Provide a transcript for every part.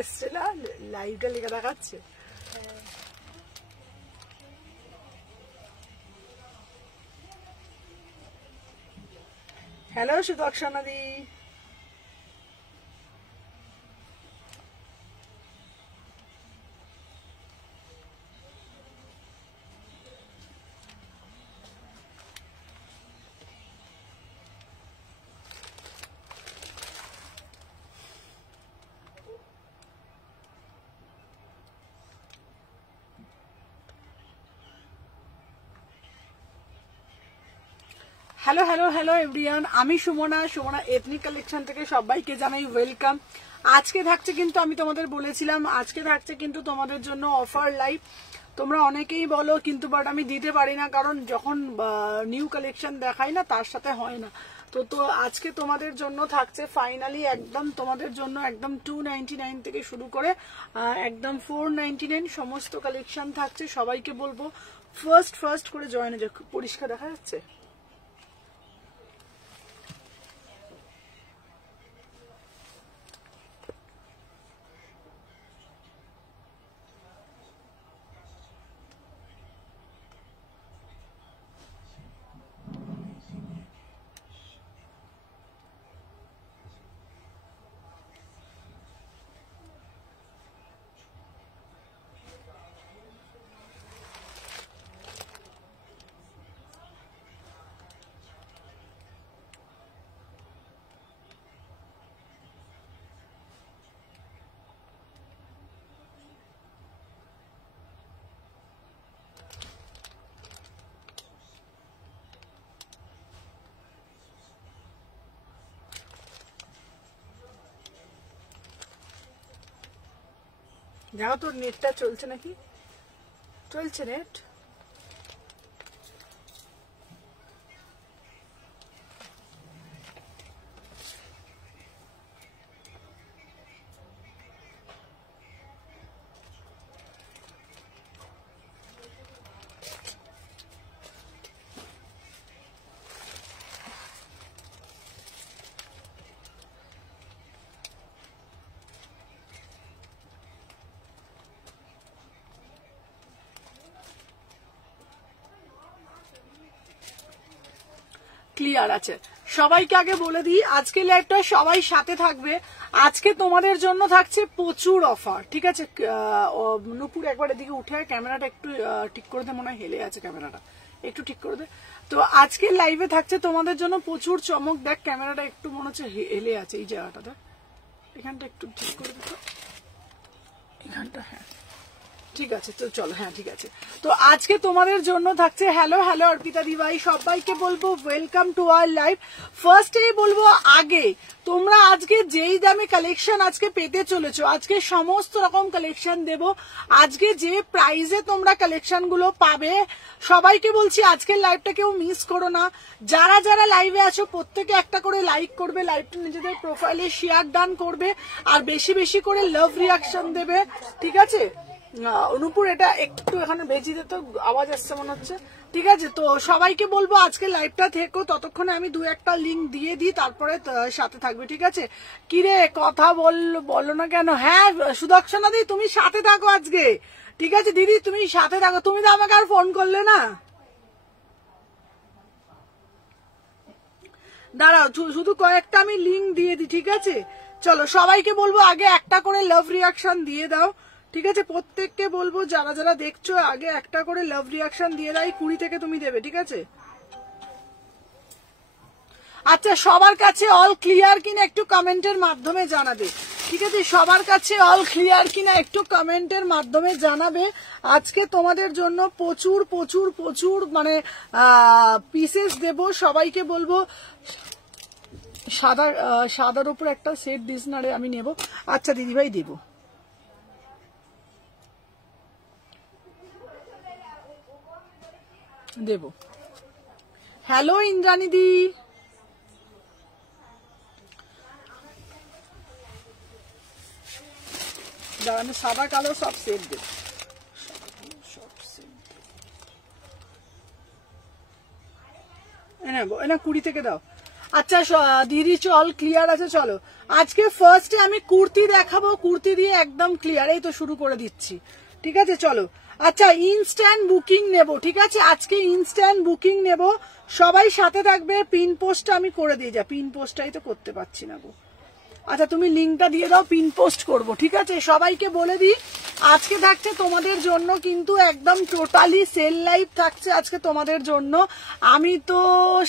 এসছে না, লাইভটা লেখা দেখাচ্ছে। হ্যালো সুদর্শনা দি, হ্যালো হ্যালো হ্যালো এভরিওয়ান, আমি সুমনা এথনিক কালেকশন থেকে সবাইকে জানাই ওয়েলকাম। আজকে থাকছে কিন্তু, আমি তোমাদের বলেছিলাম আজকে থাকছে কিন্তু তোমাদের জন্য অফার লাইভ। তোমরা অনেকেই বলো কিন্তু বাট আমি দিতে পারি না, কারণ যখন নিউ কালেকশন দেখাই না তার সাথে হয় না। তো আজকে তোমাদের জন্য থাকছে ফাইনালি একদম তোমাদের জন্য একদম 299 থেকে শুরু করে একদম 499 সমস্ত কালেকশন থাকছে। সবাইকে বলবো ফার্স্ট করে জয়েন হয়ে যাও। পরিষ্কার দেখা যাচ্ছে? দেখো তোর নেটটা চলছে নাকি? চলছে নেট? ক্লিয়ার আছে? সবাইকে আগে বলে দিই আজকে লাইভটা সবাই সাথে থাকবে। আজকে তোমাদের জন্য থাকছে প্রচুর অফার, ঠিক আছে? নূপুর একবার এদিকে উঠে ক্যামেরাটা একটু ঠিক করে দে, মনে হয় হেলে আছে ক্যামেরাটা, একটু ঠিক করে দে। তো আজকে লাইভে থাকছে তোমাদের জন্য প্রচুর চমক। দেখ ক্যামেরাটা একটু মনে হচ্ছে হেলে আছে, এই জায়গাটা এখানটা একটু ঠিক করে দিত, এখানটা। হ্যাঁ ঠিক আছে, তো চলো। হ্যাঁ ঠিক আছে। তো আজকে তোমাদের জন্য থাকছে হ্যালো অর্পিতা দি ভাই, সবাইকে বলবো ওয়েলকাম টু আওয়ার লাইভ। ফার্স্টেই বলবো আগে তোমরা আজকে যেই দামে কালেকশন আজকে পেতে চলেছো, আজকে সমস্ত রকম কালেকশন দেব। আজকে যে প্রাইসে তোমরা কালেকশন গুলো পাবে, সবাইকে বলছি আজকের লাইভটা কেউ মিস করো না। যারা যারা লাইভে আছো প্রত্যেকে একটা করে লাইক করবে, লাইভটা নিজেদের প্রোফাইলে শেয়ার ডান করবে, আর বেশি বেশি করে লাভ রিয়াকশন দেবে, ঠিক আছে? অনুপুর এটা একটু এখানে ভেজি দিত, আওয়াজ আসছে মনে হচ্ছে, ঠিক আছে? তো সবাইকে বলবো আজকে লাইভটা থেকো, ততক্ষণে আমি দু একটা লিঙ্ক দিয়ে দিই, তারপরে সাথে থাকবে, ঠিক আছে? কিরে কথা বললো না কেন? হ্যাঁ সুদর্শনা দি তুমি সাথে থাকো আজকে, ঠিক আছে? দিদি তুমি সাথে থাকো, তুমি তো আমাকে আর ফোন করলে না। দাঁড়াও শুধু কয়েকটা আমি লিঙ্ক দিয়ে দিই, ঠিক আছে? চলো সবাইকে বলবো আগে একটা করে লাভ রিয়াকশন দিয়ে দাও, ঠিক আছে? প্রত্যেককে বলবো যারা যারা দেখছো আগে একটা করে লাভ রিয়াকশন দিয়ে দাও। 20 থেকে তুমি দেবে, ঠিক আছে? আচ্ছা সবার কাছে অল ক্লিয়ার কিনা একটু কমেন্টের মাধ্যমে জানাবে, ঠিক আছে? সবার কাছে অল ক্লিয়ার কিনা একটু কমেন্টের মাধ্যমে জানাবে। আজকে তোমাদের জন্য প্রচুর প্রচুর প্রচুর মানে পিসেস দেব। সবাইকে বলবো সাদার উপর একটা সেট দিস না রে, আমি নেব। আচ্ছা দিদিভাই দেব, দেব। হ্যালো ইন্দ্রাণী দি, আমি সাদা কালো সব সেট দেব, এনে 20 থেকে দাও। আচ্ছা দিদি চল ক্লিয়ার আছে চলো আজকে ফার্স্টে আমি কুর্তি দেখাবো কুর্তি দিয়ে একদম ক্লিয়ার এই তো শুরু করে দিচ্ছি ঠিক আছে চলো আচ্ছা ইনস্ট্যান্ট বুকিং নেব ঠিক আছে আজকে ইনস্ট্যান্ট বুকিং নেব সবাই সাথে থাকবে পিন পোস্টটা আমি করে দিয়ে যা পিন পোস্টটাই তো করতে পারছি না গো আচ্ছা তুমি লিঙ্কটা দিয়ে দাও পিন পোস্ট করব ঠিক আছে সবাইকে বলে দিই আজকে থাকছে তোমাদের জন্য কিন্তু একদম টোটালি সেল লাইভ থাকছে আজকে তোমাদের জন্য আমি তো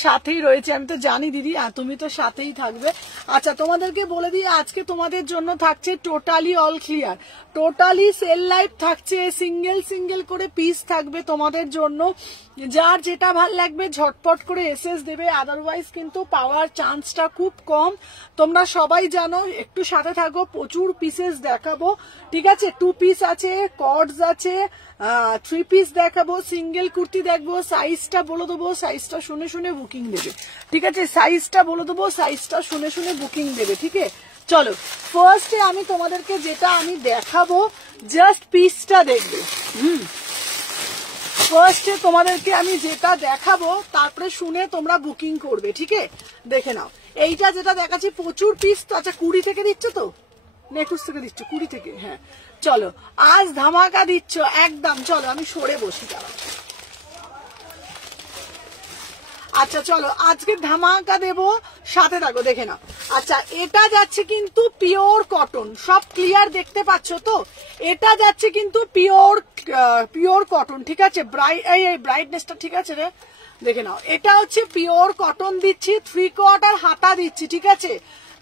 সাথেই রয়েছি আমি তো জানি দিদি তুমি তো সাথেই থাকবে আচ্ছা তোমাদেরকে বলে দিই আজকে তোমাদের জন্য থাকছে totally all clear totally sale live থাকছে সিঙ্গেল সিঙ্গেল করে পিস থাকবে তোমাদের জন্য যার যেটা ভাল লাগবে ঝটপট করে এসএস দেবে আদারওয়াইজ কিন্তু পাওয়ার চান্সটা খুব কম তোমরা সবাই জানো একটু সাথে থাকো প্রচুর পিসেস দেখাবো ঠিক আছে 2 পিস আছে কর্ডস আছে 3 পিস দেখাবো সিঙ্গেল কুর্তি দেখবো সাইজটা বলে দেবো সাইজটা শুনে শুনে বুকিং দেবে ঠিক আছে সাইজটা বলে দেবো সাইজটা শুনে শুনে বুকিং দেবে ঠিক আছে চলো ফার্স্টে আমি তোমাদেরকে যেটা আমি দেখাবো জাস্ট পিসটা দেখবে ফার্স্টে তোমাদেরকে আমি যেটা দেখাবো তারপরে শুনে তোমরা বুকিং করবে ঠিক আছে দেখে নাও এইটা যেটা দেখাচ্ছি প্রচুর পিস তো আচ্ছা 20 থেকে দিচ্ছ তো 21 থেকে দিচ্ছ 20 থেকে হ্যাঁ চলো আজ ধামাকা দিচ্ছ একদম চলো আমি সরে বসি দাঁড়াও আচ্ছা চলো আজকে ধামাকা দেব সাথে থাকো দেখে নাও আচ্ছা এটা যাচ্ছে কিন্তু পিওর কটন সব ক্লিয়ার দেখতে পাচ্ছ তো এটা যাচ্ছে কিন্তু পিওর কটন ঠিক আছে ব্রাইটনেসটা ঠিক আছে রে দেখে নাও এটা হচ্ছে পিওর কটন দিচ্ছি 3/4 হাতা দিচ্ছি ঠিক আছে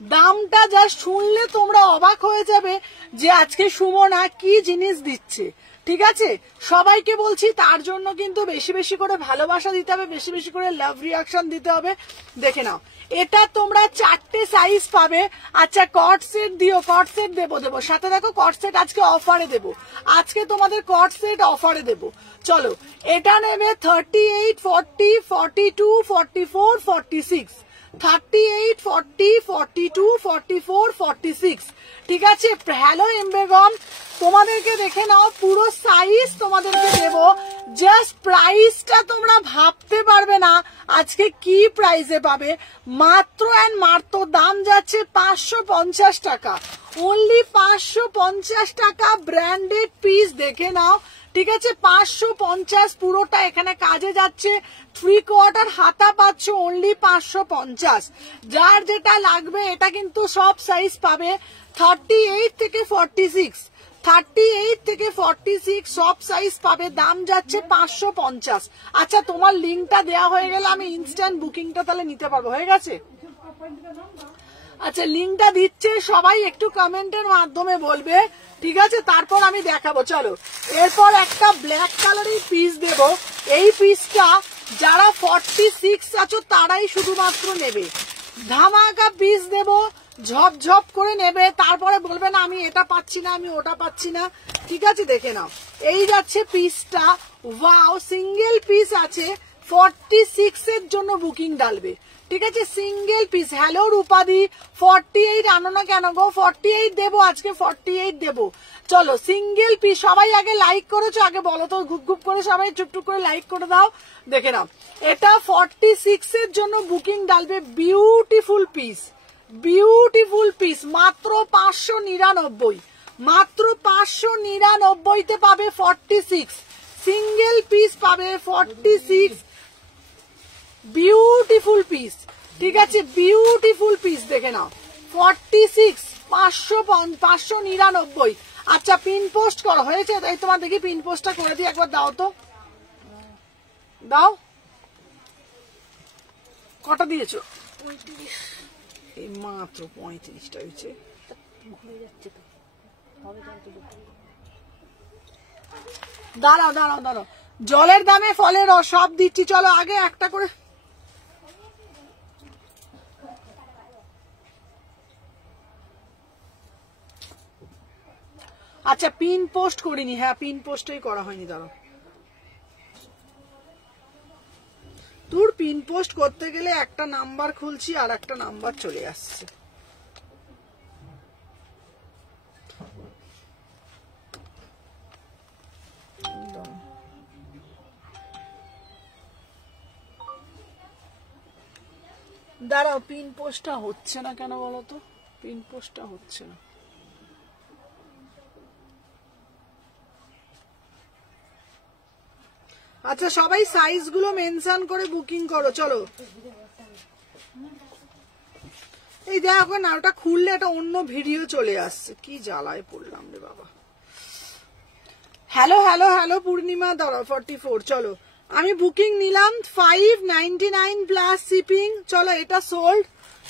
দামটা জাস্ট শুনলে তোমরা অবাক হয়ে যাবে যে আজকে সুমনা কি জিনিস দিচ্ছে ঠিক আছে সবাইকে বলছি তার জন্য কিন্তু বেশি বেশি করে ভালোবাসা দিতে হবে বেশি বেশি করে লাভ রিঅ্যাকশন দিতে হবে দেখে নাও এটা তোমরা 4টে সাইজ পাবে আচ্ছা কট সেট দিও কট সেট দেবো সাথে দেখো কট সেট আজকে অফারে দেবো আজকে তোমাদের কট সেট অফারে দেবো চলো এটা নেবে 38 40 42 44 46 38 40 42 44 46 ঠিক আছে হ্যালো এমবেগম তোমাদেরকে দেখে নাও পুরো সাইজ তোমাদেরকে দেব জাস্ট প্রাইসটা তোমরা ভাবতে পারবে না আজকে কি প্রাইসে পাবে মাত্র এন্ড মাত্র দাম যাচ্ছে 550 টাকা অনলি 550 টাকা ব্র্যান্ডেড পিস দেখে নাও ঠিক আছে 550 পুরোটা এখানে কাজে যাচ্ছে 3/4 হাতা পাচ্ছ অনলি 550 যার যেটা লাগবে এটা কিন্তু সব সাইজ পাবে 38 থেকে 46 38 থেকে 46 সব সাইজ পাবে দাম যাচ্ছে 550 আচ্ছা তোমার লিঙ্কটা দেওয়া হয়ে গেলে আমি ইনস্ট্যান্ট বুকিংটা তাহলে নিতে পারবো হয়ে গেছে আচ্ছা লিঙ্কটা দিচ্ছে সবাই একটু কমেন্টের মাধ্যমে বলবে ঠিক আছে তারপর আমি দেখাবো চলো এরপর একটা ব্ল্যাক কালারের পিস দেব এই পিসটা যারা 46 আছো তারাই শুধুমাত্র নেবে ধামাকা পিস দেব ঝপঝপ করে নেবে তারপরে বলবে না আমি এটা পাচ্ছি না আমি ওটা পাচ্ছি না ঠিক আছে দেখে নাও এই যাচ্ছে পিসটা ওয়াও সিঙ্গেল পিস আছে 46 এর জন্য বুকিং ডালবে ঠিক আছে সিঙ্গেল পিস হ্যালো রূপাদি 48 আনো না কেন গো 48 দেবো আজকে 48 দেবো চলো সিঙ্গেল পিস সবাই আগে লাইক করেছো আগে বলো তো গুপ গুপ করে সবাই চুপটুপ করে লাইক করে দাও দেখে নাও এটা 46 এর জন্য বুকিং ডালবে বিউটিফুল পিস মাত্র 599 মাত্র 599 তে পাবে 46 সিঙ্গেল পিস পাবে 46 বিউটিফুল পিস ঠিক আছে বিউটিফুল পিস দেখে নাও 46 599 আচ্ছা পিন পোস্ট করো হয়েছে তাই তোমার দেখি পিন পোস্টটা করে দিই একবার দাও তো দাও কটা দিয়েছো 35 এই মাত্র 35টা হয়েছে দাঁড়াও জলের দামে ফলের রস সব দিচ্ছি চলো আগে একটা করে আচ্ছা পিন পোস্ট করিনি হ্যাঁ পিন পোস্টই করা হয়নি দাঁড়াও তোর পিন পোস্ট করতে গেলে একটা নাম্বার খুলছি আর একটা নাম্বার চলে আসছে দাঁড়াও, পিন পোস্টটা হচ্ছে না কেন বলো তো? পিন পোস্টটা হচ্ছে না। আচ্ছা সবাই সাইজ গুলো মেনশন করে বুকিং করো। চলো এই দেখো না, ওটা খুললে এটা অন্য ভিডিও চলে আসছে, কি জ্বালায় পড়লাম রে বাবা। হ্যালো হ্যালো হ্যালো পূর্ণিমা দাঁড়াও 44। চলো আমি বুকিং নিলাম 599 প্লাস শিপিং। চলো এটা সোল্ড,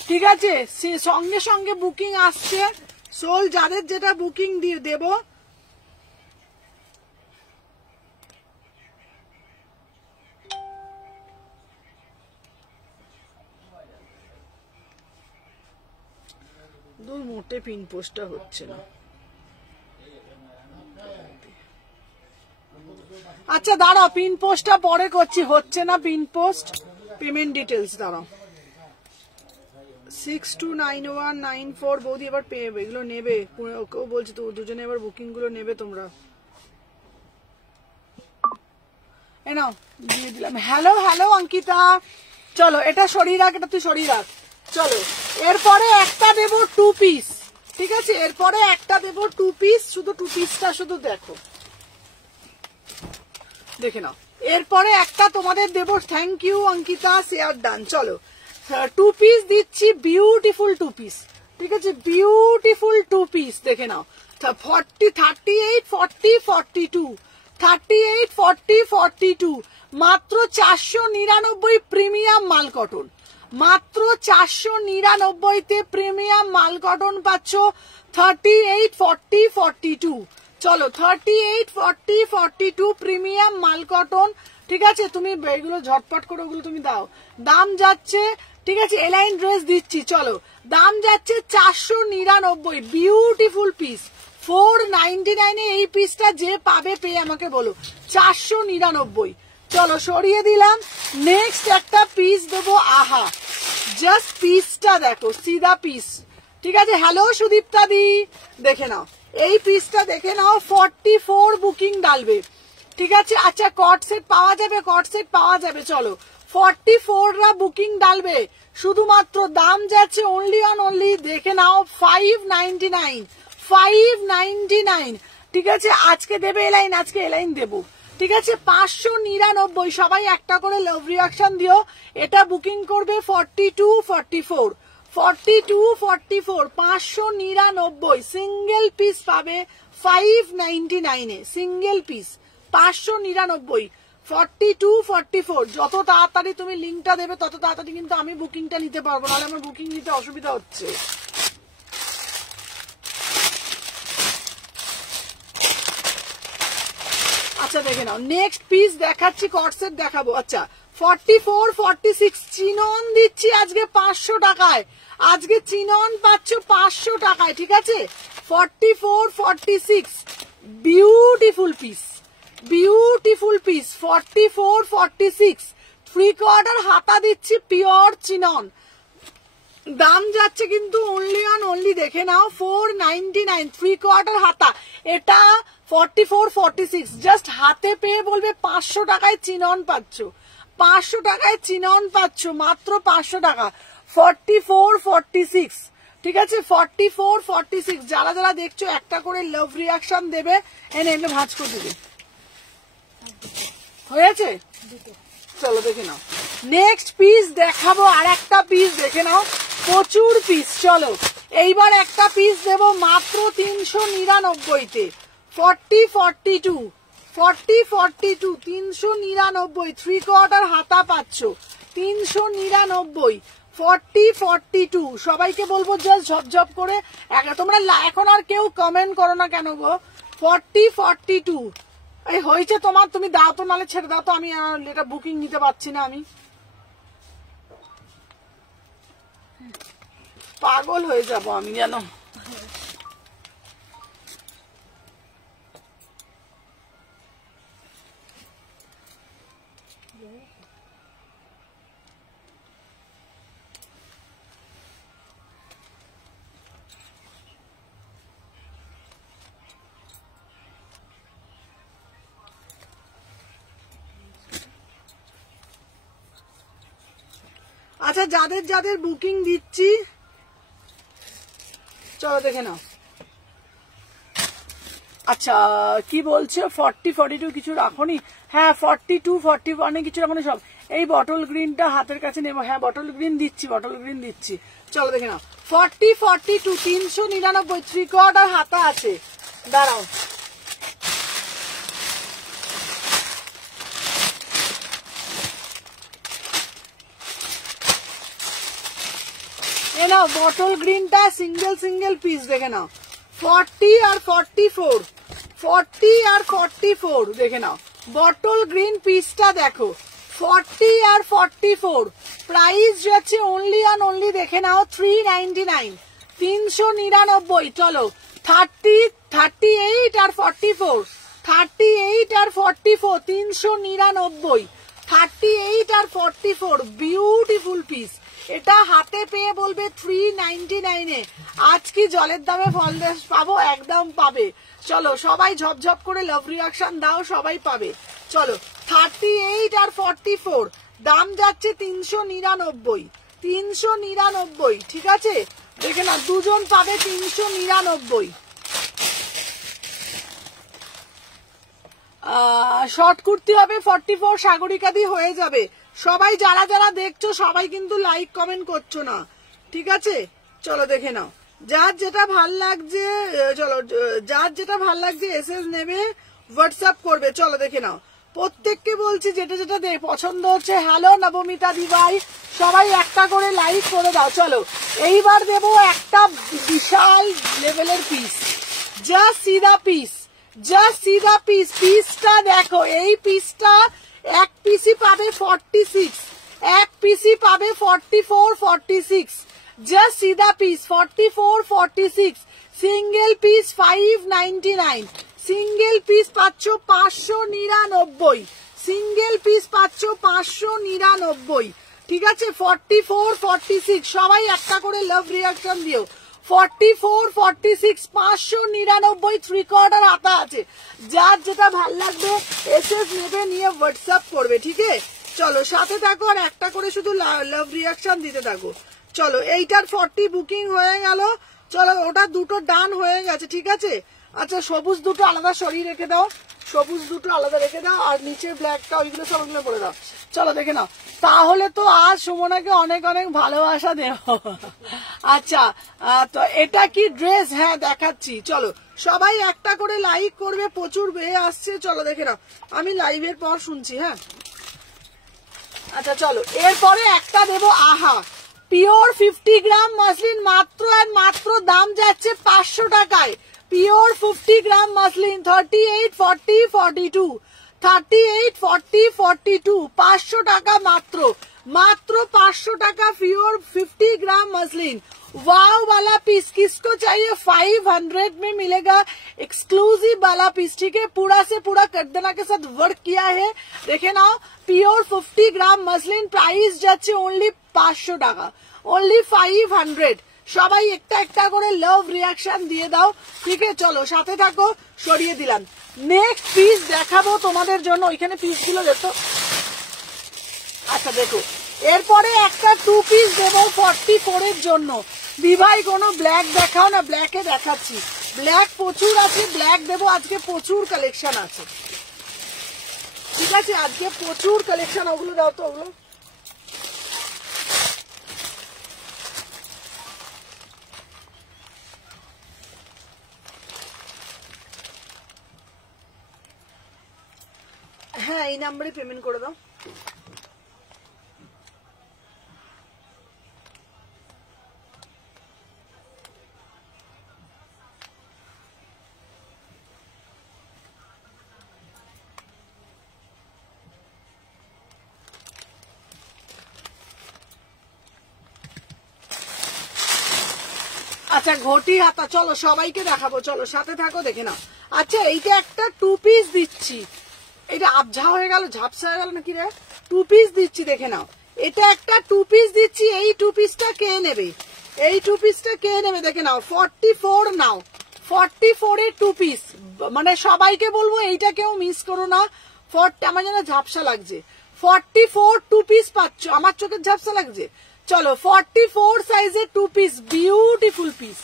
ঠিক আছে, সঙ্গে সঙ্গে বুকিং আসছে সোল্ড। যাদের যেটা বুকিং দিয়ে দেবো দূর, মোটে পিন পোস্টটা হচ্ছে না। আচ্ছা দাঁড়াও, পিন পোস্টটা পরে করছি, হচ্ছে না পিন পোস্ট। পেমেন্ট ডিটেলস দাঁড়াও, 629194। বৌদি এবার এগুলো নেবে, কেউ বলছে তো দুজনে এবার বুকিং গুলো নেবে তোমরা। এ নাও দিয়ে দিলাম। হ্যালো হ্যালো অঙ্কিতা, চলো এটা সরিয়ে রাখ, এটা তুই সরিয়ে রাখ। চলো এরপরে একটা দেবো 2 পিস, ঠিক আছে, এরপরে একটা দেবো 2 পিস। শুধু 2 পিসটা শুধু দেখো, দেখে নাও। এরপরে একটা তোমাদের দেবো। Thank you Ankita, share done. চলো 2 পিস দিচ্ছি, বিউটিফুল 2 পিস, ঠিক আছে, বিউটিফুল 2 পিস দেখে নাও। 40 38 40 42 38 40 42, মাত্র 499 প্রিমিয়াম মাল কটন, মাত্র 499 প্রিমিয়াম মাল কটন পাচ্ছ 38 40 42। চলো 38 40 42 প্রিমিয়াম মাল কটন, ঠিক আছে। তুমি এগুলো ঝটপট করে ওগুলো তুমি দাও। দাম যাচ্ছে, ঠিক আছে, এলাইন ড্রেস দিচ্ছি। চলো দাম যাচ্ছে 499, বিউটিফুল পিস। 499 এই পিসটা যে পাবে পেয়ে আমাকে বলো, 499। চলো সরিয়ে দিলাম। নেক্সট একটা পিস দেবো। আহা জাস্ট পিসটা দেখো, সিধা পিস, ঠিক আছে। হ্যালো সুদীপ্তা দি, দেখে নাও এই পিসটা, দেখে নাও। 44 বুকিং ডালবে, ঠিক আছে। আচ্ছা কট সেট পাওয়া যাবে, কট সেট পাওয়া যাবে। চলো 44রা বুকিং ডালবে, শুধুমাত্র দাম যাচ্ছে অনলি অন অনলি, দেখে নাও 599, 599, ঠিক আছে। আজকে দেবে এলাইন, আজকে এলাইন দেবো, ঠিক আছে। 599। সবাই একটা করে লাভ রিয়াকশন দিও। এটা বুকিং করবে 42 44, 42 44, 599 সিঙ্গেল পিস পাবে 599 এ, সিঙ্গেল পিস 599, 42 44। যত তাড়াতাড়ি তুমি লিঙ্কটা দেবে তত তাড়াতাড়ি কিন্তু আমি বুকিংটা নিতে পারবো, নাহলে আমার বুকিং নিতে অসুবিধা হচ্ছে। আচ্ছা দেখে নাও, নেক্সট পিস দেখাচ্ছি, কটসেট দেখাবো। আচ্ছা 44 46 চিনন দিচ্ছি আজকে 500 টাকায়, আজকে চিনন পাচ্ছ 500 টাকায়, ঠিক আছে। 44 46 বিউটিফুল পিস, বিউটিফুল পিস। 44 46 3/4 হাতা দিচ্ছি, পিওর চিনন। দাম যাচ্ছে কিন্তু অনলি অন অনলি, দেখে নাও 499, 3/4 হাতা। এটা 44 46 জাস্ট হাতে পেয়ে বলবে 500 টাকায় চিনন পাচ্ছ, 500 টাকায় চিনন পাচ্ছ, মাত্র 500 টাকা। 44 46, ঠিক আছে। 44 46 যারা যারা দেখছো একটা করে লাভ রিয়াকশন দেবে। এনে এনে ভাঁজ করে দিবে, হয়েছে। চলো দেখে নাও, নেক্সট পিস দেখাবো। আর একটা পিস দেখে নাও, প্রচুর পিস। চলো এইবার একটা পিস দেবো মাত্র 399 তে। 40 42 40 42 399, 3/4 হাতা পাচ্ছ 399, 40 42। সবাইকে বলবো জাস্ট ঝপঝপ করে, তোমরা এখন আর কেউ কমেন্ট করো না কেন গো। 40 42 এই হয়েছে তোমার, তুমি দাও তো, নালে ছেড়ে দাও তো, আমি এটা বুকিং নিতে পারছি না, আমি পাগল হয়ে যাব আমি যেন। আচ্ছা যাদের যাদের বুকিং দিচ্ছি চলো দেখে নাও। আচ্ছা কি বলছে 40 42 কিছু রাখোনি? হ্যাঁ 42 41 কিছু রাখোনি সব। এই বটল গ্রিনটা হাতের কাছে নেবো। হ্যাঁ বটল গ্রিন দিচ্ছি, বটল গ্রিন দিচ্ছি। চলো দেখে নাও 40 42 399 3/4 হাতা আছে। দাঁড়াও এ নাও বটল গ্রিনটা সিঙ্গেল সিঙ্গেল পিস দেখে নাও 40 আর 44 40 আর 44 দেখে নাও। বটল গ্রিন পিসটা দেখো 40 আর 44 প্রাইস যাচ্ছে অনলি অন অনলি দেখে নাও 399 399। চলো 30 38 আর 44 38 আর 44 399 38 আর 44 বিউটিফুল পিস। এটা হাতে পেয়ে বলবে 399 আজ কি জলের দামে ফলদেশ পাবো? একদম পাবে। চলো সবাই ঝপঝপ করে লাভ রিয়াকশন দাও, সবাই পাবে। চলো 38 আর 44 দাম যাচ্ছে 399 399। ঠিক আছে দেখে না দুজন পাবে 399। শর্ট কুর্তি হবে 44 সাগরিকা দি হয়ে যাবে। সবাই যারা যারা দেখছো সবাই কিন্তু লাইক কমেন্ট করছো না, ঠিক আছে? চলো দেখে নাও যার যেটা ভাল লাগছে, চলো যার যেটা ভাল লাগছে এসএস নেবে, হোয়াটসঅ্যাপ করবে। চলো দেখে নাও প্রত্যেককে বলছি যেটা যেটা পছন্দ হচ্ছে। হ্যালো নবমিতা দিভাই, সবাই একটা করে লাইক করে দাও। চলো এইবার দেবো একটা বিশাল লেভেলের piece. Just see the piece, just see the piece. পিসটা দেখো, এই পিসটা এক পিসি পাবে 46, এক পিসি পাবে 44 46। Just see the piece 44 46। Single piece 599, single piece পাচ্ছ 599, সিঙ্গেল পিস পাচ্ছ 599। ঠিক আছে 44 46 সবাই একটা করে লাভ রিয়াকশন দিও। 44 46 599 3/4 হাতা আছে। যার যেটা ভাল লাগবে এসএস নেবে, নিয়ে হোয়াটসঅ্যাপ করবে। ঠিক আছে চলো সাথে থাকো আর একটা করে শুধু লাভ রিয়াকশন দিতে থাকো। চলো এইটার 40 বুকিং হয়ে গেল। চলো ওটা দুটো ডান হয়ে গেছে। ঠিক আছে আচ্ছা সবুজ দুটো আলাদা সরিয়ে রেখে দাও, সবুজ দুটো আলাদা রেখে দাও, আর নিচে ব্ল্যাকটা ওইগুলো সব ওগুলো করে দাও। চলো দেখে নাও। তাহলে তো আজ সুমনাকে অনেক অনেক ভালোবাসা দেব। আচ্ছা তো এটা কি ড্রেস? হ্যাঁ দেখাচ্ছি। চলো সবাই একটা করে লাইক করবে, প্রচুর বেয়ে আসছে। চলো দেখে নাও, আমি লাইভের পর শুনছি। হ্যাঁ আচ্ছা চলো এরপরে একটা দেবো। আহা পিওর 50 গ্রাম মাসলিন মাত্র আর মাত্র দাম যাচ্ছে 500 টাকায়। পিওর 50 গ্রাম মাসলিন 38 40 42, 38 40 42 500 টাকা মাত্র, मात्र 500 টাকা प्योर 50 ग्राम मसलिन। वाव वाला पीस किसको चाहिए? 500 में मिलेगा एक्सक्लूसिव वाला पीस। ठीक है पूरा से पूरा कटदना के साथ वर्क किया है। देखे ना प्योर 50 ग्राम मसलिन प्राइस যাচ্ছে ओनली 500 টাকা, ओनली 500। সবাই একটা একটা করে লাভ রিয়াকশন দিয়ে দাও। ঠিক আছে চলো সাথে থাকো, সরিয়ে দিলাম। নেক্সট পিস দেখাবো তোমাদের জন্য, ওইখানে পিস গুলো দেখো। আচ্ছা দেখো এরপরে একটা 2 পিস দেবো 44 এর জন্য। দিভাই কোনো ব্ল্যাক দেখাও না? ব্ল্যাকে দেখাচ্ছি, ব্ল্যাক প্রচুর আছে, ব্ল্যাক দেবো আজকে, প্রচুর কালেকশন আছে। ঠিক আছে আজকে প্রচুর কালেকশন। ওগুলো দাও তো, ওগুলো হ্যাঁ এই নাম্বারে পেমেন্ট করে দাও। আচ্ছা ঘটি হাতা চলো সবাইকে দেখাবো, চলো সাথে থাকো দেখে নাও। আচ্ছা এইটা একটা 2 পিস দিচ্ছি, এটা আবঝা হয়ে গেল, ঝাপসা হয়ে গেল নাকি রে? 2 পিস দিচ্ছি দেখে নাও। এটা একটা 2 পিস দিচ্ছি। এই 2 পিসটা কে নেবে? এই 2 পিসটা কে নেবে দেখে নাও। 44 নাও, 44 এর 2 পিস। মানে সবাইকে বলবো এইটা কেউ মিস করো না। আমার যেন ঝাপসা লাগছে। 44 2 পিস পাচ্ছ। আমার চোখের ঝাপসা লাগছে? চলো 44 সাইজের 2 piece, beautiful piece,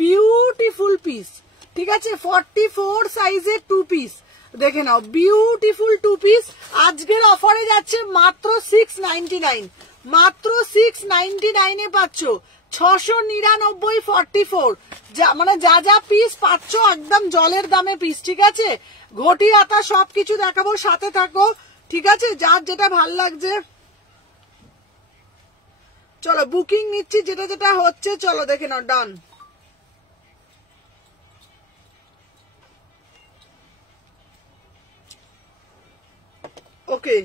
beautiful piece, ঠিক আছে 44 সাইজের 2 পিস দেখে নাও, বিউটিফুল 2 পিস। আজকের অফারে যাচ্ছে মাত্র 699, মাত্র 699 এ পাচ্ছ 699 44, যা মানে যা যা পিস পাচ্ছ একদম জলের দামে পিস, ঠিক আছে। ঘটি আতা সবকিছু দেখাবো, সাথে থাকো, ঠিক আছে। যার যেটা ভাল লাগছে চলো বুকিং নিচ্ছি, যেটা যেটা হচ্ছে চলো দেখে নাও, ডান। ওকে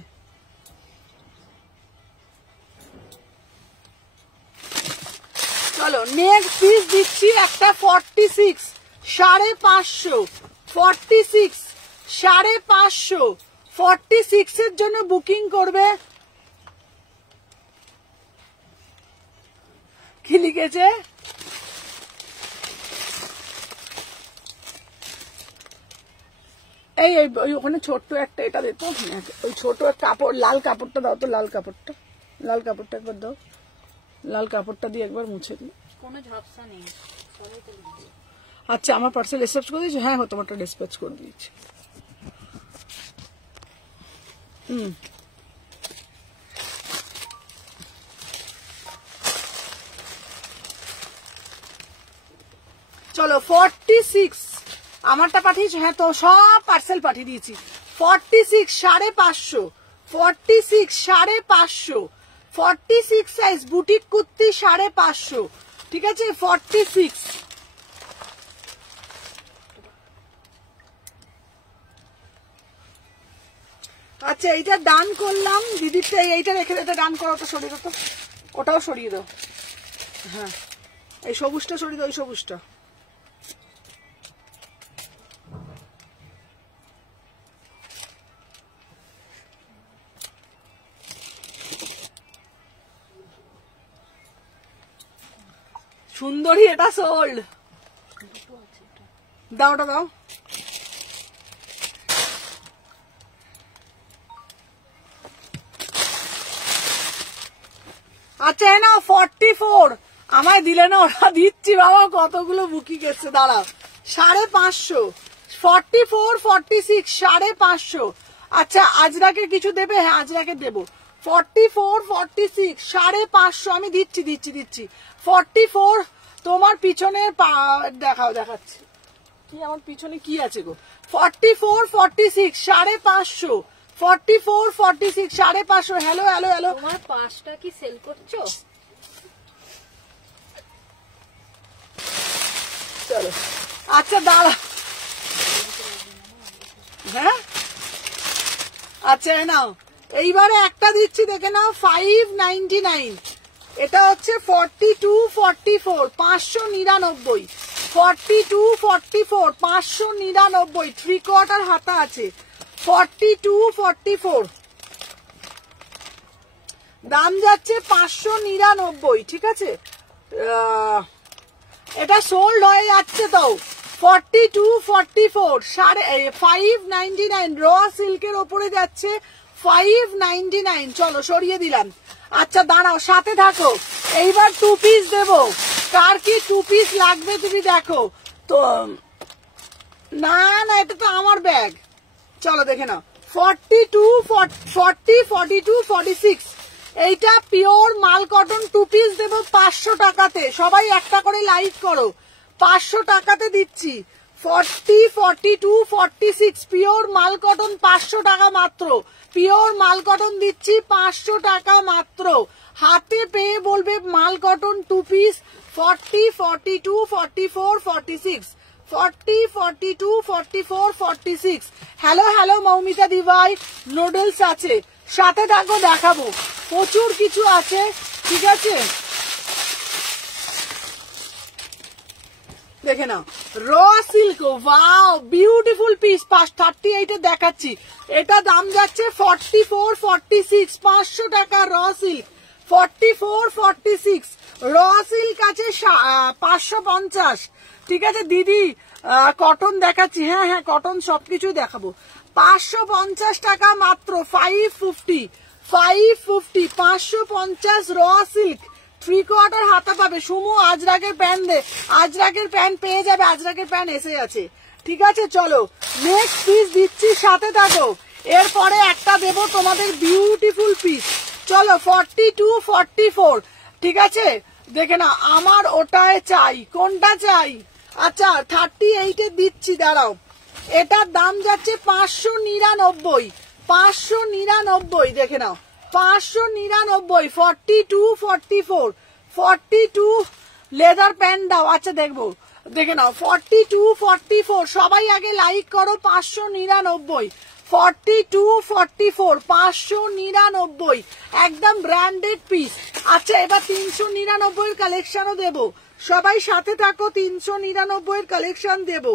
চলো নেক্সট পিস দিচ্ছি একটা 46 550, 46 550, 46 এর জন্য বুকিং করবে। কি লিখেছে? এই ওখানে ছোট্ট একটা এটা দিত, ওই ছোট কাপড়, লাল কাপড়টা দাও তো, লাল কাপড়টা, লাল কাপড়টা একবার দাও, লাল কাপড়টা দিয়ে একবার মুছে দিই। কোনো ঝাপসা নেই। আচ্ছা আমার পার্সেল রিসিভ করে দিয়েছো? হ্যাঁ তোমারটা ডিসপ্যাচ করে দিয়েছি। চলো 46 আমারটা পাঠিয়েছো? হ্যাঁ তো সব পার্সেল পাঠিয়ে দিয়েছি। 46 550, 46 550, 46 সাইজ বুটিক কুর্তি 550, ঠিক আছে 46। আচ্ছা এইটা ডান করলাম, দিদিরটা এইটা রেখে, এটা ডান করো, ওটা সরিয়ে দাও তো, ওটাও সরিয়ে দাও। হ্যাঁ এই সবুজটা সরিয়ে দাও, এই সবুজটা। সুন্দরী এটা সোল্ড, দাও ওটা দাও। আচ্ছা না 44 আমায় দিলে না, ওরা দিচ্ছি বাবা, কতগুলো বুকিং এসছে, দাঁড়াও 550, 44 46 550। আচ্ছা আজরাকে কিছু দেবে? হ্যাঁ আজরাকে দেবো। 44 46 550 আমি দিচ্ছি দিচ্ছি দিচ্ছি। 44 তোমার পিছনে দেখাও, দেখাচ্ছি কি আমার পিছনে কি আছে গো। 44 46 550, 44 46 550। হ্যালো হ্যালো হ্যালো, তোমার পাঁচটা কি সেল করছো? চলো আচ্ছা দাঁড়া, হ্যাঁ আচ্ছা নাও এইবারে একটা দিচ্ছি দেখে নাও 599, এটা হচ্ছে 42 44 599, 42 44 599, 3/4 হাতা আছে, 42 44 দাম যাচ্ছে 599, ঠিক আছে। এটা সোল্ড হয়ে যাচ্ছে তো 42 44 599, র সিল্কের ওপরে যাচ্ছে 599। চলো সরিয়ে দিলাম। আচ্ছা দাঁড়াও সাথে থাকো, এইবার 2 পিস দেবো, কার কি 2 পিস লাগবে তুমি দেখো তো। না না এটা তো আমার ব্যাগ, চলো দেখে নাও। 42 40 42 46 এইটা পিওর মাল কটন 2 পিস দেবো 500 টাকাতে। সবাই একটা করে লাইক করো, 500 টাকাতে দিচ্ছি। 40 42 46 পিওর মাল কটন 500 টাকা মাত্র, পিওর মাল কটন দিচ্ছি 500 টাকা মাত্র। হাতে পেয়ে বলবে মাল cotton 2 piece 40 42 44 46, 40 42 44 46। Hello hello Moumita দিভাই, নুডলস আছে, সাথে থাকো দেখাবো, প্রচুর কিছু আছে, ঠিক আছে। দেখে নাও raw silk, wow beautiful piece, 38 এ দেখাচ্ছি। এটা দাম যাচ্ছে 44 46 500 টাকা র সিল্ক, 44 46 র সিল্ক আছে 550, ঠিক আছে দিদি। কটন দেখাচ্ছি, হ্যাঁ হ্যাঁ কটন সবকিছু দেখাবো। 550 টাকা মাত্র, 550 550 550 র সিল্ক 3/4 হাতা পাবে। সুমু আজরাকের প্যান্ট দে, আজরাকের প্যান্ট পেয়ে যাবে, আজরাকের প্যান্ট এসে আছে। ঠিক আছে চলো নেক্সট পিস দিচ্ছি, সাথে থাকো। এরপরে একটা দেবো তোমাদের বিউটিফুল পিস। চলো 42 44, ঠিক আছে দেখে না আমার ওটায় চাই, কোনটা চাই? আচ্ছা 38 এ দিচ্ছি, দাঁড়াও। এটার দাম যাচ্ছে 599, 599 দেখে নাও, 599। 42 44 42 লেদার প্যান্ট দাও। আচ্ছা দেখবো, দেখে নাও 42 44। সবাই আগে লাইক করো। 599 42 44 599, একদম ব্র্যান্ডেড পিস। আচ্ছা এবার 399 এর কালেকশনও দেবো, সবাই সাথে থাকো। 399 এর কালেকশন দেবো।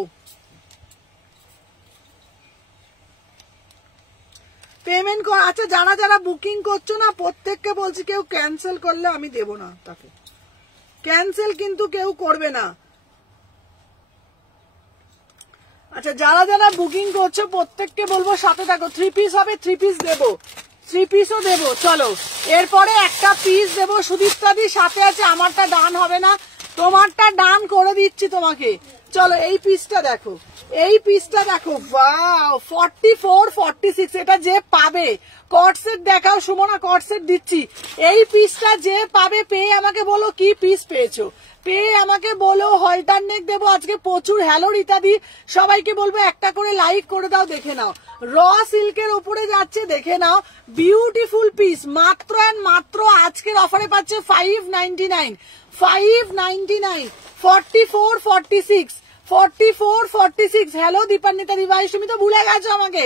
পেমেন্ট কর। আচ্ছা যারা যারা বুকিং করছো না প্রত্যেককে বলছি, কেউ ক্যান্সেল করলে আমি দেব না তাকে, ক্যান্সেল কিন্তু কেউ করবে না। আচ্ছা যারা যারা বুকিং করছো প্রত্যেককে বলবো সাথে থাকো। 3 পিস হবে, 3 পিস দেবো, 3 পিসও দেবো। চলো এরপরে একটা পিস দেবো সুদীপ্তাদি সাথে আছে। আমারটা ডান হবে না, তোমারটা ডান করে দিচ্ছি তোমাকে। চলো এই পিসটা দেখো, এই পিসটা দেখো, ওয়াও 44 46। এটা যে পাবে, কট সেট দেখাও সুমনা, কট সেট দিচ্ছি। এই পিসটা যে পাবে পেয়ে আমাকে বলো কি পিস পেয়েছো, পেয়ে আমাকে বলো। হলটার নেক দেবো আজকে প্রচুর। হ্যালো রীতাদি, সবাইকে বলবো একটা করে লাইক করে দাও। দেখে নাও র সিল্কের উপরে যাচ্ছে, দেখে নাও বিউটিফুল পিস। মাত্র এন্ড মাত্র আজকের অফারে পাচ্ছে 599 599। 44 46 44 46। হ্যালো দীপান্বিতা দিভাই, তুমি তো ভুলে গেছো আমাকে।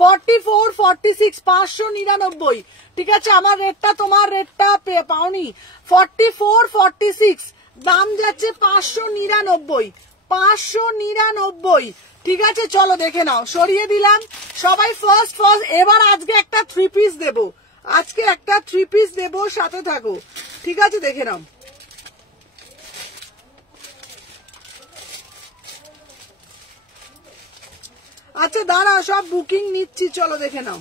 44 46 599, ঠিক আছে। আমার রেটটা তোমার রেটটা পাওনি। 44 46 দাম যাচ্ছে 599 599, ঠিক আছে। চলো দেখে নাও, সরিয়ে দিলাম সবাই ফার্স্ট। এবার আজকে একটা 3 পিস দেবো, আজকে একটা 3 পিস দেবো, সাথে থাকো, ঠিক আছে দেখে নাও। আচ্ছা দাঁড়াও সব বুকিং নিচ্ছি, চলো দেখে নাও।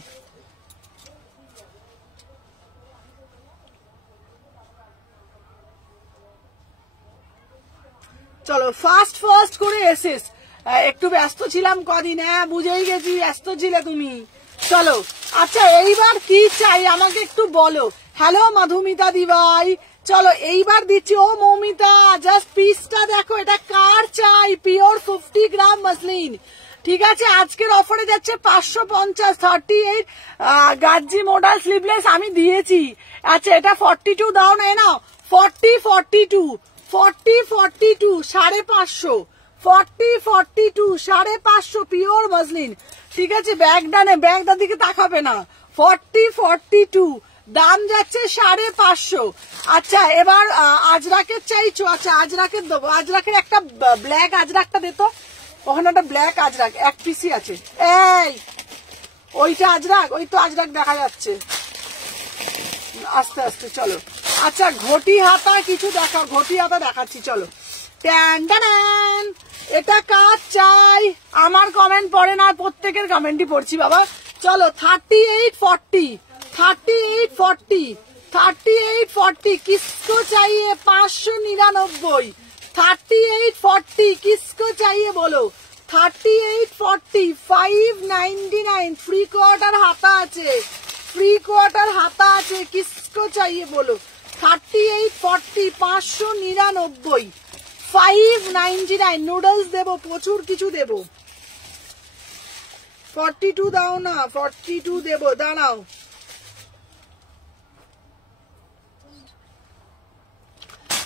চলো ফার্স্ট করে এসেস। একটু ব্যস্ত ছিলাম কদিন, হ্যাঁ বুঝেই গেছি ব্যস্ত ছিলে তুমি। চলো আচ্ছা এইবার কি চাই আমাকে একটু বলো। হ্যালো মধুমিতা দিভাই, চলো এইবার দিচ্ছি। ও মৌমিতা জাস্ট পিসটা দেখো, এটা কার চাই? পিওর 50 গ্রাম মসলিন, ঠিক আছে। আজকের অফারে যাচ্ছে 550 38 গাজ্জি মডেল স্লিভলেস আমি দিয়েছি। আচ্ছা এটা 42 দাও না, নাও 40 42 40 42 550 40 42 550 পিওর মসলিন, ঠিক আছে। ব্যাগটার দিকে তাকাবে না। 40 42 দাম যাচ্ছে 550। আচ্ছা এবার আজরাকের চাইছো? আচ্ছা আজরাকের দেবো। আজরাকের একটা ব্ল্যাক আজরাকটা দে তো, ওখানে একটা ব্ল্যাক আজরাক এক পিসি আছে। এই ওইটা আজরাক, ওই তো আজরাক দেখা যাচ্ছে আস্তে আস্তে। চলো আচ্ছা ঘটি হাতা কিছু দেখাও, ঘটি হাতা দেখাচ্ছি চলো। ট্যান ট্যান, এটা কাজ চাই? আমার কমেন্ট পড়ে না, প্রত্যেকের কমেন্টই পড়ছি বাবা। চলো 38 40 38 40 38 40 किसको चाहिए? 599 38 40 किसको चाहिए बोलो? 38 40 599 फ्री क्वार्टर हाता আছে, फ्री क्वार्टर हाता আছে, किसको चाहिए बोलो? 38 40 599 599। নুডলস দেবো, প্রচুর কিছু দেবো। 42 দাও না, 42 দেবো, দাঁড়াও।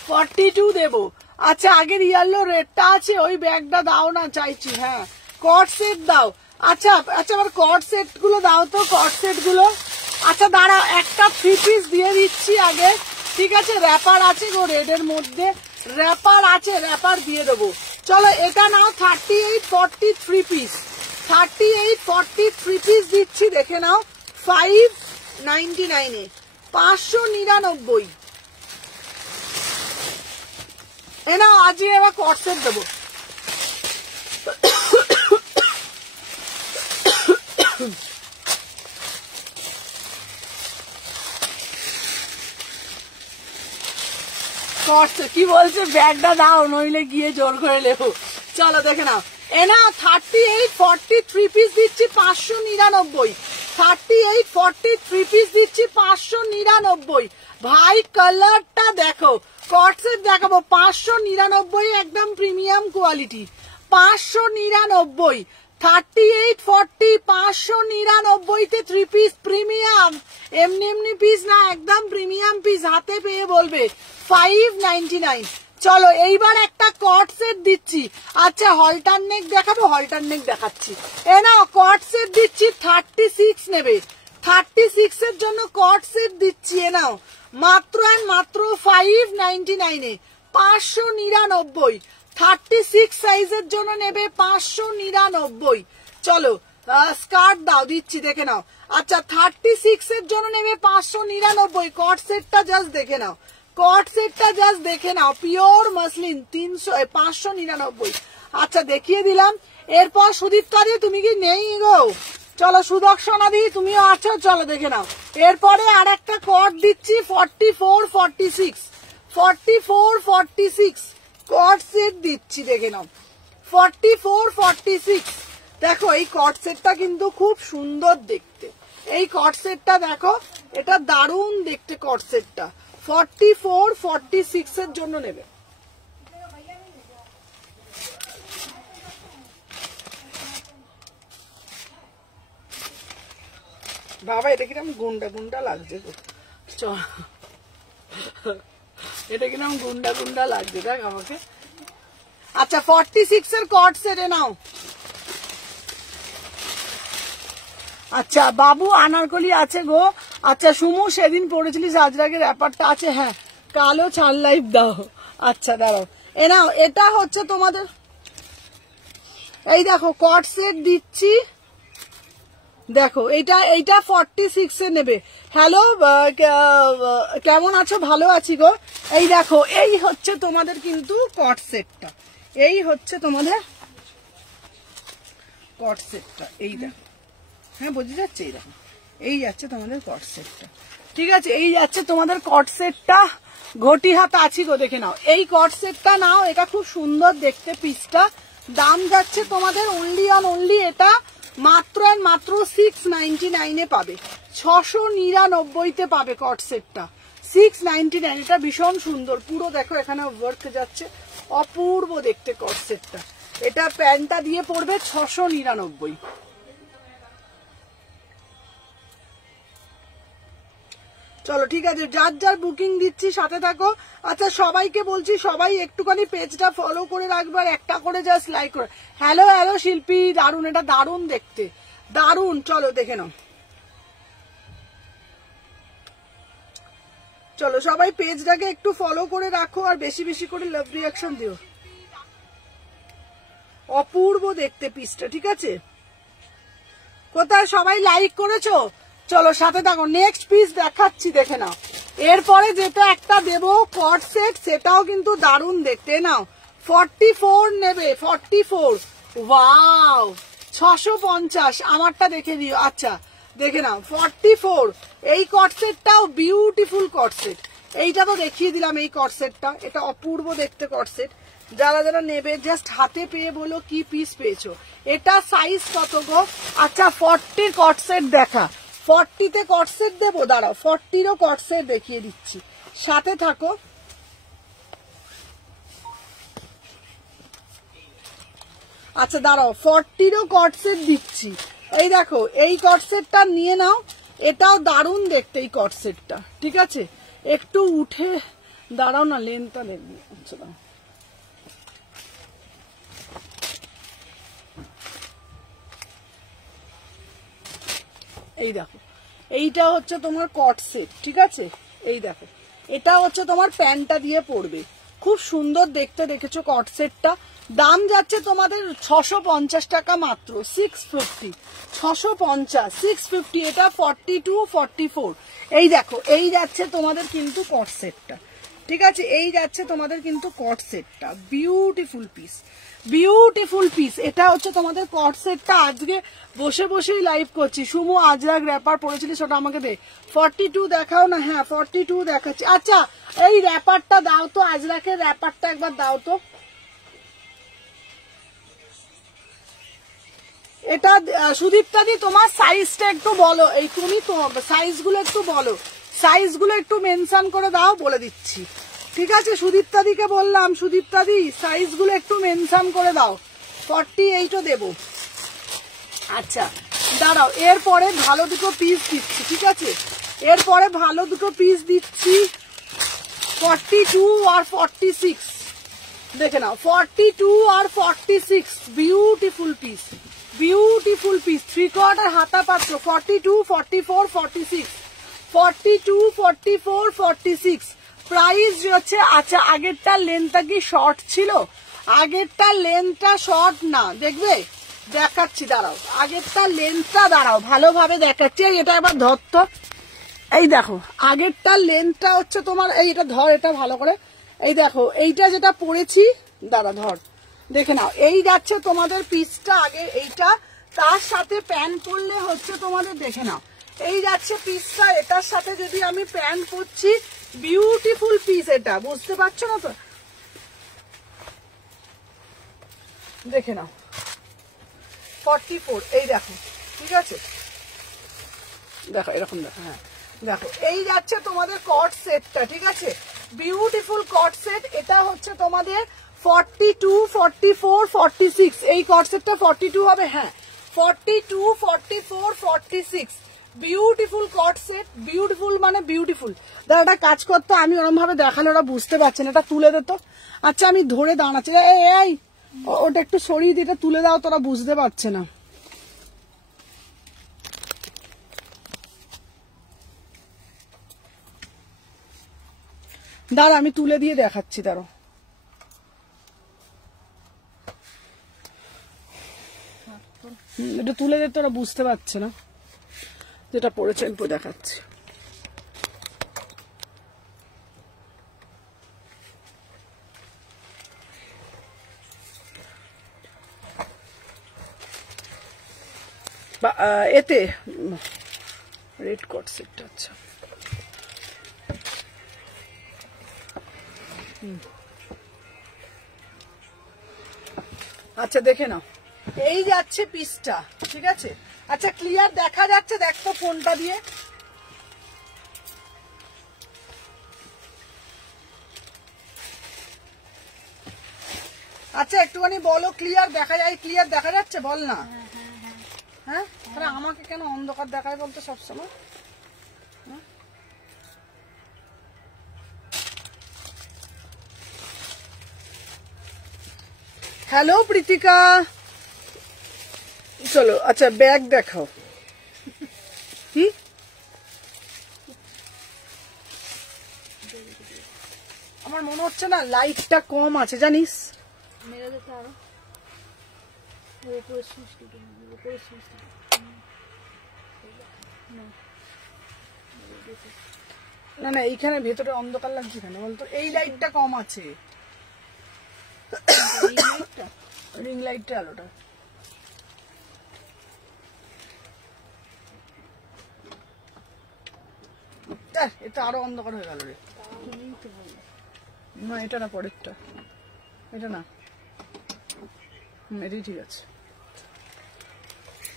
42 দেবো। আচ্ছা আগের ইয়ালো রেটটা আছে, ওই ব্যাগটা দাও না চাইছি। হ্যাঁ কট সেট দাও। আচ্ছা আচ্ছা আবার কট সেট গুলো দাও তো, কট সেট গুলো। আচ্ছা দাঁড়াও একটা 3 পিস দিয়ে দিচ্ছি আগে, ঠিক আছে। র্যাপার আছে গো রেডের মধ্যে, র্যাপার আছে, র্যাপার দিয়ে দেবো। চলো এটা নাও 38 40 3 পিস, 38 40 3 পিস দিচ্ছি, দেখে নাও 599 এ 599। এ নাও আজকে এবার কট সেট দেবো। কটসেট কি বলছে, ব্যাগটা দাও নইলে গিয়ে জোর করে লেবো। চলো দেখে নাও, এ না 38, 40 3 পিস দিচ্ছি 599, 38, 40 3 পিস দিচ্ছি 599। ভাই কালারটা দেখো, কটসেট দেখাবো 599, একদম প্রিমিয়াম কোয়ালিটি 599, 38, 40 599 3 পিস প্রিমিয়াম, এমনি এমনি পিস না, একদম প্রিমিয়াম পিস, হাতে পেয়ে বলবে 599। চলো এইবার একটা কট সেট দিচ্ছি। আচ্ছা হলটার নেক দেখাবো, হলটার নেক দেখাচ্ছি। এ নাও কট সেট দিচ্ছি 36 নেবে, 36 এর জন্য কট সেট দিচ্ছি। এ নাও মাত্র মাত্র 599 599, 36 সাইজের জন্য নেবে 599। চলো স্কার্ট দাও, দিচ্ছি দেখে নাও। আচ্ছা 36 এর জন্য নেবে 599, কট সেটটা জাস্ট দেখে নাও, কট সেটটা জাস্ট দেখে নাও, পিওর মাসলিন 599। আচ্ছা দেখিয়ে দিলাম। এরপর সুদীপ্তাদি তুমি কি নেই গো? চলো সুদর্শনাদি তুমিও আছো, চলো দেখে নাও। এরপরে আর একটা কট দিচ্ছি 44, 46, 44, 46 কট সেট দিচ্ছি, দেখে নাও 44, 46। দেখো এই কট সেটটা কিন্তু খুব সুন্দর দেখতে, এই কট সেটটা দেখো, এটা দারুণ দেখতে কট সেটটা। 44, 46 এর জন্য নেবে। বাবা এটা কিরকম গুন্ডা গুন্ডা লাগছে, এটা কিরকম গুন্ডা গুন্ডা লাগছে দেখ আমাকে। আচ্ছা 46 এর কট সেটে নাও। আচ্ছা বাবু আনারকলি আছে গো। আচ্ছা সুমু সেদিন পড়েছিলিস আজরাগের ব্যাপারটা আছে, হ্যাঁ কালো ছাড় লাইভ দাও। আচ্ছা দাঁড়াও, এ নাও এটা হচ্ছে তোমাদের, এই দেখো কট সেট দিচ্ছি, দেখো এইটা 46 এ নেবে। হ্যালো কেমন আছো? ভালো আছি গো। এই দেখো এই হচ্ছে তোমাদের কিন্তু কট সেটটা, এই হচ্ছে তোমাদের কট সেটটা, এই দেখো, হ্যাঁ বোঝা যাচ্ছে, এই দেখো এই যাচ্ছে তোমাদের কট সেটটা, ঠিক আছে, এই যাচ্ছে তোমাদের কট সেটটা। ঘটি হাত আছি গো, দেখে নাও এই কট সেটটা নাও, এটা খুব সুন্দর দেখতে পিসটা। দাম যাচ্ছে তোমাদের অনলি অন অনলি এটা মাত্র মাত্র 699 এ পাবে, 699 তে পাবে কট সেটটা, 699। এটা ভীষণ সুন্দর, পুরো দেখো এখানে ওয়ার্ক যাচ্ছে, অপূর্ব দেখতে কট সেটটা। এটা প্যান্টটা দিয়ে পড়বে 699। চলো ঠিক আছে, যার যার বুকিং দিচ্ছি সাথে থাকো। আচ্ছা সবাইকে বলছি সবাই একটুখানি পেজটা ফলো করে রাখবে, আর একটা করে জাস্ট লাইক করে। হ্যালো হ্যালো শিল্পী, দারুন, এটা দারুন দেখতে, দারুন। চলো দেখে নাও, চলো সবাই পেজটাকে একটু ফলো করে রাখো, আর বেশি বেশি করে লাভ রিয়াকশন দিও। অপূর্ব দেখতে পিসটা, ঠিক আছে, কোথায় সবাই লাইক করেছো? চলো সাথে থাকো, নেক্সট পিস দেখাচ্ছি, দেখে নাও। এরপরে যেটা একটা দেবো কট সেট, সেটাও কিন্তু দারুণ দেখতে। নাও 44 নেবে, 44, ওয়াও 650, আমারটা দেখে দিও। আচ্ছা দেখে নাও 44, এই কট সেটটাও বিউটিফুল কট সেট, এইটা তো দেখিয়ে দিলাম এই কট সেটটা, এটা অপূর্ব দেখতে কট সেট। যারা যারা নেবে জাস্ট হাতে পেয়ে বলো কি পিস পেয়েছো। এটা সাইজ কত গো? আচ্ছা 40 কট সেট দেখা, 40 তে কট সেট দেবো, দাঁড়াও 40রও কট সেট দেখিয়ে দিচ্ছি, সাথে থাকো। আচ্ছা দাঁড়াও 40রও কট সেট দিচ্ছি, এই দেখো এই কট সেটটা নিয়ে নাও, এটাও দারুণ দেখতে এই কট সেটটা, ঠিক আছে। একটু উঠে দাঁড়াও না, লেনটা দেখবি। আচ্ছা দাঁড়াও, এই দেখো এইটা হচ্ছে তোমার কট সেট, ঠিক আছে। এই দেখো এটা হচ্ছে তোমার প্যান্টটা দিয়ে পড়বে, খুব সুন্দর দেখতে, দেখেছো কট সেটটা। দাম যাচ্ছে তোমাদের 650 টাকা মাত্র, 650, 650, 650। এটা 42, 44, এই দেখো এই যাচ্ছে তোমাদের কিন্তু কট সেটটা, ঠিক আছে, এই যাচ্ছে তোমাদের কিন্তু কট সেটটা, বিউটিফুল পিস, বিউটিফুল পিস। এটা হচ্ছে তোমাদের কট সেটটা। আজকে বসে বসেই লাইভ করছি। সুমু আজরাক র্যাপার পরেছিলিস, ওটা আমাকে দে। 42 দেখাও না। হ্যাঁ 42 দেখাচ্ছি। আচ্ছা এই র্যাপারটা দাও তো, আজরাকের র্যাপারটা একবার দাও তো। এটা সুদীপ্তা দি তোমার সাইজটা একটু বলো, এই তুমি তো সাইজগুলো একটু বলো, সাইজগুলো একটু মেনশন করে দাও, বলে দিচ্ছি। ঠিক আছে সুদীপ্তা দিকে বললাম, সুদীপ্তা দি সাইজগুলো একটু মেনশন করে দাও। 48ও দেবো। আচ্ছা দাঁড়াও, এরপরে ভালো দুটো পিস দিচ্ছি। ঠিক আছে, এরপরে ভালো দুটো পিস দিচ্ছি। 42 আর 46 দেখে নাও, 42 আর 46 বিউটিফুল পিস, বিউটিফুল পিস। 3/4 হাতা পাত্র। 42, 44, 46, 42, 44, 46 প্রাইস হচ্ছে। আচ্ছা আগেরটার লেন্থটা কি শর্ট ছিল? আগেরটার লেন্থটা শর্ট না, দেখবে দেখাচ্ছি, দাঁড়াও আগেরটার লেন্থটা, দাঁড়াও ভালোভাবে দেখাচ্ছি। এটা এবার ধরতো, এই দেখো আগেরটার লেন্থটা হচ্ছে তোমার, এই এটা ধর, এটা ভালো করে, এই দেখো এইটা যেটা পরেছি, দাঁড়া ধর, দেখে নাও, এই যাচ্ছে তোমাদের পিসটা আগে এইটা, তার সাথে প্যান্ট পরলে হচ্ছে তোমাদের, দেখে নাও এই যাচ্ছে পিসটা, এটার সাথে যদি আমি প্যান্ট পরছি, বিউটিফুল পিস। এটা বুঝতে পারছো না তো, দেখে নাও 44, এই দেখো, ঠিক আছে দেখো এরকম দেখো, হ্যাঁ দেখো এই যাচ্ছে তোমাদের কট সেটটা। ঠিক আছে, বিউটিফুল কট সেট। এটা হচ্ছে তোমাদের 42, 44, 46, এই কট সেটটা 42 হবে। হ্যাঁ 42, 44, 46 বিউটিফুল কট সেট, বিউটিফুল মানে বিউটিফুল। দাদা একটা কাজ করতো, আমি ওরম ভাবে দেখালে ওরা বুঝতে পারছে না, এটা তুলে দিত। আচ্ছা আমি ধরে দাঁড়াচ্ছি, এই ওটা একটু সরিয়ে দিয়ে তুলে দাও, তোরা বুঝতে পারছে না। দাঁড়া আমি তুলে দিয়ে দেখাচ্ছি, দাঁড়ো। এটা তুলে দিতে ওরা বুঝতে পারছে না যেটা পড়েছে, আমি দেখাচ্ছি। এতে রেড কট সেটটা। আচ্ছা আচ্ছা দেখে নাও, এই যাচ্ছে পিসটা। ঠিক আছে, আচ্ছা ক্লিয়ার দেখা যাচ্ছে? দেখতো ফোনটা দিয়ে। আচ্ছা একটুখানি বলো, ক্লিয়ার দেখা যায়? ক্লিয়ার দেখা যাচ্ছে বল না। হ্যাঁ তাহলে আমাকে কেন অন্ধকার দেখায় বলতো সবসময়? হ্যালো প্রীতিকা, চলো আচ্ছা ব্যাগ দেখাও। কি আমার মনে হচ্ছে না লাইটটা কম আছে, জানিস? না না এইখানে ভেতরে অন্ধকার লাগছে কেন বলতো? এই লাইটটা কম আছে, রিং লাইটটা আলোটা। এটা আরো অন্ধকার হয়ে গেল রে। না এটা না, পরেরটা, এটা না, এটাই ঠিক আছে।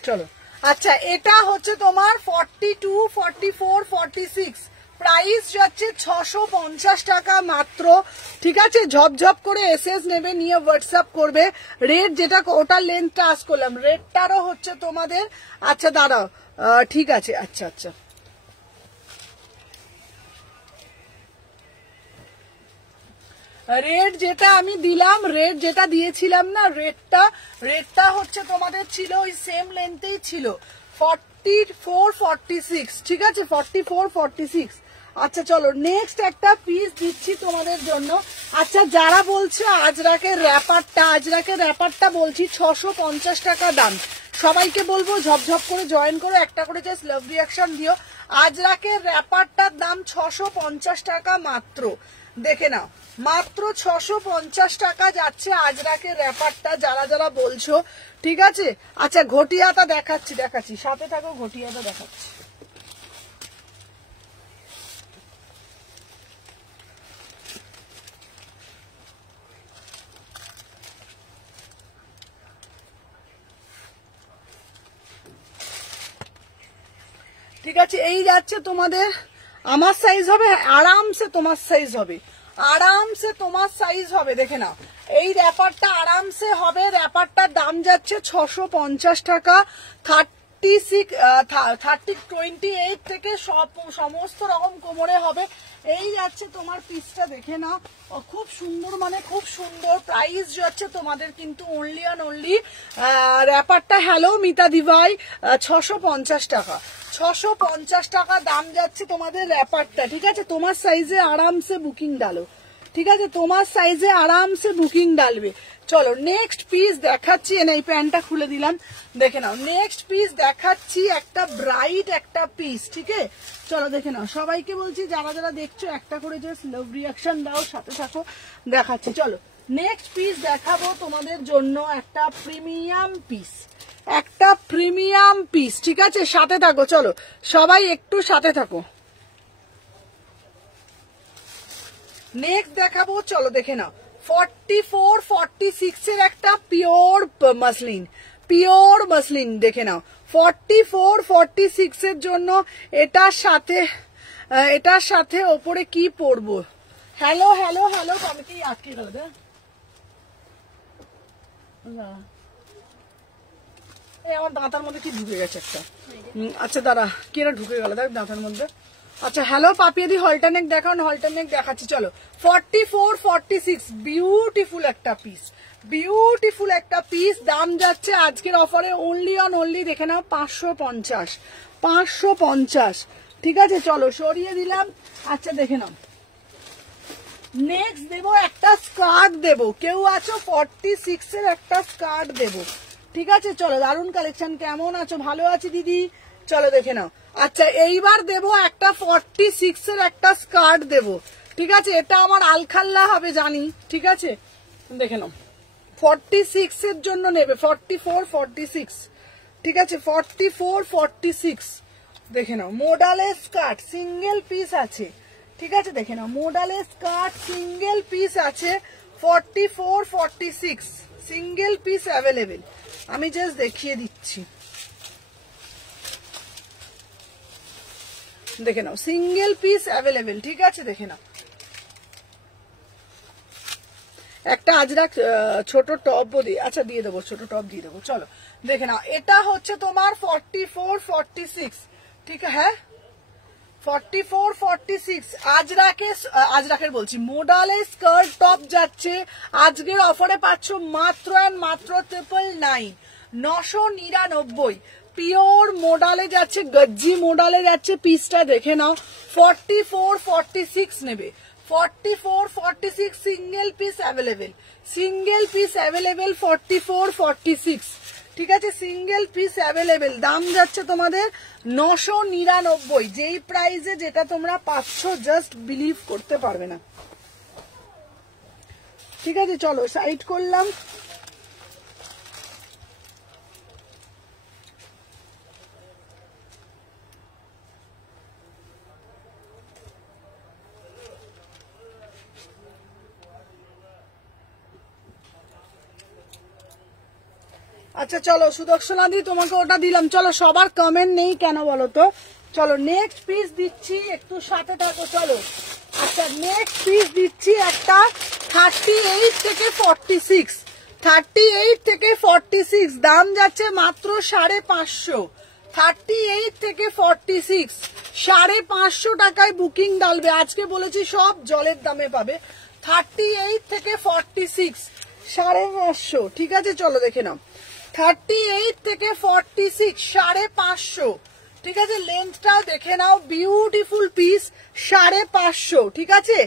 চলো আচ্ছা এটা হচ্ছে তোমার 42, 44, 46 প্রাইস যাচ্ছে 650 টাকা মাত্র। ঠিক আছে, ঝপঝপ করে এসএস নেবে, নিয়ে হোয়াটসঅ্যাপ করবে। রেড যেটা ওটার লেন্থটা আস করলাম, রেডটারও হচ্ছে তোমাদের। আচ্ছা দাঁড়াও, ঠিক আছে, আচ্ছা আচ্ছা রেড যেটা আমি দিলাম, রেড যেটা দিয়েছিলাম না, রেডটা হচ্ছে তোমাদের ছিল ওই সেম লেন্থেই ছিল, 44, 46। ঠিক আছে 44, 46। আচ্ছা চলো নেক্সট একটা পিস দিচ্ছি তোমাদের জন্য। আচ্ছা যারা বলছে আজরাকের র্যাপারটা বলছি 650 টাকা দাম। সবাইকে বলবো ঝপঝপ করে জয়েন করো, একটা করে জাস্ট লাভ রিয়াকশন দিও। আজরাকের র্যাপারটার দাম 650 টাকা মাত্র। দেখে নাও মাত্র 650 টাকা যাচ্ছে আজরাকের র্যাপারটা, যারা যারা বলছো, ঠিক আছে। আচ্ছা ঘটিয়াটা দেখাচ্ছি, সাথে থাকো, ঘটিয়াটা দেখাচ্ছি। ঠিক আছে, এই যাচ্ছে তোমাদের, আমার সাইজ হবে, আরামসে তোমার সাইজ হবে, আরামসে তোমার সাইজ হবে। দেখে নাও এই র্যাপারটা আরামসে হবে। র্যাপারটার দাম যাচ্ছে 650 টাকা। 28 থেকে সমস্ত রকম কোমরে হবে। এই যাচ্ছে তোমার পিসটা, দেখে নাও খুব সুন্দর, মানে খুব সুন্দর। প্রাইস যাচ্ছে তোমাদের কিন্তু অনলি অ্যান্ড অনলি র্যাপারটা, হ্যালো মিতা দিভাই, 650 টাকা। 650 টাকা দাম যাচ্ছে তোমাদের র্যাপারটা, ঠিক আছে। তোমার সাইজে আরামসে বুকিং ডালো, ঠিক আছে, তোমার সাইজে আরামসে বুকিং ডালবে। চলো নেক্সট পিস দেখাচ্ছি, এই প্যান্টটা খুলে দিলাম, দেখে নাও। নেক্সট পিস দেখাচ্ছি, একটা ব্রাইট একটা পিস, ঠিক আছে। চলো দেখে নাও, সবাইকে বলছি যারা যারা দেখছো একটা করে জাস্ট লাভ রিয়াকশন দাও, সাথে থাকো, দেখাচ্ছি। চলো নেক্সট পিস দেখাবো তোমাদের জন্য, একটা প্রিমিয়াম পিস, একটা প্রিমিয়াম পিস, ঠিক আছে, সাথে থাকো। চলো সবাই একটু সাথে থাকো। নেক্সট দেখাবো, চলো দেখে নাও। 44-46 এর একটা পিওর মাসলিন, পিওর মাসলিন, দেখে নাও। 44-46 এর জন্য এটার সাথে ওপরে কি পরবো? হ্যালো হ্যালো হ্যালো, আমি কি আটকে গেল? আমার দাঁতার মধ্যে কি ঢুকে গেছে একটা। আচ্ছা দাঁড়া, কি এটা ঢুকে গেল দেখ দাঁতার মধ্যে। আচ্ছা হ্যালো পাপিয়াদি, হলটারনেক দেখাও, হলটারনেক দেখাচ্ছি। চলো 44-46, বিউটিফুল একটা পিস, বিউটিফুল একটা পিস। দাম যাচ্ছে আজকের অফারে অনলি অন অনলি, দেখে নাও 550, 550, ঠিক আছে। চলো সরিয়ে দিলাম। আচ্ছা দেখে নাও, নেক্সট দেবো একটা স্কার্ট দেবো, কেউ আছো 46 এর একটা স্কার্ট দেবো, ঠিক আছে। চলো দারুন কালেকশন, কেমন আছো? ভালো আছি দিদি, চলো দেখে নাও। আচ্ছা এইবার দেবো একটা 46 এর একটা স্কার্ট দেবো, ঠিক আছে। এটা আমার আলখাল্লা হবে জানি, ঠিক আছে, দেখে নাও। 46 এর জন্য নেবে, 44-46, ঠিক আছে, 44-46, দেখে নাও। মোডালের স্কার্ট সিঙ্গেল পিস আছে, ঠিক আছে, দেখে নাও। মোডালের স্কার্ট সিঙ্গেল পিস আছে, 44-46 সিঙ্গেল পিস অ্যাভেলেবেল। আমি জাস্ট দেখিয়ে দিচ্ছি, দেখে নাও, সিঙ্গেল পিস অ্যাভেলেবেল, ঠিক আছে, দেখে নাও। একটা আজরাক ছোট টপ দিয়ে, আচ্ছা দিয়ে দেবো, ছোট টপ দিয়ে দেবো। চলো দেখে নাও, এটা হচ্ছে তোমার 44-46, ঠিক আছে, হ্যাঁ 44-46 আজরাকের বলছি, মোডালে স্কার্ট টপ যাচ্ছে আজকের অফারে পাচ্ছ মাত্র অ্যান্ড মাত্র 999, 999। পিওর মোডালে যাচ্ছে, গজ্জি মোডালে যাচ্ছে পিসটা, দেখে নাও। 44-46 নেবে, 44-46 single piece available, single piece available 44-46, ঠিক আছে, সিঙ্গেল পিস অ্যাভেলেবেল। দাম যাচ্ছে তোমাদের 999, যেই প্রাইসে যেটা তোমরা পাচ্ছ জাস্ট বিলিভ করতে পারবে না, ঠিক আছে। চলো সাইড করলাম। আচ্ছা চলো সুদর্শনা দি, তোমাকে ওটা দিলাম। চলো সবার কমেন্ট নেই কেন বলো তো। চলো নেক্সট পিস দিচ্ছি, একটু সাথে থাকো। চলো আচ্ছা নেক্সট পিস দিচ্ছি একটা 38 থেকে 46, 38 থেকে 46, দাম যাচ্ছে মাত্র 550। 38 থেকে 46, 550 টাকায় বুকিং ডালবে। আজকে বলেছি সব জলের দামে পাবে। 38 থেকে 46, 550, ঠিক আছে। চলো দেখে নাও, 38 থেকে 46, 550, ঠিক আছে। লেন্থটাও দেখে নাও, বিউটিফুল পিস, 550, ঠিক আছে,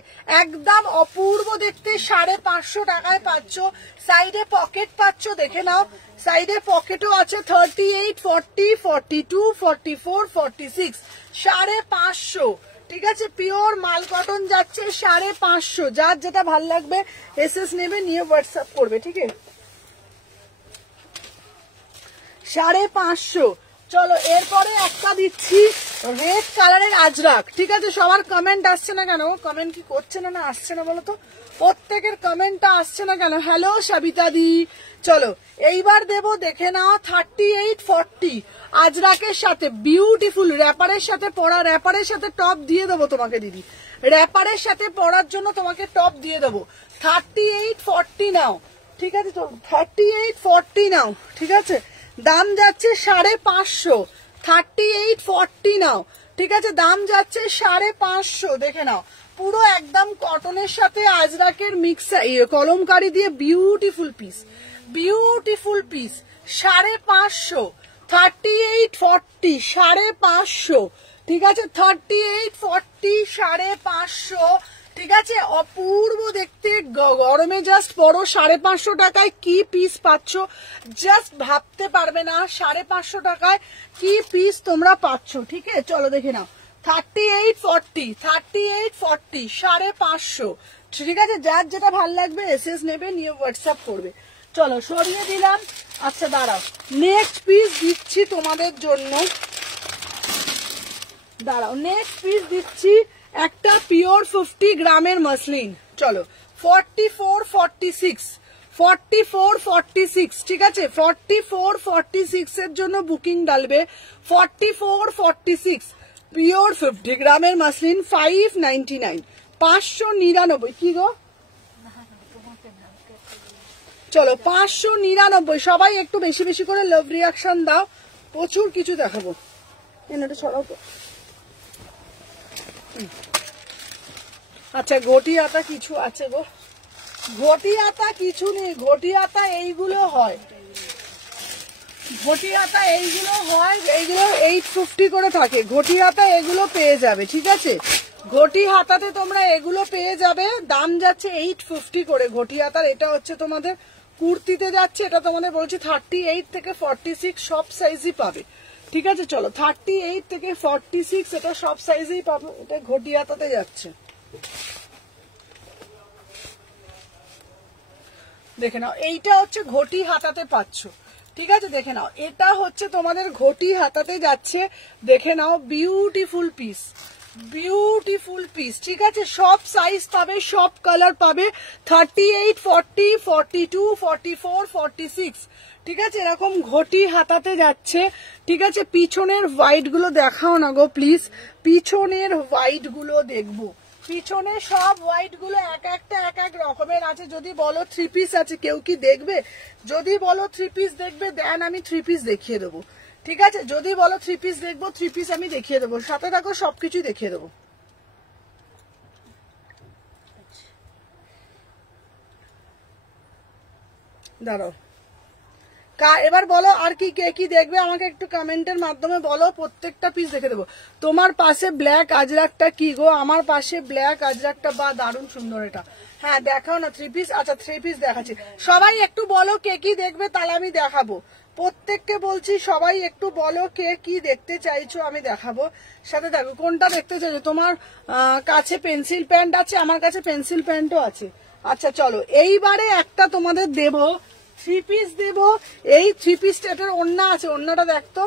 একদম অপূর্ব দেখতে। 550 টাকায় পাচ্ছ। সাইডে পকেট পাচ্ছ, দেখে নাও, সাইডে পকেটও আছে। 38, 40, 42, 44, 46, 550, ঠিক আছে, পিওর মাল কটন যাচ্ছে 550। যার যেটা ভাল লাগবে এসএস নেবে, নিয়ে হোয়াটসঅ্যাপ করবে। ঠিক আছে, 550। চলো এরপরে একটা দিচ্ছি রেড কালারের আজরাক। ঠিক আছে, সবার কমেন্ট আসছে না কেন? কমেন্ট কি করছে না, না আসছে না বলো তো? প্রত্যেকের কমেন্টটা আসছে না কেন? হ্যালো সবিতা দি। চলো এইবার দেব, দেখে নাও 3840 আজরাকের সাথে বিউটিফুল র্যাপারের সাথে পরা, র্যাপারের সাথে টপ দিয়ে দেবো তোমাকে দিদি, র্যাপারের সাথে পরার জন্য তোমাকে টপ দিয়ে দেবো। 3840 নাও। ঠিক আছে, তো 3840 নাও। ঠিক আছে, দাম যাচ্ছে 550। 3840 নাও। ঠিক আছে, দাম যাচ্ছে 550। দেখে নাও, পুরো একদম কটনের সাথে আজরাকের মিক্স কলমকারি দিয়ে বিউটিফুল পিস, বিউটিফুল পিস। 550। 3840 550। ঠিক আছে, 3840 550। ঠিক আছে, অপূর্ব দেখতে, গরমে জাস্ট পরো। 550 টাকায় কি পিস পাচ্ছ জাস্ট ভাবতে পারবে না। 550 টাকায় কি পিস তোমরা পাচ্ছ। ঠিক আছে, চলো দেখে নাও। 3840 3840 550। ঠিক আছে, যার যেটা ভাল লাগবে এসএস নেবে, নিয়ে হোয়াটসঅ্যাপ করবে। চলো সরিয়ে দিলাম। আচ্ছা দাঁড়াও, নেক্সট পিস দিচ্ছি তোমাদের জন্য। দাঁড়াও, নেক্সট পিস দিচ্ছি একটা পিওর 50 গ্রামের মসলিন। চলো 4446 4446। ঠিক আছে, 4446 এর জন্য বুকিং ডালবে। 4446 পিওর 50 গ্রামের মসলিন 599 599। কি গো? চলো 599। সবাই একটু বেশি বেশি করে লাভ রিয়াকশন দাও, প্রচুর কিছু দেখাবো। এটা ছড়াও তো। আচ্ছা, ঘটি আতা কিছু আছে গো? ঘটি আতা কিছু নেই, ঘটি আতা এইগুলো হয়, ঘটি আতা এইগুলো হয়, এইগুলো 850 করে থাকে। ঘটি আতা এগুলো পেয়ে যাবে। ঠিক আছে, ঘটি হাতাতে তোমরা এগুলো পেয়ে যাবে। দাম যাচ্ছে 850 করে ঘটি হাতার। এটা হচ্ছে তোমাদের কুর্তিতে যাচ্ছে। এটা তোমাদের বলছি 38 থেকে 46 সব সাইজই পাবে। ঠিক আছে, চলো 38 থেকে 46 এটা সব সাইজেই পাবে। এটা ঘটি হাতাতে যাচ্ছে। দেখে নাও, এইটা হচ্ছে ঘটি হাতাতে পাচ্ছ। ঠিক আছে, দেখে নাও, এটা হচ্ছে তোমাদের ঘটি হাতাতে যাচ্ছে। দেখে নাও, বিউটিফুল পিস, বিউটিফুল পিস। ঠিক আছে, সব সাইজ পাবে, সব কালার পাবে। 38 40 42 44 46। ঠিক আছে, এরকম ঘটি হাতাতে যাচ্ছে। ঠিক আছে, পিছনের হোয়াইট গুলো দেখাও না গো প্লিজ, পিছনের হোয়াইট গুলো দেখবো। পিছনে সব হোয়াইট গুলো এক একটা এক এক রকমের আছে। যদি বলো 3 পিস আছে, কেউ কি দেখবে? যদি বলো 3 পিস দেখবে, দেন আমি 3 পিস দেখিয়ে দেবো। ঠিক আছে, যদি বলো 3 পিস দেখবো, 3 পিস আমি দেখিয়ে দেবো। সাথে থাকো, সবকিছু দেখিয়ে দেবো। দাঁড়াও, এবার বলো আর কি কে কি দেখবে, আমাকে একটু কমেন্টের মাধ্যমে বলো। প্রত্যেকটা পিস দেখে দেবো। তোমার পাশে ব্ল্যাক আজরাকটা কি গো? আমার পাশে ব্ল্যাক আজরাকটা, বা দারুণ সুন্দর এটা। হ্যাঁ দেখাও না 3 পিস। আচ্ছা 3 পিস দেখাচ্ছি। সবাই একটু বলো কে কি দেখবে, তাহলে আমি দেখাবো। প্রত্যেককে বলছি, সবাই একটু বলো কে কি দেখতে চাইছো, আমি দেখাবো। সাথে দেখো কোনটা দেখতে চাইছো। তোমার কাছে পেন্সিল প্যান্ট আছে, আমার কাছে পেন্সিল প্যান্টও আছে। আচ্ছা চলো, এইবারে একটা তোমাদের দেবো 3 পিস দেবো। এই 3 পিসটা, এটার ওড়না আছে, ওড়নাটা দেখতো,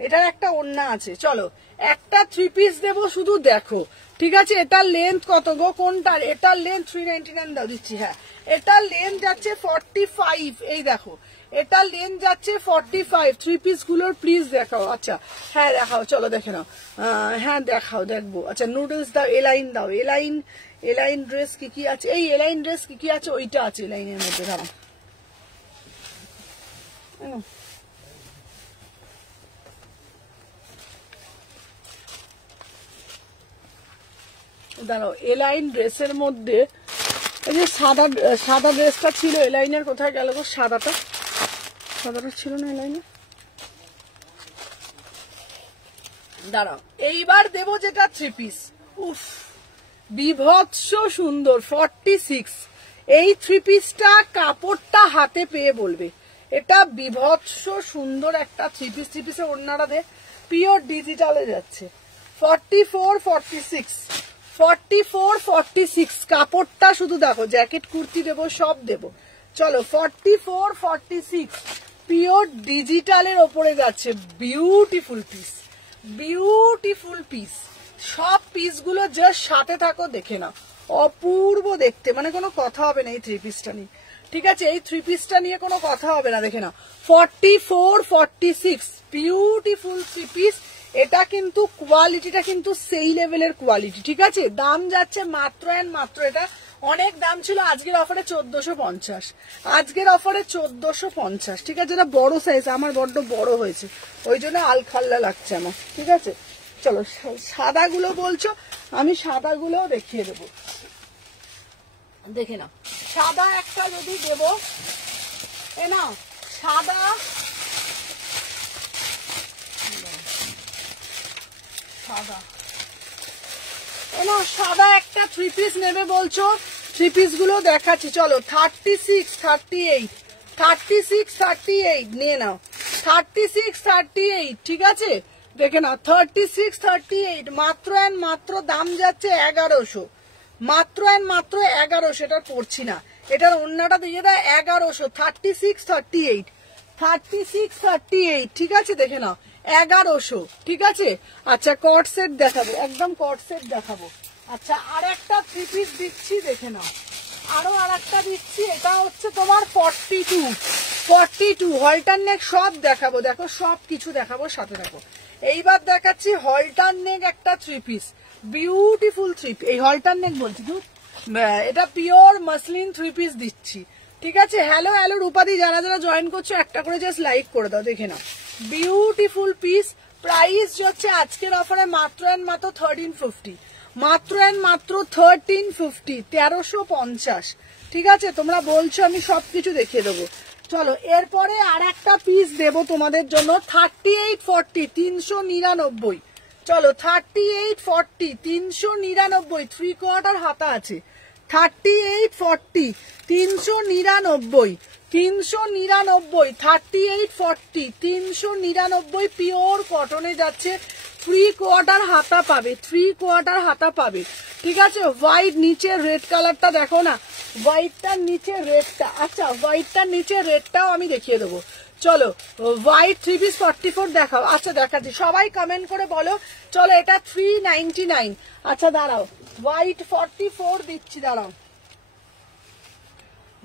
এটার একটা ওড়না আছে। চলো একটা 3 পিস দেবো, শুধু দেখো। ঠিক আছে, এটার লেন্থ কত গো? কোনটার? এটার লেন্থ 399 দাও, দিচ্ছি। হ্যাঁ, এটার লেন্থ যাচ্ছে 45। এই দেখো, এটার লেন্থ যাচ্ছে 45। 3 পিস গুলোর প্লিজ দেখাও। আচ্ছা হ্যাঁ দেখাও, চলো দেখে নাও। হ্যাঁ দেখাও, দেখবো। আচ্ছা নুডলস দাও, এলাইন দাও, এলাইন। এলাইন ড্রেস কি কি আছে? এই এলাইন ড্রেস কি কি আছে? ওইটা আছে এলাইনের মধ্যে। দাঁড়াও, দাঁড়াও, এলাইন ড্রেসের মধ্যে এই যে সাদা সাদা ড্রেসটা ছিল, এলাইনের কোথায় গেল গো? সাদাটা, সাদাটা ছিল না এলাইনে। দাঁড়াও, এইবার দেবো যেটা 3 পিস। উফ, বিভৎস সুন্দর 46। এই 3 পিসটা কাপড়টা হাতে পেয়ে বলবে এটা বিভৎস সুন্দর একটা 3 পিস। 3 পিসের ওড়নাটা দে, পিওর ডিজিটালে যাচ্ছে। 44 46 44 46 কাপড়টা শুধু দেখো, জ্যাকেট কুর্তি দেবো, সব দেবো। চলো 44 46 পিওর ডিজিটালের ওপরে যাচ্ছে, বিউটিফুল পিস, বিউটিফুল পিস। সব পিসগুলো জাস্ট সাথে থাকো, দেখে নাও, অপূর্ব দেখতে, মানে কোনো কথা হবে না এই থ্রি পিসটা নিয়ে, ঠিক আছে? এই থ্রি পিসটা নিয়ে কোনো কথা হবে না, দেখে নাও। 44 46 বিউটিফুল থ্রি পিস। এটা কিন্তু কোয়ালিটিটা কিন্তু সেই লেভেলের কোয়ালিটি, ঠিক আছে? দাম যাচ্ছে মাত্র এন্ড মাত্র, এটা অনেক দাম ছিল, আজকের অফারে 1450, আজকের অফারে 1450, ঠিক আছে? এটা বড় সাইজ, আমার বড্ড বড় হয়েছে, ওই জন্য আলখাল্লা লাগছে আমার, ঠিক আছে? চলো সাদাগুলো বলছো, আমি সাদাগুলোও দেখিয়ে দেবো, দেখে নাও। সাদা একটা যদি দেবো, এ নাও সাদা, সাদা এ নাও সাদা একটা থ্রি পিস নেবে বলছো, থ্রি পিস গুলো দেখাচ্ছি। চলো 36 38 36 38 নিয়ে নাও, 36 38, ঠিক আছে? দেখে নাও 36 38 মাত্র এন্ড মাত্র দাম যাচ্ছে 1100, মাত্র এন্ড মাত্র 1100। এটা পড়ছি না, এটার অন্যটা দিয়ে দেয় 1100, 36 38 36 38, ঠিক আছে? দেখে নাও 1100, ঠিক আছে? আচ্ছা কট সেট দেখাবো, একদম কট সেট দেখাবো। আচ্ছা আর একটা থ্রি পিস দিচ্ছি, দেখে নাও, আরো আর একটা দিচ্ছি, এটা হচ্ছে তোমার 42 হলটার নেক, সব দেখাবো, দেখো সব কিছু দেখাবো, সাথে থাকো। এইবার দেখাচ্ছি হলটার নেক একটা three piece, beautiful three piece, এই হলটার নেক বলছি, এটা পিওর মাসলিন থ্রি পিস দিচ্ছি, ঠিক আছে? হ্যালো হ্যালো রূপাদি, যারা যারা জয়েন করছো একটা করে জাস্ট লাইক করে দাও, দেখে নাও বিউটিফুল পিস। প্রাইস হচ্ছে আজকের অফারে মাত্র এন্ড মাত্র 1350, মাত্র এন্ড মাত্র 1350, 1350, ঠিক আছে? তোমরা বলছো, আমি সবকিছু দেখিয়ে দেবো। চলো এরপরে আর একটা পিস দেবো তোমাদের জন্য, 38 40 399। চলো 38 40 399, 3/4 হাতা আছে, 38 40 399 399, 38 40 399 পিওর কটনে যাচ্ছে, 3/4 হাতা পাবে, 3/4 হাতা পাবে, ঠিক আছে? হোয়াইট নিচে রেড কালারটা দেখো না, হোয়াইটটার নিচে রেডটা, আচ্ছা হোয়াইটটার নিচে রেডটাও আমি দেখিয়ে দেবো। চলো হোয়াইট থ্রি পিস 44 দেখাও, আচ্ছা দেখাচ্ছি, সবাই কমেন্ট করে বলো। চলো এটা 399, আচ্ছা দাঁড়াও, হোয়াইট 44 দিচ্ছি, দাঁড়াও,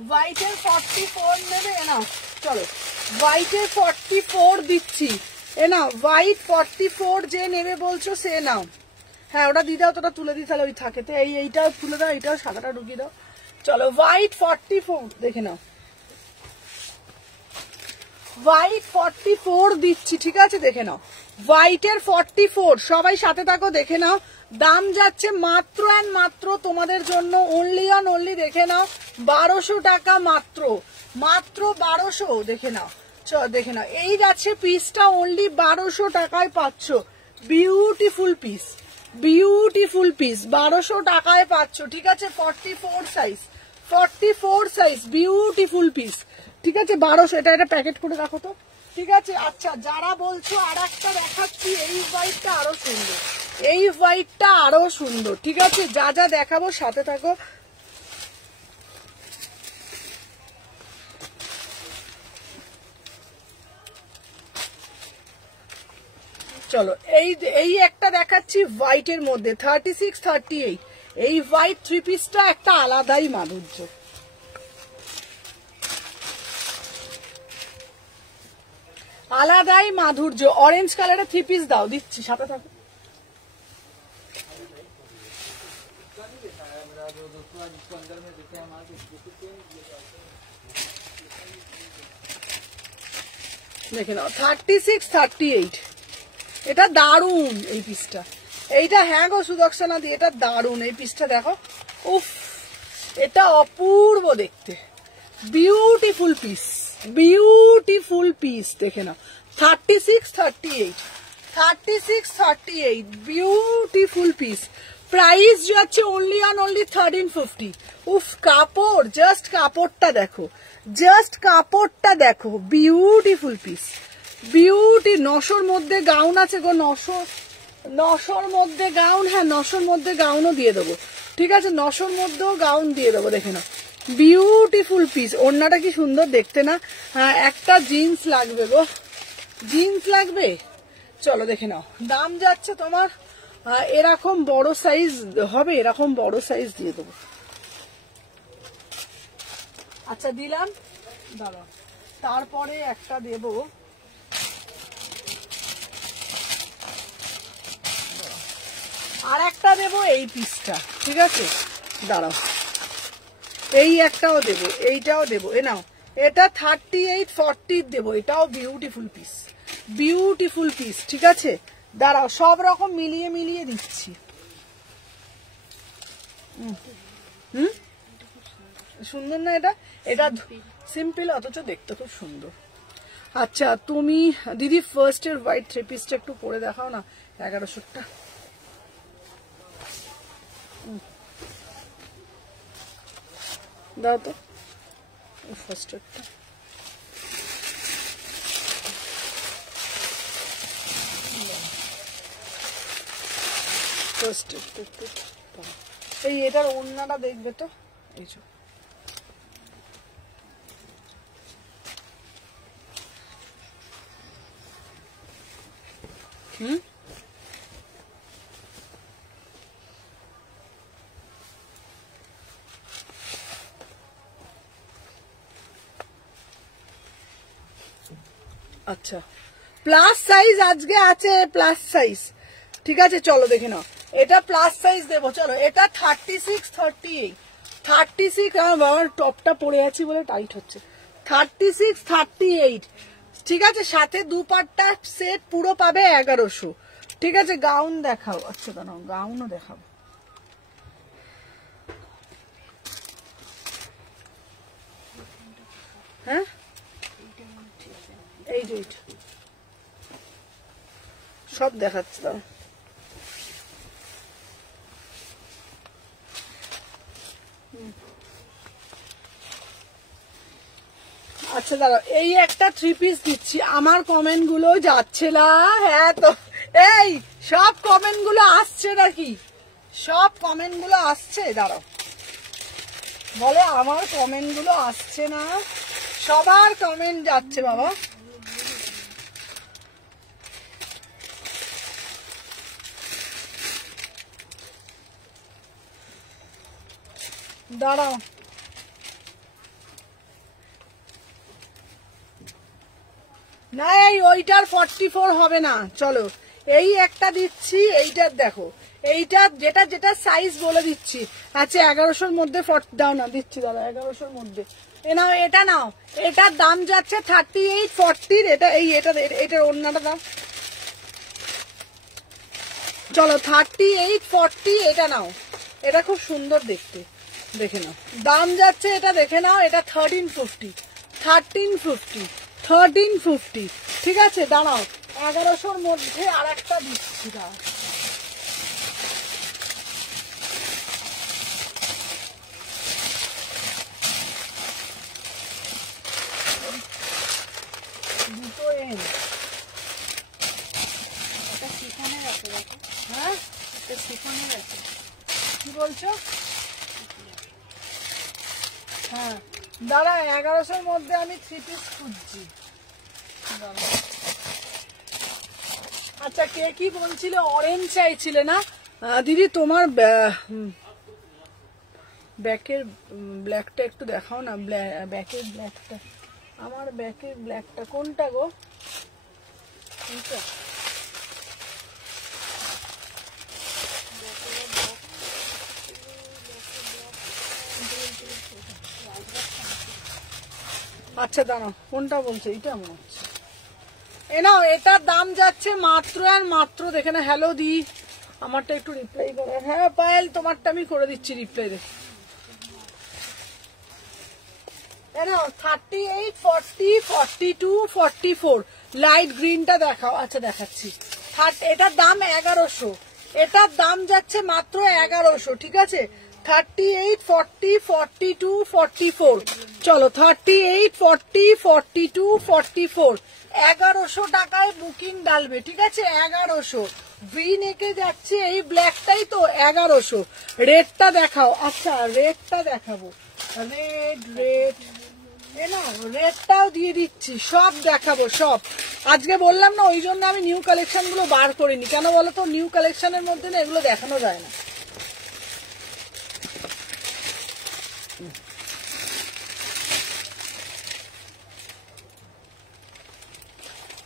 হোয়াইটের 44 নেবে, এ নাও। চলো হোয়াইটের 44 দিচ্ছি, এ নাও হোয়াইট 44 যে নেবে বলছো সে নাও। হ্যাঁ ওটা দিয়ে দাও, তোটা তুলে দিই, তাহলে ওই থাকে তো, এইটাও তুলে দাও, এইটাও সাদাটা ঢুকিয়ে দাও। চলো হোয়াইট 44 দেখে নাও, হোয়াইট 44 দিচ্ছি, ঠিক আছে? দেখে নাও হোয়াইটের 44, সবাই সাথে থাকো, দেখে নাও। দাম যাচ্ছে মাত্র এন্ড মাত্র তোমাদের জন্য অনলি অন অনলি, দেখে নাও 1200 টাকা, মাত্র মাত্র 1200, দেখে নাও, দেখে নাও এই যাচ্ছে পিসটা অনলি 1200 টাকায় পাচ্ছ, বিউটিফুল পিস, বিউটিফুল পিস 1200 টাকায় পাচ্ছ, ঠিক আছে? 44 সাইজ, 44 সাইজ, বিউটিফুল পিস, ঠিক আছে? 1200, এটা প্যাকেট করে রাখো তো, ঠিক আছে? আচ্ছা যারা বলছো আর একটা দেখাচ্ছি, এই হোয়াইটটা আরো সুন্দর, এই হোয়াইটটা আরো সুন্দর, ঠিক আছে? যা যা দেখাবো সাথে থাকো। চলো এই একটা দেখাচ্ছি হোয়াইটের মধ্যে, 36 38, এই হোয়াইট থ্রি পিসটা একটা আলাদাই মাধুর্য, আলাদাই মাধুর্য। অরেঞ্জ কালারের থ্রি পিস দাও, দিচ্ছি, সাথে থাকো। দেখে নাও 36 38, এটা দারুন এই পিসটা, এইটা হ্যাঁ গো সুদর্শনা দি, এটা দারুন এই পিসটা, দেখো উফ এটা অপূর্ব দেখতে, বিউটিফুল পিস, বিউটিফুল পিস, দেখে নাও 36 38, 36 38, বিউটিফুল পিস। প্রাইস যাচ্ছে অনলি অন অনলি 1350। উফ কাপড়, জাস্ট কাপড়টা দেখো, জাস্ট কাপড়টা দেখো, বিউটিফুল পিস, বিউটি। 900-র মধ্যে গাউন আছে গো, 900 900-র মধ্যে গাউন, হ্যাঁ 900-র মধ্যে গাউনও দিয়ে দেবো, ঠিক আছে 900-র মধ্যেও গাউন দিয়ে দেবো। দেখে নাও বিউটিফুল পিস, ওড়নাটা কি সুন্দর দেখতে না? হ্যাঁ একটা জিন্স লাগবে গো, জিন্স লাগবে, চলো দেখে নাও। দাম যাচ্ছে তোমার এরকম বড় সাইজ হবে, এরকম বড় সাইজ দিয়ে দেবো। আচ্ছা দিলাম, দাঁড়াও তারপরে একটা দেব, আর একটা দেবো এই পিসটা, ঠিক আছে দাঁড়াও, এই একটাও দেবো, এইটাও দেবো, এ নাও এটা 38-40 দেবো, এটাও বিউটিফুল পিস, বিউটিফুল পিস, ঠিক আছে দাঁড়াও সব রকম মিলিয়ে মিলিয়ে দিচ্ছি। সুন্দর না এটা? এটা সিম্পল অথচ দেখতে খুব সুন্দর। আচ্ছা তুমি দিদি ফার্স্ট এর হোয়াইট থ্রি পিসটা একটু পরে দেখাও না, 1100টা। দাও তো ফার্স্ট এরটা, ফার্স্ট এরটা এই এটার ওড়নাটা দেখবে তো, এই যে আচ্ছা প্লাস সাইজ আজকে আছে, প্লাস সাইজ, ঠিক আছে চলো দেখে নাও, এটা প্লাস সাইজ দেবো, চলো এটা 36-38, 36 আমার বাবার টপটা পরে আছি বলে টাইট হচ্ছে, 36-38, ঠিক আছে সাথে দুপাট্টা সেট পুরো পাবে 1100, ঠিক আছে গাউন দেখাও, আচ্ছা দাঁড়াও গাউনও দেখাবো, হ্যাঁ এই যে সব দেখাচ্ছে দাও। আচ্ছা দাঁড়াও এই একটা থ্রি পিস দিচ্ছি, আমার কমেন্ট গুলো যাচ্ছে না, হ্যাঁ তো এই সব কমেন্ট গুলো আসছে নাকি, সব কমেন্ট গুলো আসছে, দাঁড়াও বলে আমার কমেন্ট গুলো আসছে না, সবার কমেন্ট যাচ্ছে বাবা, দাঁড়াও না এই ওইটার 44 হবে না, চলো এই একটা দিচ্ছি, এইটার দেখো এইটা যেটা যেটা সাইজ বলে দিচ্ছি, আচ্ছা 1100-র মধ্যে দাও না, দিচ্ছি দাদা 1100-র মধ্যে, এ নাও এটা নাও, এটার দাম যাচ্ছে 38-40, এটা এই এটার ওড়নাটা দাও, চলো 38-40 এটা নাও, এটা খুব সুন্দর দেখতে, দেখে নাও দাম যাচ্ছে, এটা দেখে নাও, এটা 1350, ঠিক আছে দাঁড়াও 1100-র মধ্যে আর একটা দিচ্ছি, দাও দুটো এন, এটা শিফনের আছে দেখো, হ্যাঁ এটা শিফনের আছে, কি বলছো? হ্যাঁ দাঁড়া 1100-র মধ্যে আমি থ্রি পিস খুঁজছি, আচ্ছা কে কি বলছিল অরেঞ্জ চাইছিলে না দিদি, তোমার ব্যাকের ব্ল্যাকটা একটু দেখাও না, ব্যাকের ব্ল্যাকটা, আমার ব্যাকের ব্ল্যাকটা কোনটা গো, আচ্ছা দাঁড়াও কোনটা বলছে, এইটা মনে হচ্ছে, এ নাও এটার দাম যাচ্ছে মাত্র আর মাত্র, দেখে না হ্যালো দি, আমারটা একটু রিপ্লাই করে, হ্যাঁ পায়েল তোমারটা আমি করে দিচ্ছি রিপ্লাই, দেখ এ নাও 38-40-42-44 লাইট গ্রিনটা দেখাও, আচ্ছা দেখাচ্ছি, এটার দাম 1100, এটার দাম যাচ্ছে মাত্র 1100, ঠিক আছে 38, 40, 42, 44 চলো 38, 40, 42, 44 1100 টাকায় বুকিং ডালবে, ঠিক আছে? 1100 ভি নেকে যাচ্ছে এই ব্ল্যাকটাই তো 1100। রেডটা দেখাও। আচ্ছা রেডটা দেখাবো, রেড না রেডটাও দিয়ে দিচ্ছি, সব দেখাবো সব। আজকে বললাম না, ওই জন্য আমি নিউ কালেকশন গুলো বার করিনি। কেন বলো তো, নিউ কালেকশনের মধ্যে না এগুলো দেখানো যায় না।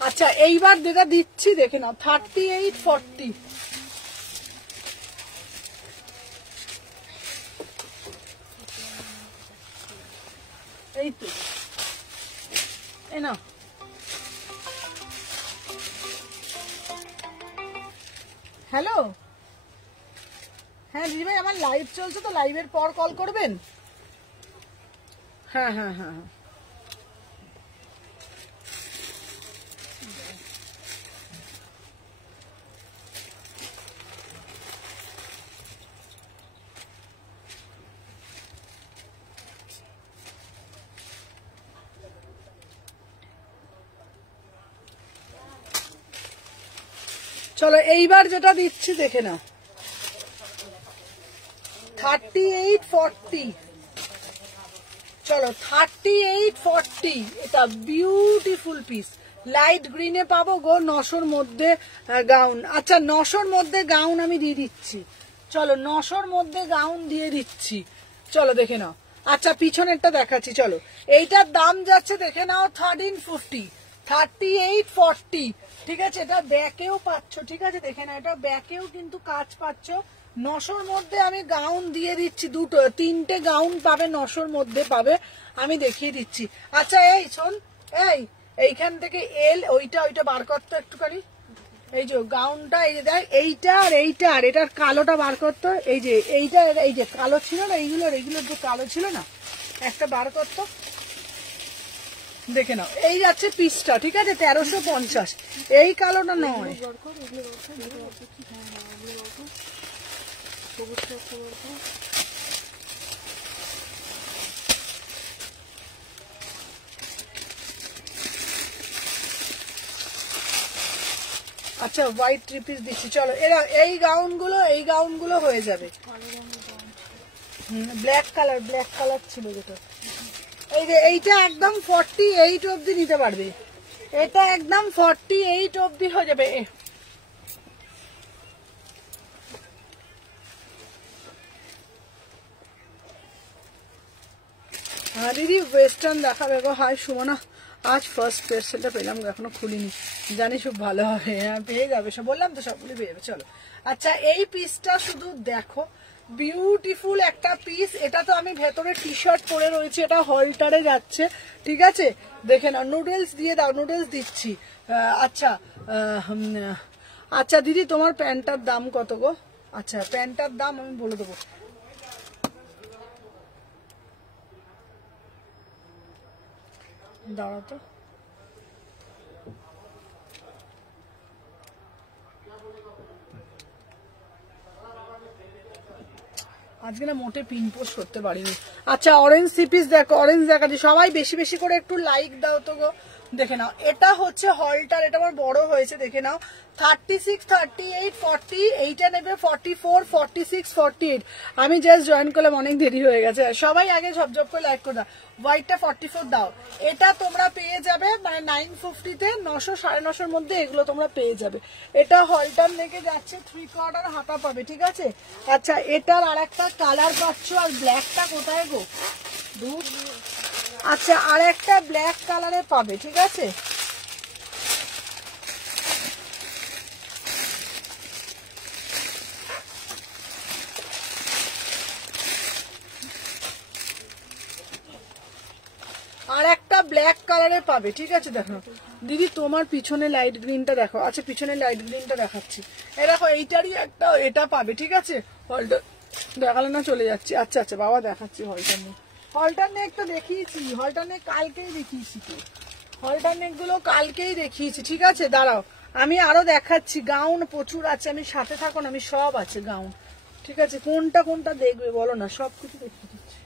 আচ্ছা এইবার যেটা দিচ্ছি দেখে নাও, 38, 40 এই তো না। হ্যালো, হ্যাঁ দিদি ভাই আমার লাইভ চলছে তো, লাইভের পর কল করবেন। হ্যাঁ হ্যাঁ হ্যাঁ হ্যাঁ চলো এইবার যেটা দিচ্ছি দেখে নাও, 38, 40 চলো 38, 40 এটা বিউটিফুল পিস, লাইট গ্রিনে পাবো গো, 900-র মধ্যে গাউন। আচ্ছা 900-র মধ্যে গাউন আমি দিয়ে দিচ্ছি, চলো 900-র মধ্যে গাউন দিয়ে দিচ্ছি, চলো দেখে নাও। আচ্ছা পিছনেরটা দেখাচ্ছি, চলো এইটার দাম যাচ্ছে দেখে নাও 1350, 38, 40 ঠিক আছে? এটা ব্যাকেও পাচ্ছ, ঠিক আছে? দেখে নাও এটা ব্যাকেও কিন্তু কাজ পাচ্ছ। 900-র মধ্যে আমি গাউন দিয়ে দিচ্ছি, দুটো 3টে গাউন পাবে 900-র মধ্যে পাবে, আমি দেখিয়ে দিচ্ছি। আচ্ছা এই শোন, এইখান থেকে ওইটা বার করতো একটুখানি, এই যে গাউনটা, এই যে দেখ এইটা আর এইটা আর এটার কালোটা বার করতো, এই যে এইটা এই যে কালো ছিল না, এইগুলোর যে কালো ছিল না, একটা বার করতো, দেখে নাও এই যাচ্ছে পিসটা, ঠিক আছে? 1350, এই কালোটা নয়। আচ্ছা হোয়াইট 3 পিস দিচ্ছি, চলো এরা এই গাউনগুলো হয়ে যাবে। ব্ল্যাক কালার ছিল যেটা, এই যে এইটা একদম 48 অবধি নিতে পারবে, এটা একদম 48 অবধি হয়ে যাবে। হ্যাঁ দিদি ওয়েস্টার্ন দেখাবে গো। হাই সুমনা, আজ ফার্স্ট পার্সেলটা পেলাম, এখনো খুলিনি, জানি খুব ভালো হবে। হ্যাঁ পেয়ে যাবে, সব বললাম তো সবগুলো পেয়ে যাবে। চলো আচ্ছা এই পিসটা শুধু দেখো, বিউটিফুল একটা পিস। এটা তো আমি ভেতরে টি শার্ট পরে রয়েছে, এটা হলটারে যাচ্ছে, ঠিক আছে? দেখে নাও, নুডলস দিয়ে দাও, নুডলস দিচ্ছি। আচ্ছা দিদি তোমার প্যান্টটার দাম কত গো? আচ্ছা প্যান্টটার দাম আমি বলে দেবো, দাঁড়াও তো। আজকে না মোটে পিন পোস্ট করতে পারিনি। আচ্ছা অরেঞ্জ সিপিস দেখো, অরেঞ্জ দেখাচ্ছি, সবাই বেশি বেশি করে একটু লাইক দাও তো গো। দেখে নাও এটা হচ্ছে হলটার, এটা আমার বড় হয়েছে, দেখে নাও 36, 38, 40, এইটা নেবে 44, 46, 48। আমি জাস্ট জয়েন করলাম, অনেক দেরি হয়ে গেছে। সবাই আগে ঝপঝপ করে লাইক করে দাও। হোয়াইটটা 44 দাও, এটা তোমরা পেয়ে যাবে মানে 950-তে, 900 950-র মধ্যে এগুলো তোমরা পেয়ে যাবে। এটা হলটার লেগে যাচ্ছে, 3/4 হাতা পাবে, ঠিক আছে? আচ্ছা এটার আর একটা কালার পাচ্ছ, আর ব্ল্যাকটা কোথায় গো? আচ্ছা আর একটা ব্ল্যাক কালারে পাবে, ঠিক আছে? আর একটা ব্ল্যাক কালারে পাবে, ঠিক আছে? দেখো দিদি তোমার পিছনে লাইট গ্রিনটা দেখো। আচ্ছা পিছনে লাইট গ্রিনটা দেখাচ্ছি, এই দেখো এইটারই একটা এটা পাবে, ঠিক আছে? হলটা দেখালে না চলে যাচ্ছি। আচ্ছা আচ্ছা বাবা দেখাচ্ছি হলটার নেক, হলটার নেক তো দেখিয়েছি, হলটার নেক কালকেই দেখিয়েছি, তো হলটার নেক গুলো কালকেই দেখিয়েছি, ঠিক আছে? দাঁড়াও আমি আরো দেখাচ্ছি, গাউন প্রচুর আছে, আমি সাথে থাকুন, আমি সব আছে গাউন, ঠিক আছে, কোনটা কোনটা দেখবে বলো না, সবকিছু দেখিয়ে দিচ্ছি।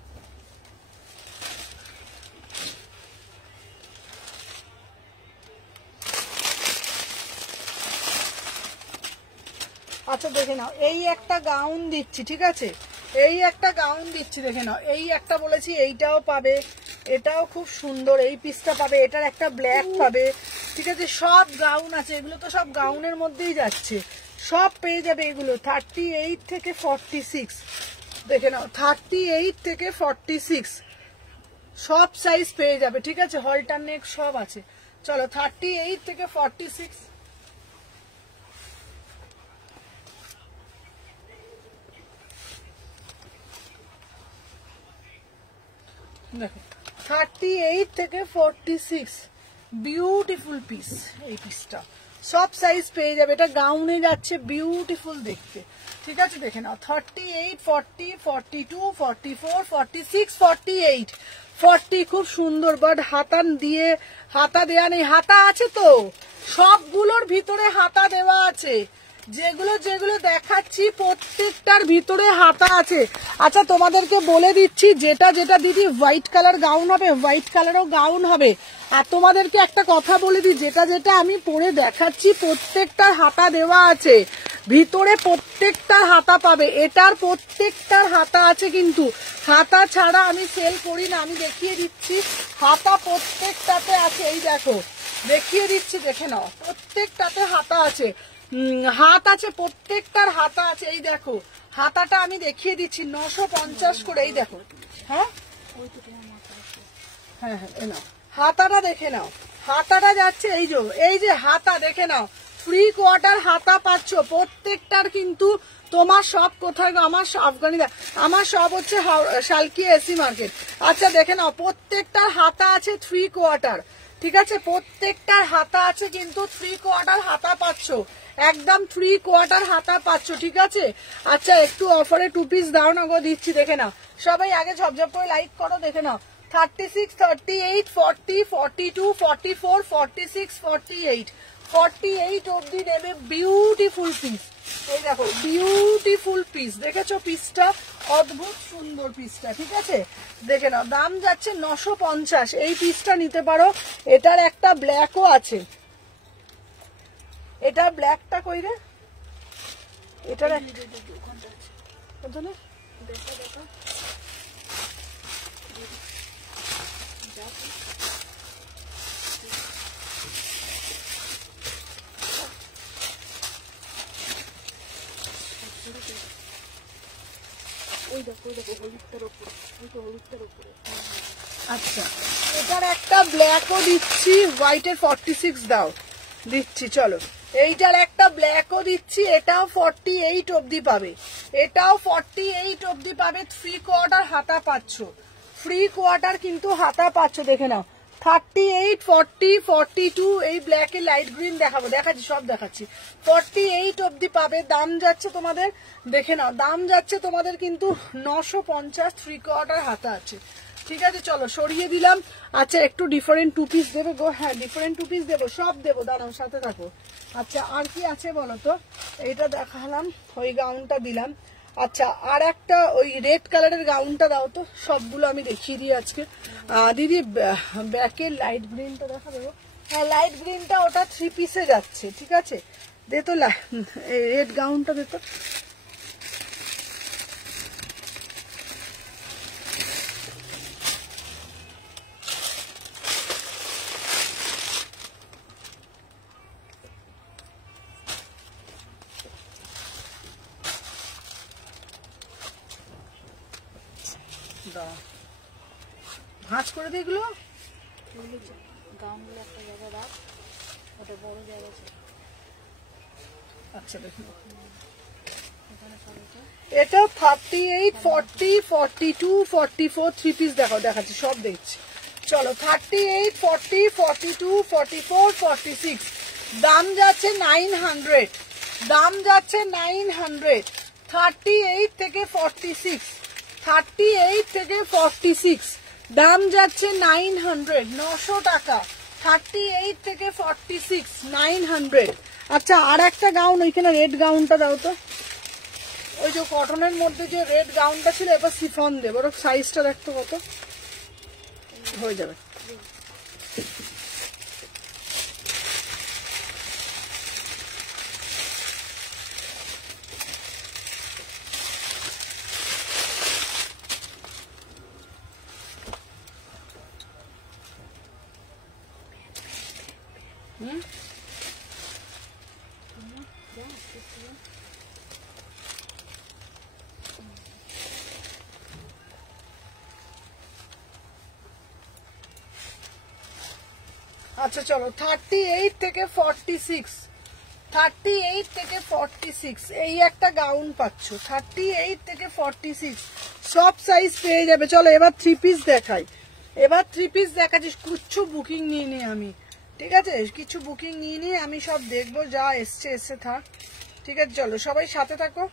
আচ্ছা দেখে নাও, এই একটা গাউন দিচ্ছি, ঠিক আছে, এই একটা গাউন দিচ্ছি, দেখে নাও, এই একটা বলেছি, এইটাও পাবে, এটাও খুব সুন্দর, এই পিসটা পাবে, এটার একটা ব্ল্যাক পাবে, ঠিক আছে, সব গাউন আছে, এগুলো তো সব গাউনের মধ্যেই যাচ্ছে, সব পেয়ে যাবে এগুলো 38 থেকে 46, দেখে নাও 38 থেকে 46 সব সাইজ পেয়ে যাবে, ঠিক আছে, হলটার নেক সব আছে। চলো 38 থেকে 46, দেখো 38 থেকে 46 বিউটিফুল পিস, এই পিসটা সব সাইজ পেয়ে যাবে, এটা গাউনে যাচ্ছে, বিউটিফুল দেখতে, ঠিক আছে, দেখে নাও 38, 40, 42, 44, 46, 48, 40 খুব সুন্দর, বাট হাতা দিয়ে, হাতা দেয়া নেই, হাতা আছে তো, সবগুলোর ভিতরে হাতা দেওয়া আছে, যেগুলো যেগুলো দেখাচ্ছি প্রত্যেকটার ভিতরে হাতা আছে। আচ্ছা তোমাদেরকে বলে দিচ্ছি, যেটা যেটা দিদি হোয়াইট কালার গাউন হবে, হোয়াইট কালারও গাউন হবে, আর তোমাদেরকে একটা কথা বলে দিই, যেটা যেটা আমি পরে দেখাচ্ছি প্রত্যেকটার হাতা দেওয়া আছে, ভিতরে প্রত্যেকটার হাতা পাবে, এটার প্রত্যেকটার হাতা আছে, কিন্তু হাতা ছাড়া আমি সেল করি না, আমি দেখিয়ে দিচ্ছি, হাতা প্রত্যেকটাতে আছে, এই দেখো দেখিয়ে দিচ্ছি, দেখে নাও প্রত্যেকটাতে হাতা আছে, হাত আছে, প্রত্যেকটার হাতা আছে, এই দেখো হাতাটা আমি দেখিয়ে দিচ্ছি 950 করে, এই দেখো, হ্যাঁ হ্যাঁ হ্যাঁ, এ নাও হাতাটা দেখে নাও, হাতাটা যাচ্ছে, এই যে হাতা দেখে নাও, 3/4 হাতা পাচ্ছ প্রত্যেকটার, কিন্তু তোমার সব কোথায়, আমার আফগানিদা, আমার সব হচ্ছে শালকি এসি মার্কেট। আচ্ছা দেখে নাও, প্রত্যেকটার হাতা আছে 3/4, ঠিক আছে, প্রত্যেকটার হাতা আছে, কিন্তু 3/4 হাতা পাচ্ছ, একদম 3/4 হাতা পাচ্ছ, ঠিক আছে। আচ্ছা একটু অফারে 2 পিস দাও না গো, দিচ্ছি, দেখে নাও, সবাই আগে ঝপঝপ করে লাইক করো, দেখে নাও 36, 38, 40, 42, 44, 46, 48, 48 অব্দি নেবে, বিউটিফুল পিস, এই দেখো বিউটিফুল পিস, দেখেছো পিসটা, অদ্ভুত সুন্দর পিসটা, ঠিক আছে, দেখে নাও, দাম যাচ্ছে 950, এই পিসটা নিতে পারো, এটার একটা ব্ল্যাকও আছে, এটা ব্ল্যাকটা কই রে, এটার ওখানে দেখো দেখো, আচ্ছা এটার একটা ব্ল্যাকও দিচ্ছি, হোয়াইটের 46 দাও, দিচ্ছি, চলো এইটার একটা ব্ল্যাকও দিচ্ছি, এটাও 48 অব্দি পাবে, এটাও 48 অব্দি পাবে, 3/4 হাতা পাচ্ছ, 3/4 কিন্তু হাতা পাচ্ছ, দেখে নাও 38, 40, 42, এই ব্ল্যাকে লাইট গ্রিন দেখাবো, দেখাচ্ছি সব দেখাচ্ছি, 48 অব্দি পাবে, দাম যাচ্ছে তোমাদের, দেখে নাও দাম যাচ্ছে তোমাদের কিন্তু 950, 3/4 হাতা আছে, ঠিক আছে, চলো সরিয়ে দিলাম। আচ্ছা একটু ডিফারেন্ট 2 পিস দেবে গো, হ্যাঁ ডিফারেন্ট 2 পিস দেবো, সব দেবো, দাঁড়াও সাথে থাকো। আচ্ছা আর কি আছে বলো তো, এইটা দেখালাম, ওই গাউনটা দিলাম, আচ্ছা আর একটা ওই রেড কালারের গাউনটা দাও তো, সবগুলো আমি দেখিয়ে দিই আজকে। দিদি ব্যাকের লাইট গ্রিনটা দেখা দেবো, হ্যাঁ লাইট গ্রিনটা ওটা 3 পিসে যাচ্ছে, ঠিক আছে, দে তো রেড গাউনটা দে তো, ভাঁজ করে দিই এগুলো, গাউনগুলো একটা জায়গা রাখ, ওটা বড় জায়গা ছিল, আচ্ছা দেখুন এখানে সবাইটা এটা 38, 40, 42, 44 3 পিস দেখো, দেখাচ্ছি সব দেখছি, চলো 38, 40, 42, 44, 46, দাম যাচ্ছে 900, দাম যাচ্ছে 900, 38 থেকে 46, 38 থেকে 46, দাম যাচ্ছে 900, 900 টাকা, 38 থেকে 46, 900। আচ্ছা আর একটা গাউন, ওইখানে রেড গাউনটা দাও তো, ওই যে কটনের মধ্যে যে রেড গাউনটা ছিল, এবার শিফন দেবো। ওর সাইজটা দেখতো কত হয়ে যাবে। আচ্ছা চলো 38 থেকে 46, 38 থেকে 46 এই একটা গাউন পাচ্ছ। 38 থেকে 46 সব সাইজ পেয়ে যাবে। চলো এবার 3 পিস দেখাই। এবার 3 পিস দেখাচ্ছি। কিছু বুকিং নিয়ে নি আমি, ঠিক আছে? কিছু বুকিং নিয়ে নিয়ে আমি সব দেখবো, যা এসছে এসে থাক, ঠিক আছে? চলো সবাই সাথে থাকো।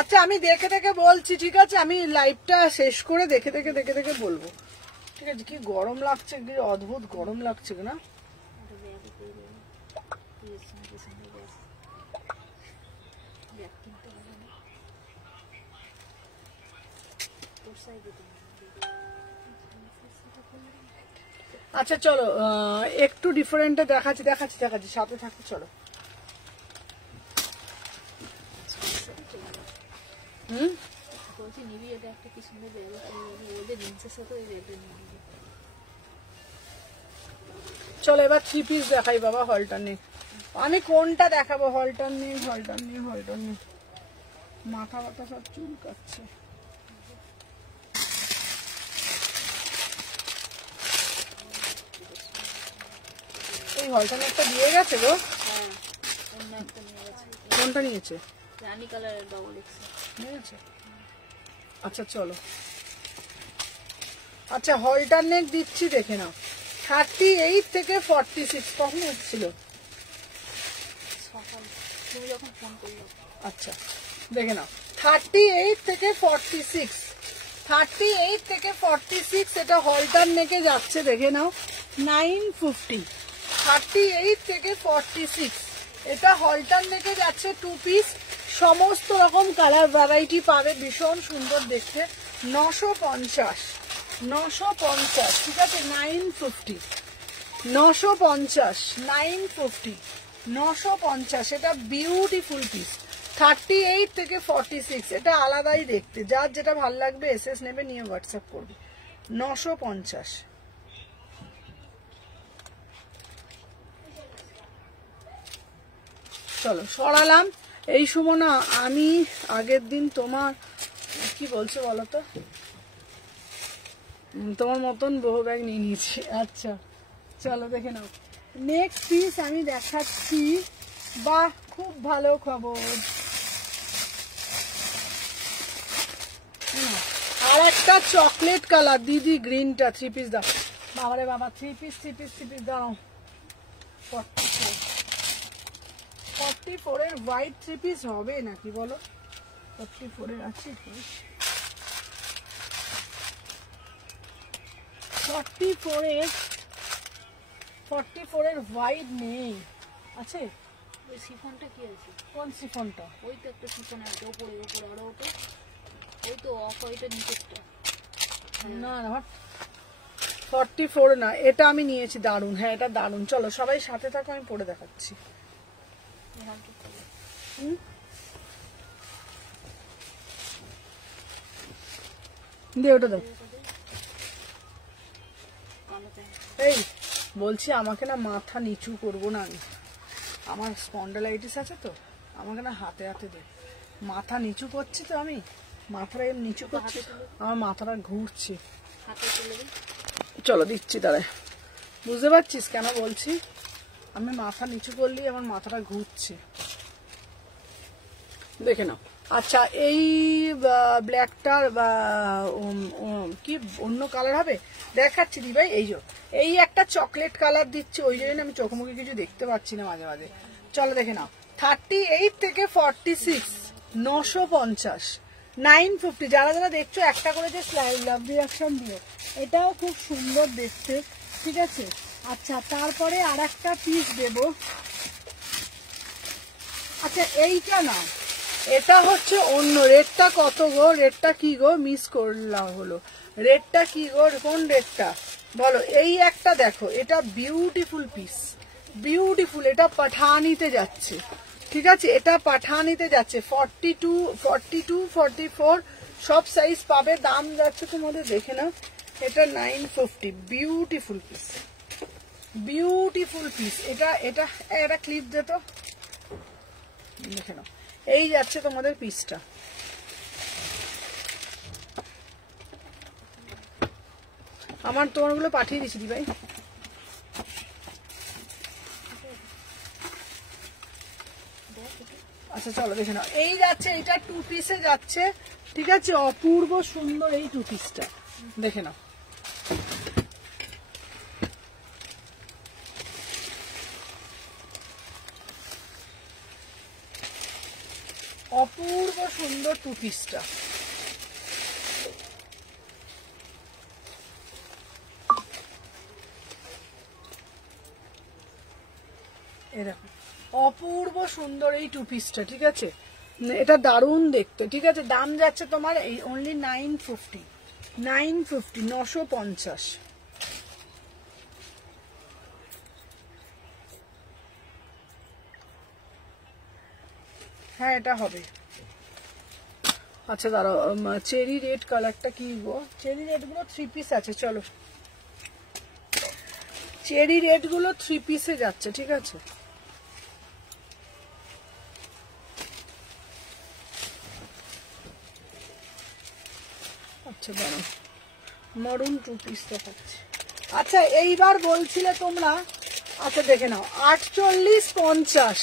আচ্ছা আমি দেখে দেখে বলছি, ঠিক আছে? আমি লাইভটা শেষ করে দেখে দেখে দেখে দেখে বলবো, ঠিক আছে? কি গরম লাগছে, কি অদ্ভুত গরম লাগছে না? আচ্ছা চলো একটু ডিফারেন্টে দেখাচ্ছি দেখাচ্ছি দেখাচ্ছি, সাথে থাকো। চলো চলো এবার 3 পিস দেখাই বাবা। হলটার নেই, আমি কোনটা দেখাবো? হলটার নেই, হলটার নেই, হলটার নেই। মাথা ব্যথা সব চুল কাচ্ছে। এই হলটার একটা দিয়ে গেছে গো। কোনটা নিয়েছে? রানী কালারের ডবল এক্সেল নিয়েছে। আচ্ছা চলো, আচ্ছা হলটারনেট দিচ্ছি, দেখে নাও। 38 থেকে 46 কখন এসেছিল? সকাল তুমি যখন ফোন করলো। আচ্ছা দেখে নাও, 38 থেকে 46, 38 থেকে 46 এটা হলটারনেটে যাচ্ছে, দেখে নাও 950। 38 থেকে 46 এটা হলটারনেটে যাচ্ছে। 2 পিস, সমস্ত রকম কালার ভ্যারাইটি পাবে, ভীষণ সুন্দর দেখতে। 950, 950, ঠিক আছে? 950, 950, 950, 950। এটা বিউটিফুল পিস। 38 থেকে 46 এটা আলাদাই দেখতে। যার যেটা ভাল লাগবে এসএস নেবে, নিয়ে হোয়াটসঅ্যাপ করবে। 950। চলো সরালাম। এই সময় না আমি আগের দিন তোমার কি বলছো বলো তো, তোমার মতন বহু ব্যাগ নিয়ে নিয়েছি। আচ্ছা চলো দেখে নাও। নেক্সট পিস আমি দেখাচ্ছি। বাহ খুব ভালো খবর। আর একটা চকলেট কালার দিদি, গ্রিনটা 3 পিস দাও। বাবারে বাবা, 3 পিস 3 পিস 3 পিস দাও। 44 এর হোয়াইট 3 পিস হবে নাকি বলো? 44 এর আছে? 44 এর হোয়াইট নেই, আছে? ওই শিফনটা কি আছে? কোন শিফনটা? ওই তো একটা শিফন আছে ওপরে, ওপরে আরো ওটা, ওই তো অফ হোয়াইটের নিচেরটা। না না 44 না, এটা আমি নিয়েছি। দারুন, হ্যাঁ এটা দারুন। চলো সবাই সাথে থাকো, আমি পরে দেখাচ্ছি। দে ওটা দাও। এই বলছি আমাকে না মাথা নিচু করবো না, আমি আমার স্পন্ডালাইটিস আছে তো, আমাকে না হাতে হাতে দে। মাথা নিচু করছি তো আমি, মাথাটা এম নিচু করছি, আমার মাথাটা ঘুরছে। চলো দিচ্ছি দাঁড়ায়। বুঝতে পারছিস কেন বলছি? আমি মাথা নিচু করলেই আমার মাথাটা ঘুরছে, দেখে নাও। আচ্ছা এই ব্ল্যাকটার কি অন্য কালার হবে দেখাচ্ছি দি ভাই। এই যে এই একটা চকলেট কালার দিচ্ছে, ওই জন্য আমি চোখমুখে কিছু দেখতে পাচ্ছি না মাঝে মাঝে। চলো দেখে নাও। 38 থেকে 46, 950, 950। যারা যারা দেখছো একটা করে যে লাভ রিয়াকশন দিও, এটাও খুব সুন্দর দেখতে, ঠিক আছে? আচ্ছা তারপরে আর একটা পিস দেব। আচ্ছা এইটা না, এটা হচ্ছে অন্য। রেটটা কত গো? রেটটা কি গো? মিস করলাম হলো। রেটটা কি গো? কোন রেটটা বলো? এই একটা দেখো, এটা বিউটিফুল পিস, বিউটিফুল। এটা পাঠানিতে যাচ্ছে, ঠিক আছে? এটা পাঠানিতে যাচ্ছে 42, 42, 44 সব সাইজ পাবে। দাম যাচ্ছে তোমাদের দেখে নাও, এটা 950। Beautiful piece, beautiful piece. এটা এটা এটা ক্লিপ দে তো, দেখে নাও। এই যাচ্ছে তোমাদের পিসটা। আমার তোমারগুলো পাঠিয়ে দিছি দি ভাই। আচ্ছা চলো দেখে নাও। এই যাচ্ছে, এটা 2 পিসে যাচ্ছে, ঠিক আছে? অপূর্ব সুন্দর এই 2 পিসটা দেখে নাও। অপূর্ব সুন্দর 2 পিসটা। এরকম অপূর্ব সুন্দর এই 2 পিসটা, ঠিক আছে? এটা দারুণ দেখতে, ঠিক আছে? দাম যাচ্ছে তোমার এই অনলি 950, 950। হ্যাঁ এটা হবে। আচ্ছা দাঁড়াও, চেরি রেড কালারটা কি গো? চেরি রেড গুলো 3 পিস আছে, চলো। চেরি রেড গুলো 3 পিসে যাচ্ছে, ঠিক আছে? আচ্ছা দাঁড়াও, মরুন 2 পিস দেখাচ্ছে। আচ্ছা এইবার বলছিলে তোমরা, আচ্ছা দেখে নাও, 48-50,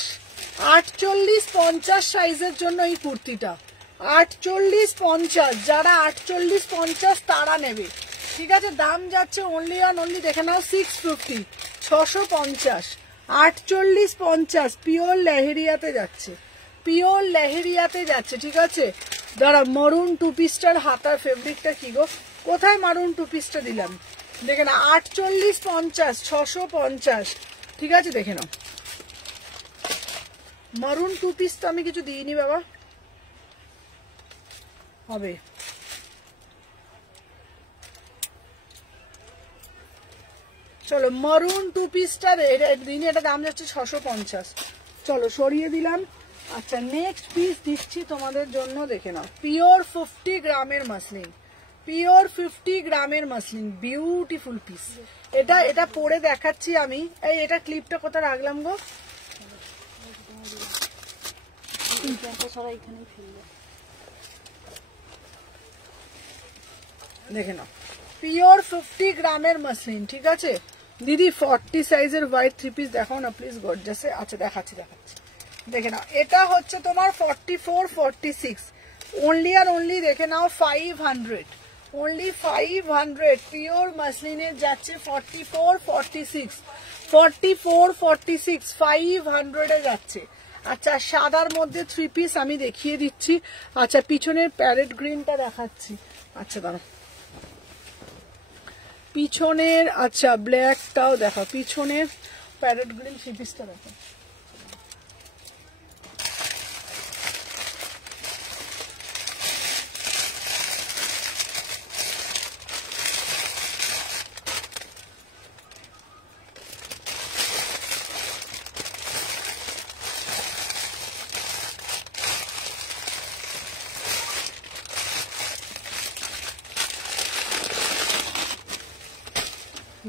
48-50 সাইজের জন্য এই কুর্তিটা। 48-50, যারা 48-50 তারা নেবে, ঠিক আছে? দাম যাচ্ছে অনলি অন অনলি দেখে নাও 650, 650। 48-50 পিওর লেহেরিয়াতে যাচ্ছে, পিওর লেহেরিয়াতে যাচ্ছে, ঠিক আছে? দাঁড়া, মরুন 2 পিসটার হাতার ফেব্রিকটা কি গো? কোথায় মারুন 2 পিসটা দিলাম? দেখে না, 48-50, 650, ঠিক আছে? দেখে নাও। মারুন 2 পিস তো আমি কিছু দিইনি বাবা, হবে। চলো মরুন 2 পিসটা দিনে, এটা দাম যাচ্ছে 650। চলো সরিয়ে দিলাম। আচ্ছা নেক্সট পিস দিচ্ছি তোমাদের জন্য, দেখে নাও। পিওর 50 গ্রামের মাসলিন, পিওর 50 গ্রামের মাসলিন, বিউটিফুল পিস। এটা এটা পরে দেখাচ্ছি আমি। এই এটা ক্লিপটা কোথায় রাখলাম গো? দেখে নাও, পিওর 50 গ্রামের মাসলিন, ঠিক আছে দিদি? 40 সাইজের হোয়াইট 3 পিস দেখাও না প্লিজ, গর্জাসে। আচ্ছা দেখাচ্ছি দেখাচ্ছি, দেখে নাও। এটা হচ্ছে তোমার 44, 46 অনলি আর অনলি, দেখে নাও 500, অনলি 500 পিওর মাসলিনের যাচ্ছে 44, 46, 44, 46 500 এ যাচ্ছে। আচ্ছা সাদার মধ্যে 3 পিস আমি দেখিয়ে দিচ্ছি। আচ্ছা পিছনের প্যারেট গ্রিনটা দেখাচ্ছি। আচ্ছা দাঁড়া, পিছনের, আচ্ছা ব্ল্যাকটাও দেখো, পিছনের প্যারেট গ্রিন 3 পিসটা দেখো।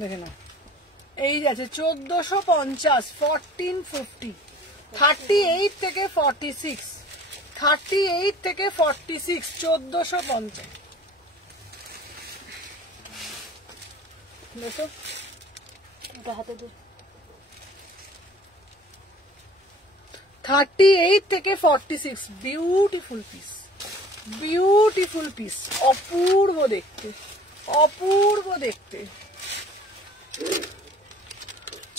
দেখে না, এই আছে 1450, 1450, 38 থেকে 46, 38 থেকে 46, 1450। দেখো হাতে 38 থেকে 46, বিউটিফুল পিস, বিউটিফুল পিস, অপূর্ব দেখতে, অপূর্ব দেখতে।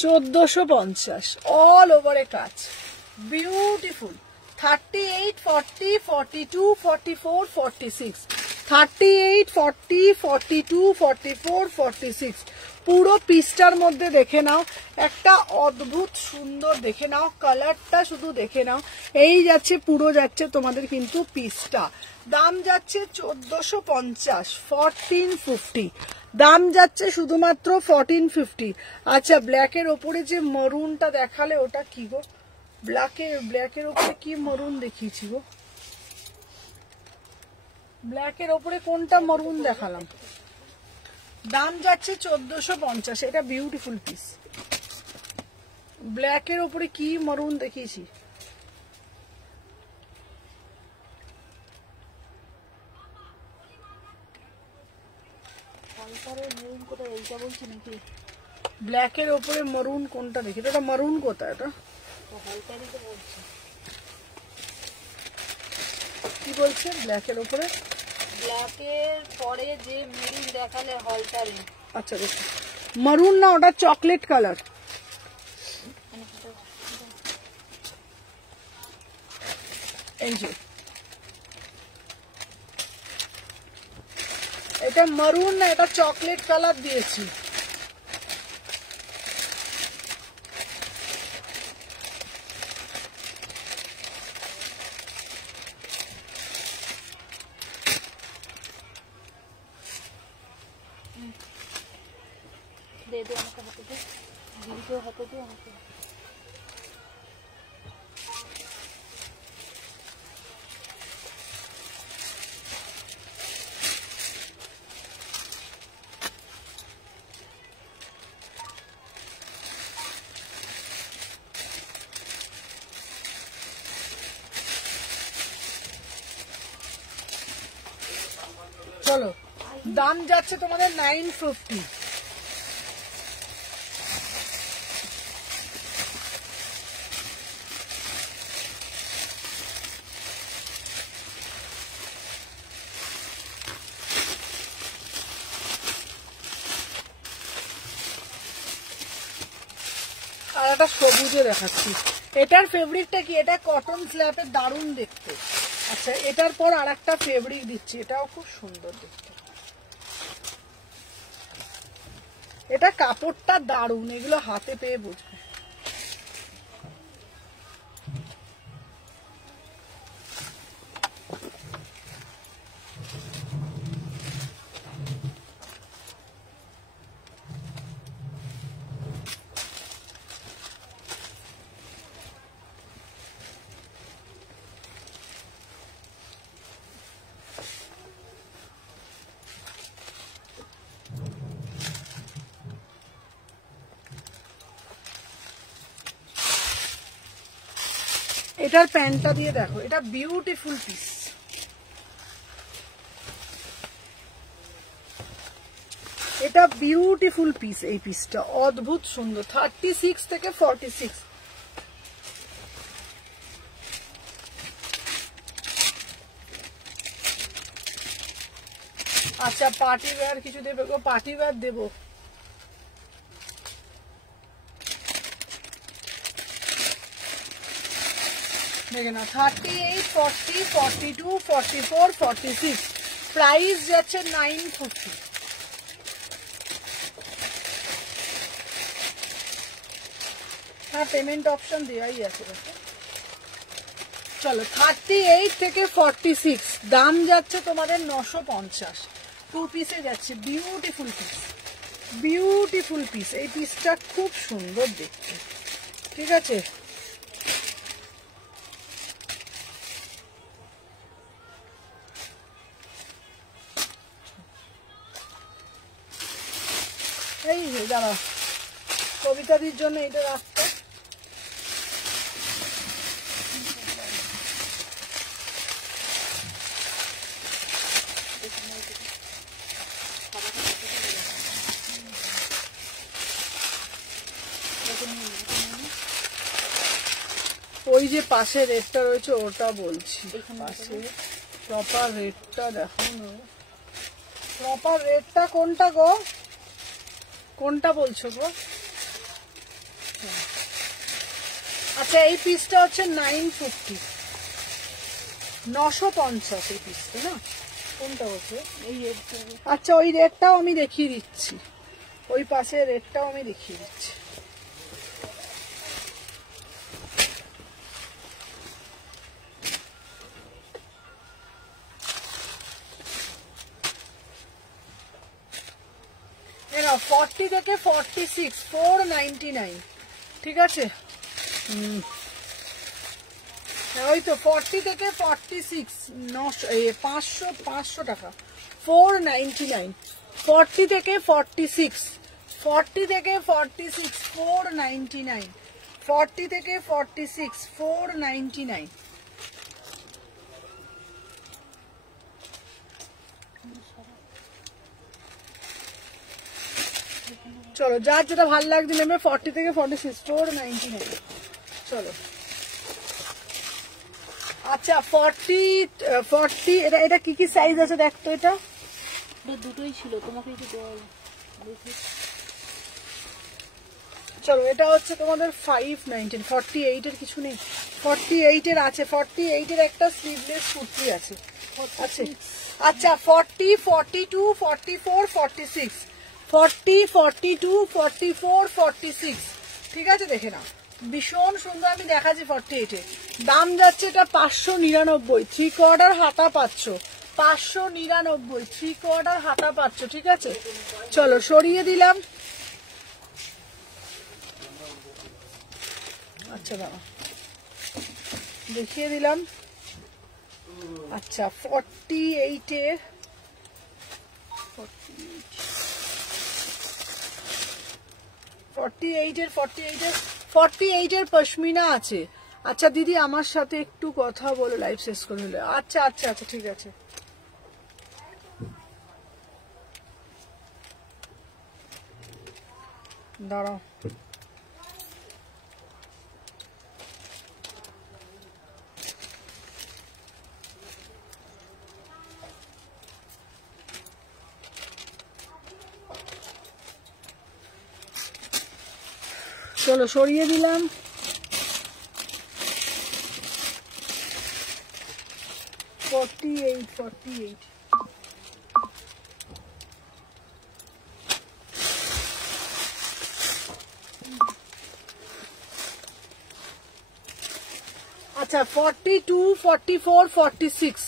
1450 অল ওভারে কাজ, বিউটিফুল। 38, 40, 42, 44, 46, 38, 40, 42, 44, 46, পুরো পিসটার মধ্যে দেখে নাও, একটা অদ্ভুত সুন্দর, দেখে নাও কালারটা, শুধু দেখে নাও। এই যাচ্ছে, পুরো যাচ্ছে তোমাদের কিন্তু পিসটা। দাম যাচ্ছে 1450, 1450 দাম যাচ্ছে শুধুমাত্র 1450। আচ্ছা, ব্ল্যাকের ওপরে যে মরুনটা দেখালে ওটা কি গো? ব্ল্যাকের ওপরে কি মরুন দেখিয়েছি গো? ব্ল্যাকের ওপরে কোনটা মরুন দেখালাম? দাম যাচ্ছে 1450। এটা বিউটিফুল পিস। ব্ল্যাকের ওপরে কি মরুন দেখিয়েছি? ব্ল্যাকের ওপরে মরুন কোনটা দেখি? এটা মরুন কোথায়? এটা কি বলছে? ব্ল্যাকের ওপরে, ব্ল্যাকের পরে যে মেরুন দেখালে হলটারে। আচ্ছা দেখো, মরুন না, ওটা চকলেট কালার। এই যে এটা মরুন না, এটা চকলেট কালার দিয়েছি। দে দে আমাকে হাতে দে, দিদিকেও হাতে দে আমাকে। চলো, দাম যাচ্ছে তোমাদের 950। আর একটা সবুজে দেখাচ্ছি। এটার ফেব্রিকটা কি? এটা কটন স্ল্যাপের, দারুণ দেখতে। আচ্ছা, এটার পর আর একটা ফেব্রিক দিচ্ছি, এটাও খুব সুন্দর দেখতে। এটা কাপড়টা দারুণ, এগুলো হাতে পেয়ে বুঝবে। এটার প্যান্টটা দিয়ে দেখো, এটা বিউটিফুল পিস। এটা বিউটিফুল পিস, এই পিসটা অদ্ভুত সুন্দর। 36 থেকে 46। আচ্ছা, পার্টি ওয়্যার কিছু দেবে গো? পার্টি ওয়্যার দেবো। দেখে নাও, 38, 40, 42, 44, 46। প্রাইস যাচ্ছে 950। হ্যাঁ, পেমেন্ট অপশন দেওয়াই আছে। চলো, 38 থেকে 46 দাম যাচ্ছে তোমাদের 950। 2 পিসে যাচ্ছে, বিউটিফুল পিস, বিউটিফুল পিস। এই পিসটা খুব সুন্দর দেখতে, ঠিক আছে। এই দাঁড়া, কবিতাদির জন্য এটা রাখতো। ওই যে পাশে রেটটা রয়েছে ওটা বলছি, পাশে প্রপার রেটটা দেখো না। প্রপার রেটটা কোনটা গো? কোনটা বলছো গো? আচ্ছা, এই পিসটা হচ্ছে 950, 950 এই পিসটা না? কোনটা হচ্ছে? এই রেডটা। আচ্ছা, ওই রেটটাও আমি দেখিয়ে দিচ্ছি। ওই পাশে রেটটাও আমি দেখিয়ে দিচ্ছি। এরা 40 থেকে 46 499, ঠিক আছে। ওই তো 40 থেকে 46 500 টাকা 499। 40 থেকে 46 499, 40 থেকে 46 499। চলো যার যেটা ভালো লাগছে নেবে। 40 থেকে 46 499। চলো আচ্ছা 40 এটা কি কি সাইজ আছে দেখতো। এটা দুটোই ছিল, তোমাকে চলো এটা হচ্ছে তোমাদের 519। 48 এর কিছু নেই? 48 এর আছে, 48 এর একটা স্লিভলেস কুর্তি আছে। আচ্ছা 40 42 44 46 40 42 44 46, ঠিক আছে। দেখে নাও ভীষণ সুন্দর, আমি দেখাচ্ছি। 48 এর দাম যাচ্ছে এটা 599। 3/4 হাতা পাচ্ছ 599, 3/4 হাতা পাচ্ছ, ঠিক আছে। চলো সরিয়ে দিলাম। আচ্ছা দাঁড়া দেখিয়ে দিলাম। আচ্ছা 48 এর 48 এর পশমিনা আছে। আচ্ছা দিদি আমার সাথে একটু কথা বলো, লাইভ শেষ করে হলে। আচ্ছা আচ্ছা আচ্ছা ঠিক আছে। দাঁড়াও চলো সরিয়ে দিলাম। 48 আচ্ছা 42 44 46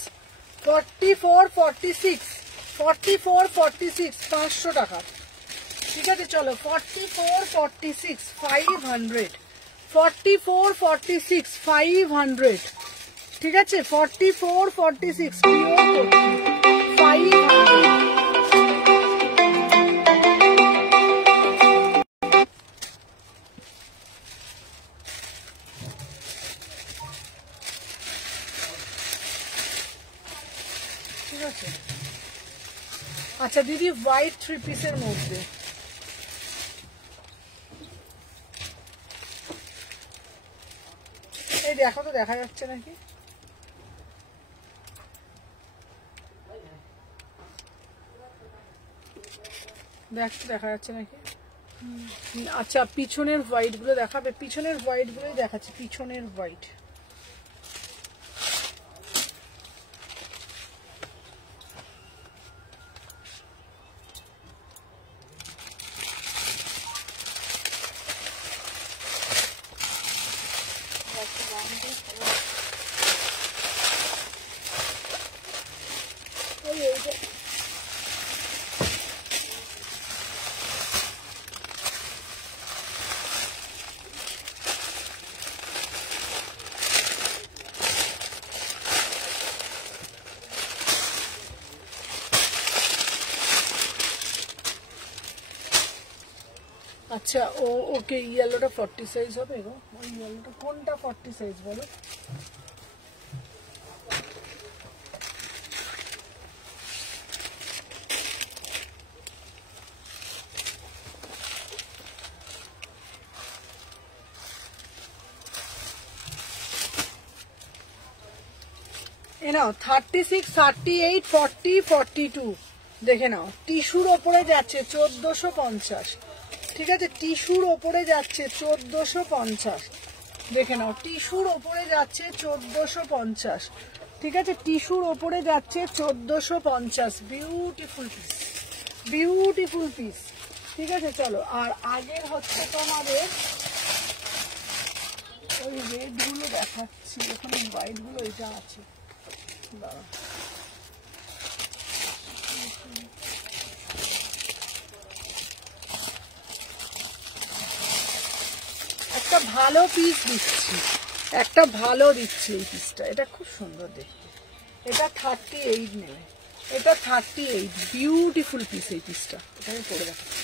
44 46 44 46 500 টাকা, ঠিক আছে। চলো 44 46 500 44 46 500, ঠিক আছে। 44 46 500। ঠিক আছে। আচ্ছা দিদি হোয়াইট 3 পিসের মধ্যে এই দেখো তো দেখা যাচ্ছে নাকি? দেখা যাচ্ছে নাকি? আচ্ছা পিছনের হোয়াইট গুলো দেখাবে? পিছনের হোয়াইট গুলোই দেখাচ্ছে, পিছনের হোয়াইট। আচ্ছা ওকে ইয়েলোটা 40 সাইজ হবে গো। ওই ইয়েলোটা কোনটা 40 সাইজ বলো? এ নাও 36 38 40 42 দেখে নাও। টিস্যুর ওপরে যাচ্ছে 1450, ঠিক আছে। টিস্যুর ওপরে যাচ্ছে 1450, দেখে নাও। টিস্যুর ওপরে যাচ্ছে 1450, ঠিক আছে। টিস্যুর ওপরে যাচ্ছে 1450। বিউটিফুল পিস, বিউটিফুল পিস, ঠিক আছে চলো। আর আগের হচ্ছে তোমাদের ওই রেড গুলো দেখাচ্ছি, ওখানে হোয়াইট গুলো এটা আছে, দাঁড়া। একটা ভালো পিস দিচ্ছি, একটা ভালো দিচ্ছি এই পিসটা, এটা খুব সুন্দর দেখতে। এটা 38 নেবে, এটা 38, বিউটিফুল পিস এই পিসটা। এটা আমি পরে দেখাচ্ছি।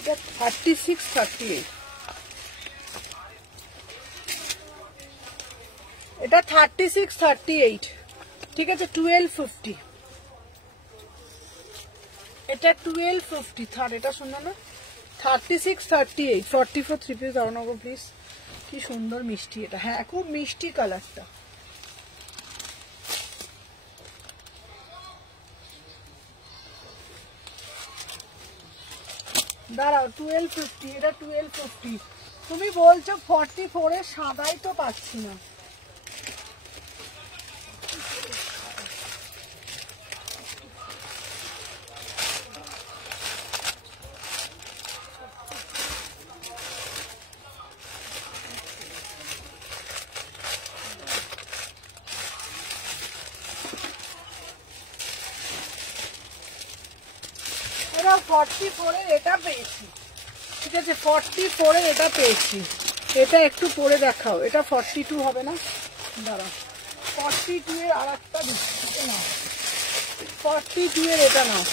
এটা 36, 38, এটা 36, 38, ঠিক আছে 1250, এটা 1250 থার্ড, এটা শুনলো না 36, 38, 44 3 পিস দাও না গো প্লিজ। কি সুন্দর মিষ্টি এটা, হ্যাঁ খুব মিষ্টি কালারটা। দাঁড়াও 1250, এটা 1250। তুমি বলছো 44 এর সাদাই তো পাচ্ছি না। এটা 44 এর এটা পেয়েছি, ঠিক আছে 44 এর এটা পেয়েছি। এটা একটু পরে দেখাও, এটা 42 হবে না, দাঁড়াও 42 এর আর একটা দিচ্ছি না, 42 এর এটা নাও।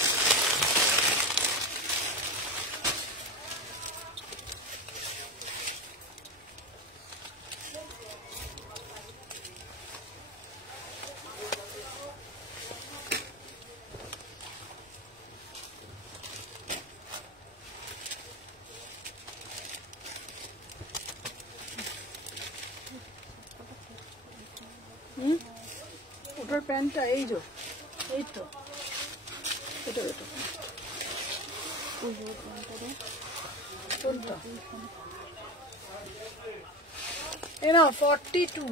ওটার প্যান্টটা এই যে, এই তো এটা এটা কোনটা এ না 42।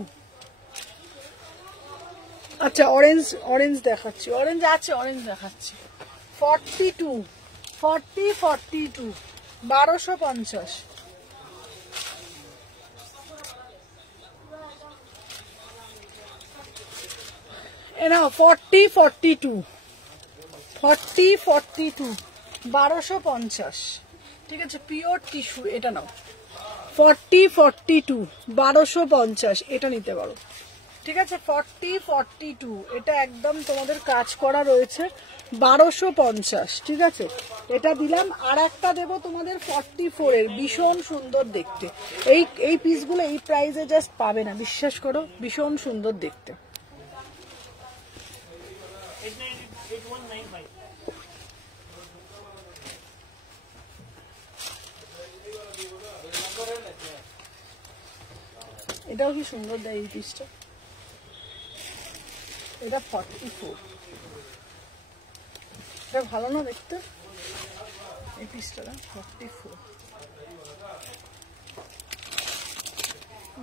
আচ্ছা অরেঞ্জ, অরেঞ্জ দেখাচ্ছি, অরেঞ্জ আছে, অরেঞ্জ দেখাচ্ছি 42, 40, 42, 1250। এ না 40, 42, 40, 42, 1250, ঠিক আছে পিওর টিস্যু, এটা নাও 40, 42, 1250, এটা নিতে পারো, ঠিক আছে 40, 42, এটা একদম তোমাদের কাজ করা রয়েছে 1250, ঠিক আছে এটা দিলাম। আর একটা দেবো তোমাদের 44 এর, ভীষণ সুন্দর দেখতে। এই পিসগুলো এই প্রাইসে জাস্ট পাবে না, বিশ্বাস করো ভীষণ সুন্দর দেখতে। এটাও কি সুন্দর দেয় এই পিসটা, এটা 44, এটা ভালো না দেখতে এই পিসটা, 44।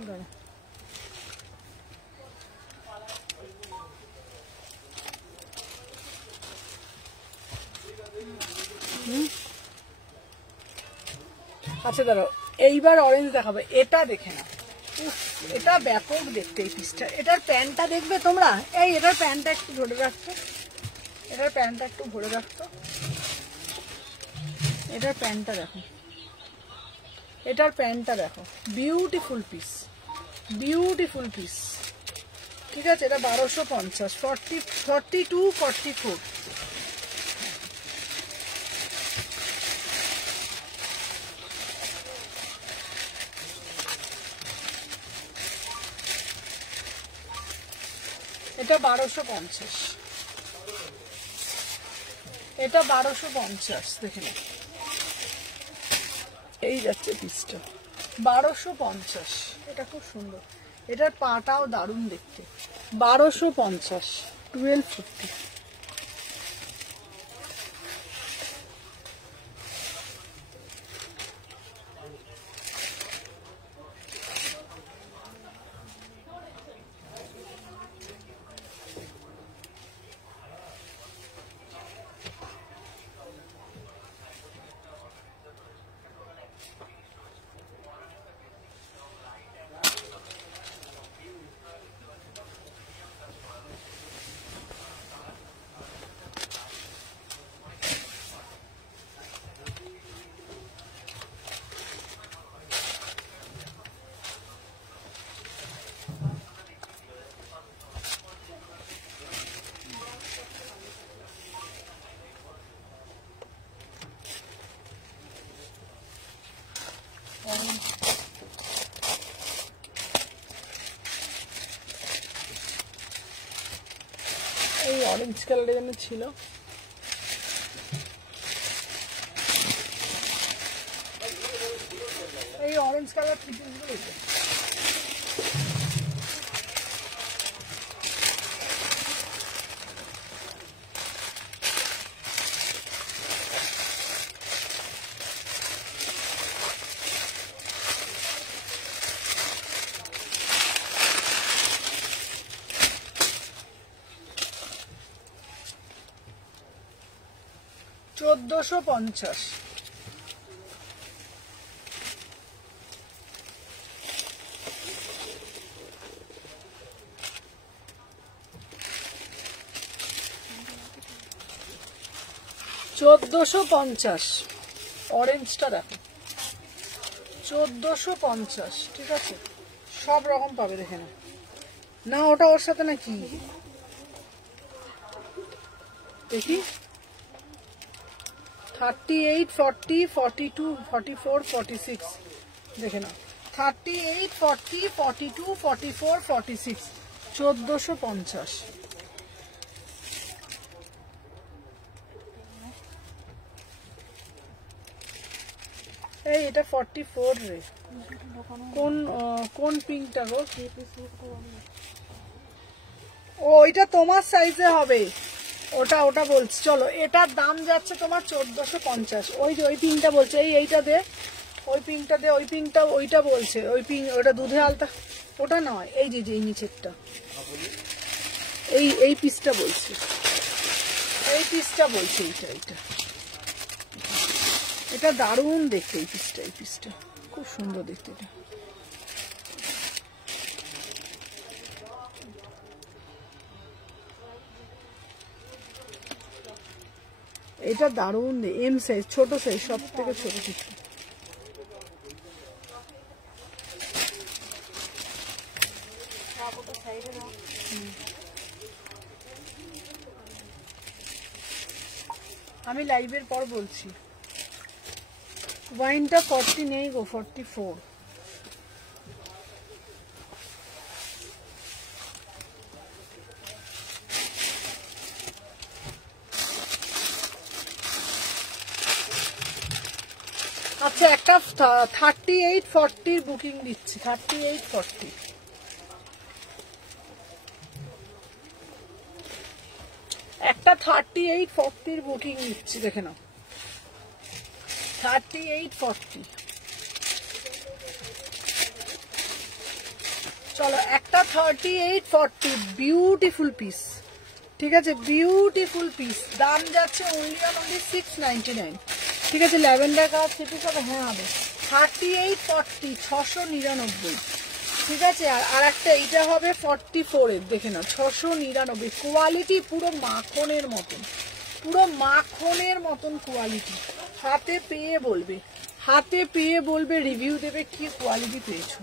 দাঁড়া আচ্ছা দাঁড়াও, এইবার অরেঞ্জ দেখাবে, এটা দেখে না, এটা ব্যাপক দেখতে এই পিসটা। এটার প্যান্টটা দেখবে তোমরা, এই এটার প্যান্টটা একটু ধরে রাখতো, এটার প্যান্টটা একটু ভরে রাখতো, এটার প্যান্টটা দেখো, এটার প্যান্টটা দেখো, বিউটিফুল পিস, বিউটিফুল পিস, ঠিক আছে এটা 1250, 40, 42, 44। এটা 1250, এটা 1250 দেখে না, এই যাচ্ছে পিসটা 1250, এটা খুব সুন্দর। এটার পাটাও দারুণ দেখতে। 1250, 1250। এই অরেঞ্জ কালারের জন্য ছিল। এই অরেঞ্জ কালার ফিটিংসগুলো 1450। অরেঞ্জটা দেখো 1450, ঠিক আছে? সব রকম পাবে, দেখে না। না ওটা ওর সাথে না কি দেখি, 38, 40, 42, 44, 46, দেখে না। 38, 40, 42, 44, 46, 1450। এই এটা 44 রে। কোন পিঙ্কটা গো? ও এটা তোমার সাইজে হবে, ওটা বলছি। চলো, এটার দাম যাচ্ছে তোমার 1450। ওই যে ওই পিঙ্কটা বলছে, এইটা দে, ওই পিঙ্কটা দে, ওই পিঙ্কটা, ওইটা বলছে, ওই পিঙ্ক, ওটা দুধে আলতা, ওটা নয়, এই যে এই নিচেরটা, এই পিসটা বলছে, এই পিসটা বলছে, এইটা এটা দারুণ দেখতে। এই পিসটা খুব সুন্দর দেখতে। এটা দারুণ, এম সাইজ, ছোট সাইজ, সব থেকে ছোট কিছু। আমি লাইভের পর বলছি। ওয়াইনটা 40 নেই গো, 44। আচ্ছা, একটা 38, 40 বুকিং দিচ্ছি, 38, 40। একটা 38, 40 বুকিং দিচ্ছি, দেখে নাও। 38, 40। চলো, একটা 38, 40, বিউটিফুল পিস, ঠিক আছে? বিউটিফুল পিস, দাম যাচ্ছে অনলি 699, ঠিক আছে? ল্যাভেন্ডার কালার সেটি সব, হ্যাঁ হবে। 38, 40, 699, ঠিক আছে? আর একটা এইটা হবে 44 এর, দেখে নাও, 699। কোয়ালিটি পুরো মাখনের মতন, পুরো মাখনের মতন কোয়ালিটি। হাতে পেয়ে বলবে, রিভিউ দেবে কি কোয়ালিটি পেয়েছো।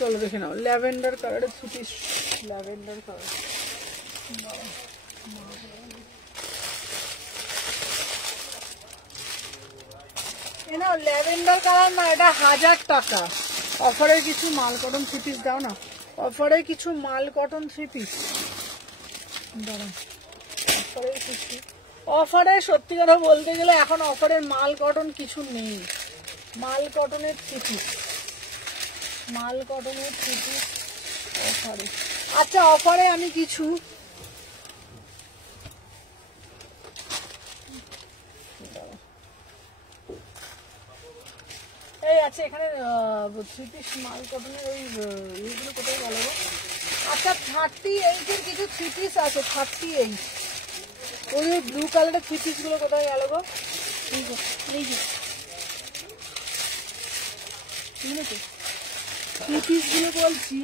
চলো দেখে নাও, ল্যাভেন্ডার কালারের সুতি, ল্যাভেন্ডার কালার, না ল্যাভেন্ডার কালার না, এটা 1000 টাকা। অফারে কিছু মাল কটন 3 পিস দাও না, অফারে কিছু মাল কটন 3 পিস দাঁড়ান। অফারে কিছু, অফারে সত্যি কথা বলতে গেলে এখন অফারের মাল কটন কিছু নেই। মাল কটনের 3 পিস, মাল কটনের 3 পিস অফারে। আচ্ছা অফারে আমি কিছু এই আছে এখানে 3 পিস মাল কটনের ওই এইগুলো কোথায় গেল গো? আচ্ছা 38 এর কিছু 3 পিস আছে, 38 ওই ব্লু কালারের 3 পিস গুলো কোথায় গেল গো? এই যে 3 পিস গুলো বলছি,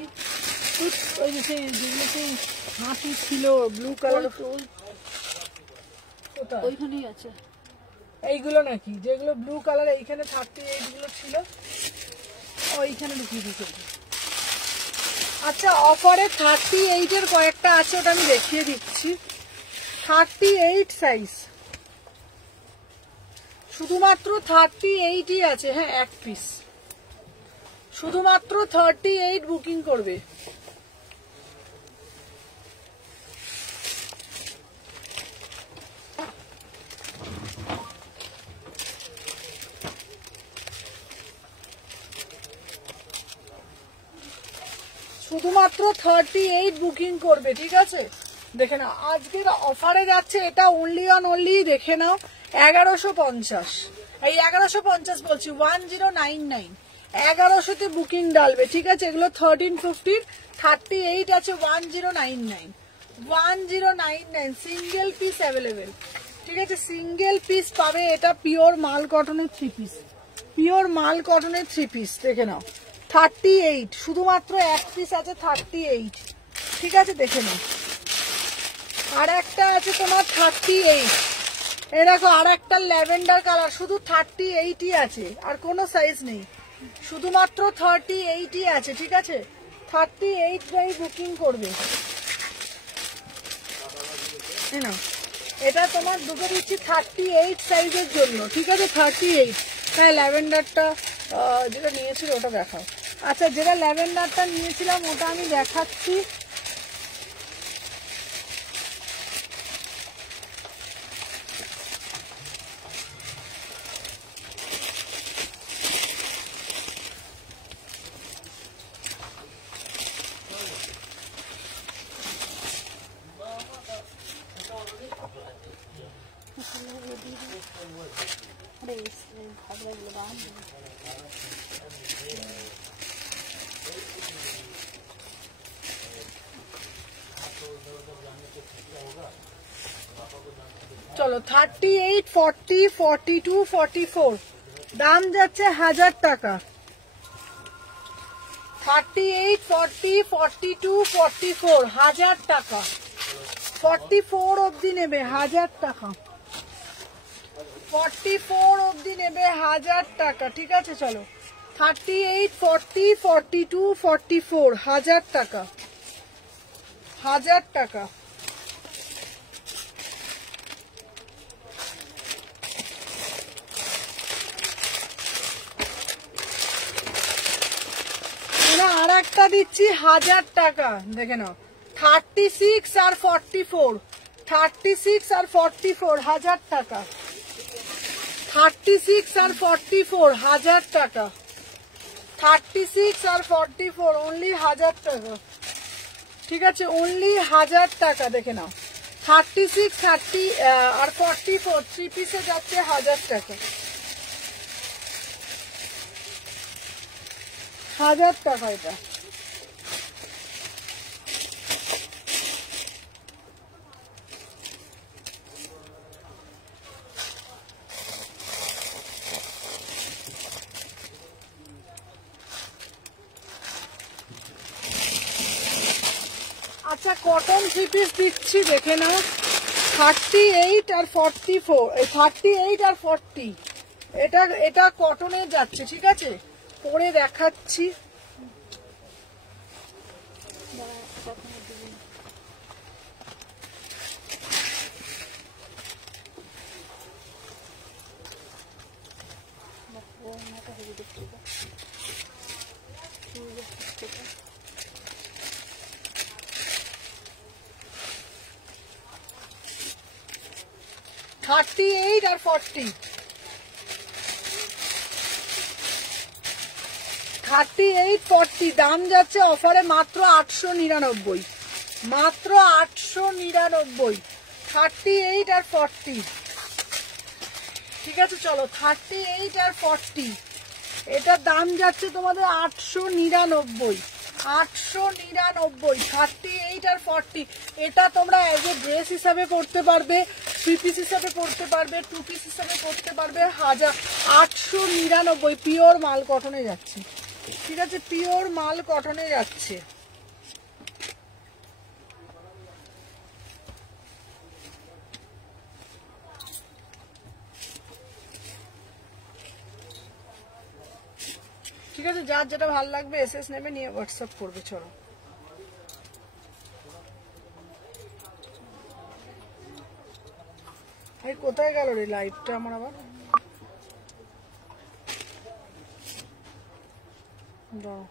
ওই যে সেই যেগুলো সেই হাতি ছিল ব্লু কালার, ওইখানেই আছে এইগুলো নাকি যেগুলো ব্লু কালার, এইখানে 38 গুলো ছিল, ওইখানে ঢুকিয়ে দিয়েছে। আচ্ছা অফারে 38 এর কয়েকটা আছে, ওটা আমি দেখিয়ে দিচ্ছি। 38 সাইজ, শুধুমাত্র 38ই আছে। হ্যাঁ এক পিস, শুধুমাত্র 38 বুকিং করবে। শুধুমাত্র 38 বুকিং করবে, ঠিক আছে? দেখে নাও আজকের অফারে যাচ্ছে এটা, অনলি অন অনলি দেখে নাও 1150। এই 1150 বলছি, 1099, 1100তে বুকিং ডালবে, ঠিক আছে? এগুলো 1350, 38 আছে 1099, 1099 সিঙ্গেল পিস অ্যাভেলেবেল, ঠিক আছে? সিঙ্গেল পিস পাবে, এটা পিওর মাল কটনের 3 পিস, পিওর মাল কটনের 3 পিস। দেখে নাও 38, শুধুমাত্র এক পিস আছে 38, ঠিক আছে? দেখে নাও। আর একটা আছে তোমার 38, এই দেখো আর একটা ল্যাভেন্ডার কালার, শুধু 38ই আছে, আর কোনো সাইজ নেই, শুধুমাত্র 38ই আছে, ঠিক আছে? 38 বাই বুকিং করবে। না এটা তোমার দুটো দিচ্ছি 38 সাইজের জন্য, ঠিক আছে? 38। হ্যাঁ ল্যাভেন্ডারটা যেটা নিয়েছিল ওটা দেখাও। আচ্ছা যেটা ল্যাভেন্ডারটা নিয়েছিলাম ওটা আমি দেখাচ্ছি। চলো 38, 40, 42, 44 দাম যাচ্ছে 1000 টাকা। 38, 40, 42, 44 1000 টাকা। 44 অবধি নেবে 1000 টাকা, 44 অবধি নেবে 1000 টাকা, ঠিক আছে? চলো 38, 40, 42, 44 1000 টাকা, 1000 টাকা। আর একটা দিচ্ছি 1000 টাকা, দেখে নাও 36 আর 44, 36 আর 44 1000 টাকা, 36 আর 44 1000 টাকা, 36 আর 44 অনলি 1000 টাকা, ঠিক আছে? অনলি 1000 টাকা। দেখে নাও 36, 30 আর 44 3 পিসে যাচ্ছে 1000 টাকা, 1000 টাকা এটা। আচ্ছা কটন 3 পিস দিচ্ছি, দেখে নাও 38 আর 44, এই 38 আর 40 এটা কটনের যাচ্ছে, ঠিক আছে? পরে দেখাচ্ছি। থেকে 38 আর 40, 38 40 দাম যাচ্ছে অফারে মাত্র 899, মাত্র 899, 38 আর 40। ঠিক আছে চলো 38 আর 40 এটার দাম যাচ্ছে তোমাদের 899, 899, 38 আর 40। এটা তোমরা এজ এ ড্রেস হিসাবে পড়তে পারবে, 3 পিস হিসাবে পড়তে পারবে, 2 পিস হিসাবে পড়তে পারবে। 899 পিওর মাল কটনে যাচ্ছে। ঠিক আছে পিওর মাল কটনে যাচ্ছে। ঠিক আছে যার যেটা ভালো লাগবে এসএস নেবে নিয়ে হোয়াটসঅ্যাপ করবে। চলো ভাই কোথায় গেল রে লাইভটা আমার আবার? দাও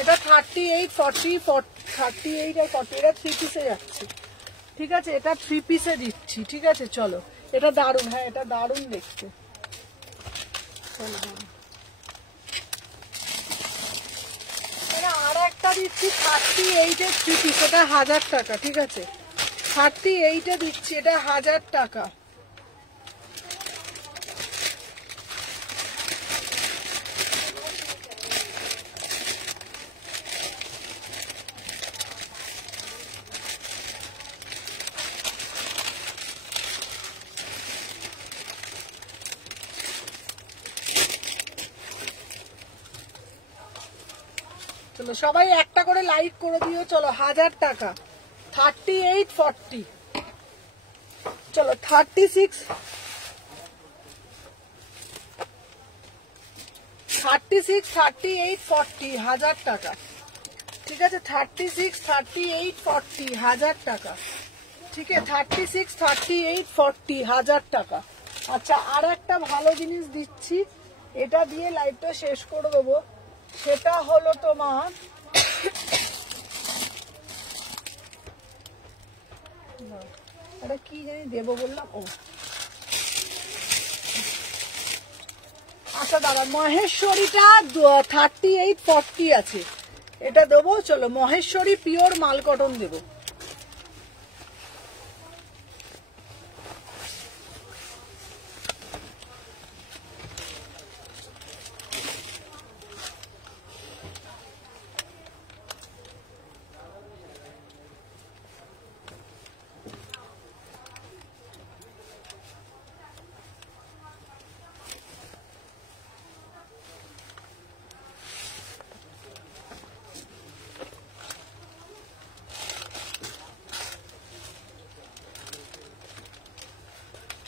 এটা 38 40 38 আর 40 এটা 3 পিসে যাচ্ছে। ঠিক আছে এটা 3 পিসে দিচ্ছি। ঠিক আছে চলো এটা দারুণ, হ্যাঁ এটা দারুণ দেখতে। আর একটা দিচ্ছি 38 এর 3 পিস, এটা 1000 টাকা। ঠিক আছে 38 এ দিচ্ছি, এটা 1000 টাকা। চলো সবাই একটা করে লাইক করে দিও। চলো 1000 টাকা 38 40। চলো 36 38 40 1000 টাকা। ঠিক আছে 36 38 40 1000 টাকা। ঠিক আছে 36 38 40 1000 টাকা। আচ্ছা আর একটা ভালো জিনিস দিচ্ছি, এটা দিয়ে লাইভটা শেষ করে দেবো। সেটা হলো তোমার এটা কি জানি দেবো বললাম, ও আচ্ছা দাদা মহেশ্বরীটা 38 40 আছে, এটা দেবো। চলো মহেশ্বরী পিওর মাল কটন দেবো।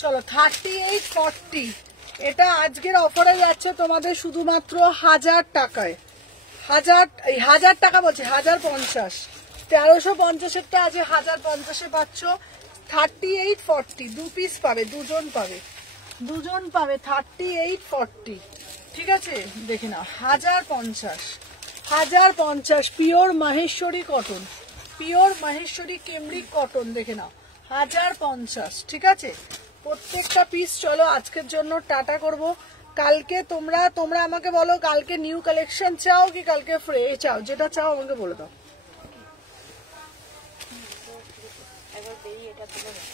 চলো 38 40 এটা আজকের অফারে যাচ্ছে তোমাদের শুধুমাত্র 1000 টাকায়। 1000 টাকা বলছে 1050, 1350 আছে 1050 পাচ্ছ। 38 40 2 পিস পাবে, দুজন পাবে 38 40। ঠিক আছে দেখে নাও 1050 pure Maheshwari cotton, pure Maheshwari cambric cotton দেখে নাও 1050। ঠিক আছে প্রত্যেকটা পিস। চলো আজকের জন্য টাটা করব। কালকে তোমরা আমাকে বলো কালকে নিউ কালেকশন চাও কি কালকে ফ্রেশ চাও, যেটা চাও আমাকে বলে দাও। একবার বেরিয়ে এটা তুলে নাও।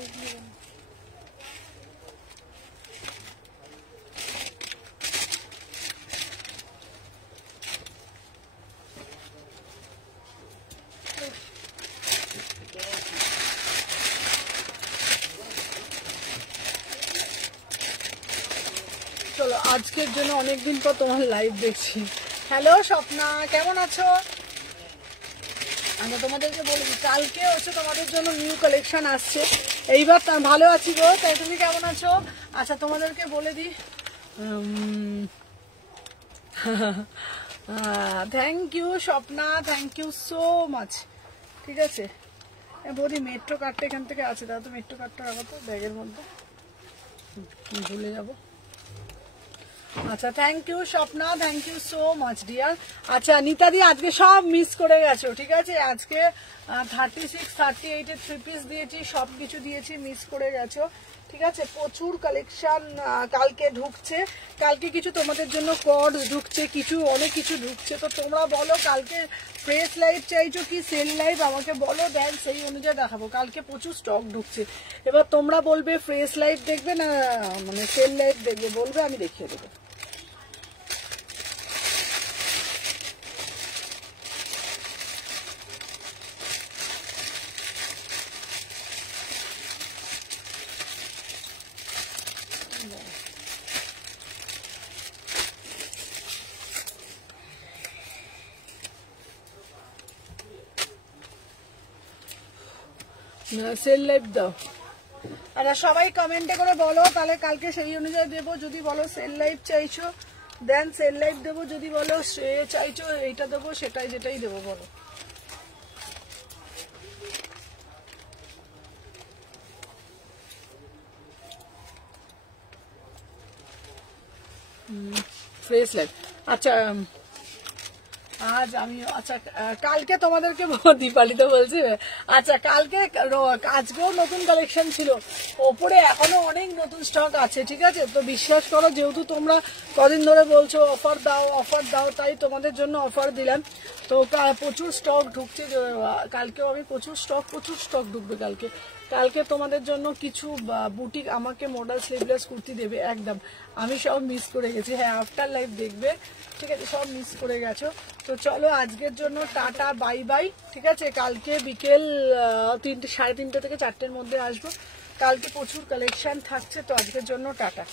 চলো আজকের জন্য অনেকদিন পর তোমার লাইভ দেখছি। হ্যালো স্বপ্না, কেমন আছো? আমি তোমাদেরকে বলবি কালকে হচ্ছে তোমাদের জন্য নিউ কালেকশন আসছে। এইবার ভালো আছি গো, তাই তুমি কেমন আছো? আচ্ছা তোমাদেরকে বলে দিই, thank you Swapna, thank you so much. ঠিক আছে বৌদি, মেট্রো কার্ডটা এখান থেকে আছে, দাদা তো মেট্রো কার্ডটা রাখো তো ব্যাগের মধ্যে, ভুলে যাবো। আচ্ছা thank you Swapna, thank you so much dear. আচ্ছা নিতাদি আজকে সব মিস করে গেছো, ঠিক আছে? আজকে 36, 38 3 পিস দিয়েছি, সব কিছু দিয়েছি, মিস করে গেছো। ঠিক আছে, প্রচুর কালেকশন কালকে ঢুকছে। কালকে কিছু তোমাদের জন্য কর্ডস ঢুকছে, কিছু অনেক কিছু ঢুকছে। তো তোমরা বলো কালকে ফ্রেশ লাইভ চাইছো কি সেল লাইভ, আমাকে বলো, দেন সেই অনুযায়ী দেখাবো। কালকে প্রচুর স্টক ঢুকছে, এবার তোমরা বলবে ফ্রেশ লাইভ দেখবে না মানে সেল লাইভ দেখবে, বলবে, আমি দেখিয়ে দেবো। সেল লাইভ দাও, আচ্ছা সবাই কমেন্টে করে বলো, তাহলে কালকে সেই অনুযায়ী দেবো। যদি বলো সেল লাইভ চাইছো দেন সেল লাইভ দেবো, যদি বলো সে চাইছো এইটা দেবো, সেটাই যেটাই দেবো বলো। ফ্রেশ লাইভ, আচ্ছা আজ আমি, আচ্ছা কালকে তোমাদেরকে দীপালি তো বলছি, আচ্ছা কালকে আজকেও নতুন কালেকশন ছিল, ওপরে এখনো অনেক নতুন স্টক আছে। ঠিক আছে, তো বিশ্বাস করো, যেহেতু তোমরা কদিন ধরে বলছো অফার দাও অফার দাও, তাই তোমাদের জন্য অফার দিলাম। তো প্রচুর স্টক ঢুকছে, কালকেও আমি প্রচুর স্টক ঢুকবে কালকে। কালকে তোমাদের জন্য কিছু বুটিক আমাকে মডেল স্লিভলেস কুর্তি দেবে একদম, আমি সব মিস করে গেছি। হ্যাঁ আফটার লাইফ দেখবে, ঠিক আছে, সব মিস করে গেছো। তো চলো আজকের জন্য টাটা বাই বাই। ঠিক আছে, কালকে বিকেল 3টে, 3:30 থেকে 4টের মধ্যে আসবো। কালকে প্রচুর কালেকশন থাকছে, তো আজকের জন্য টাটা।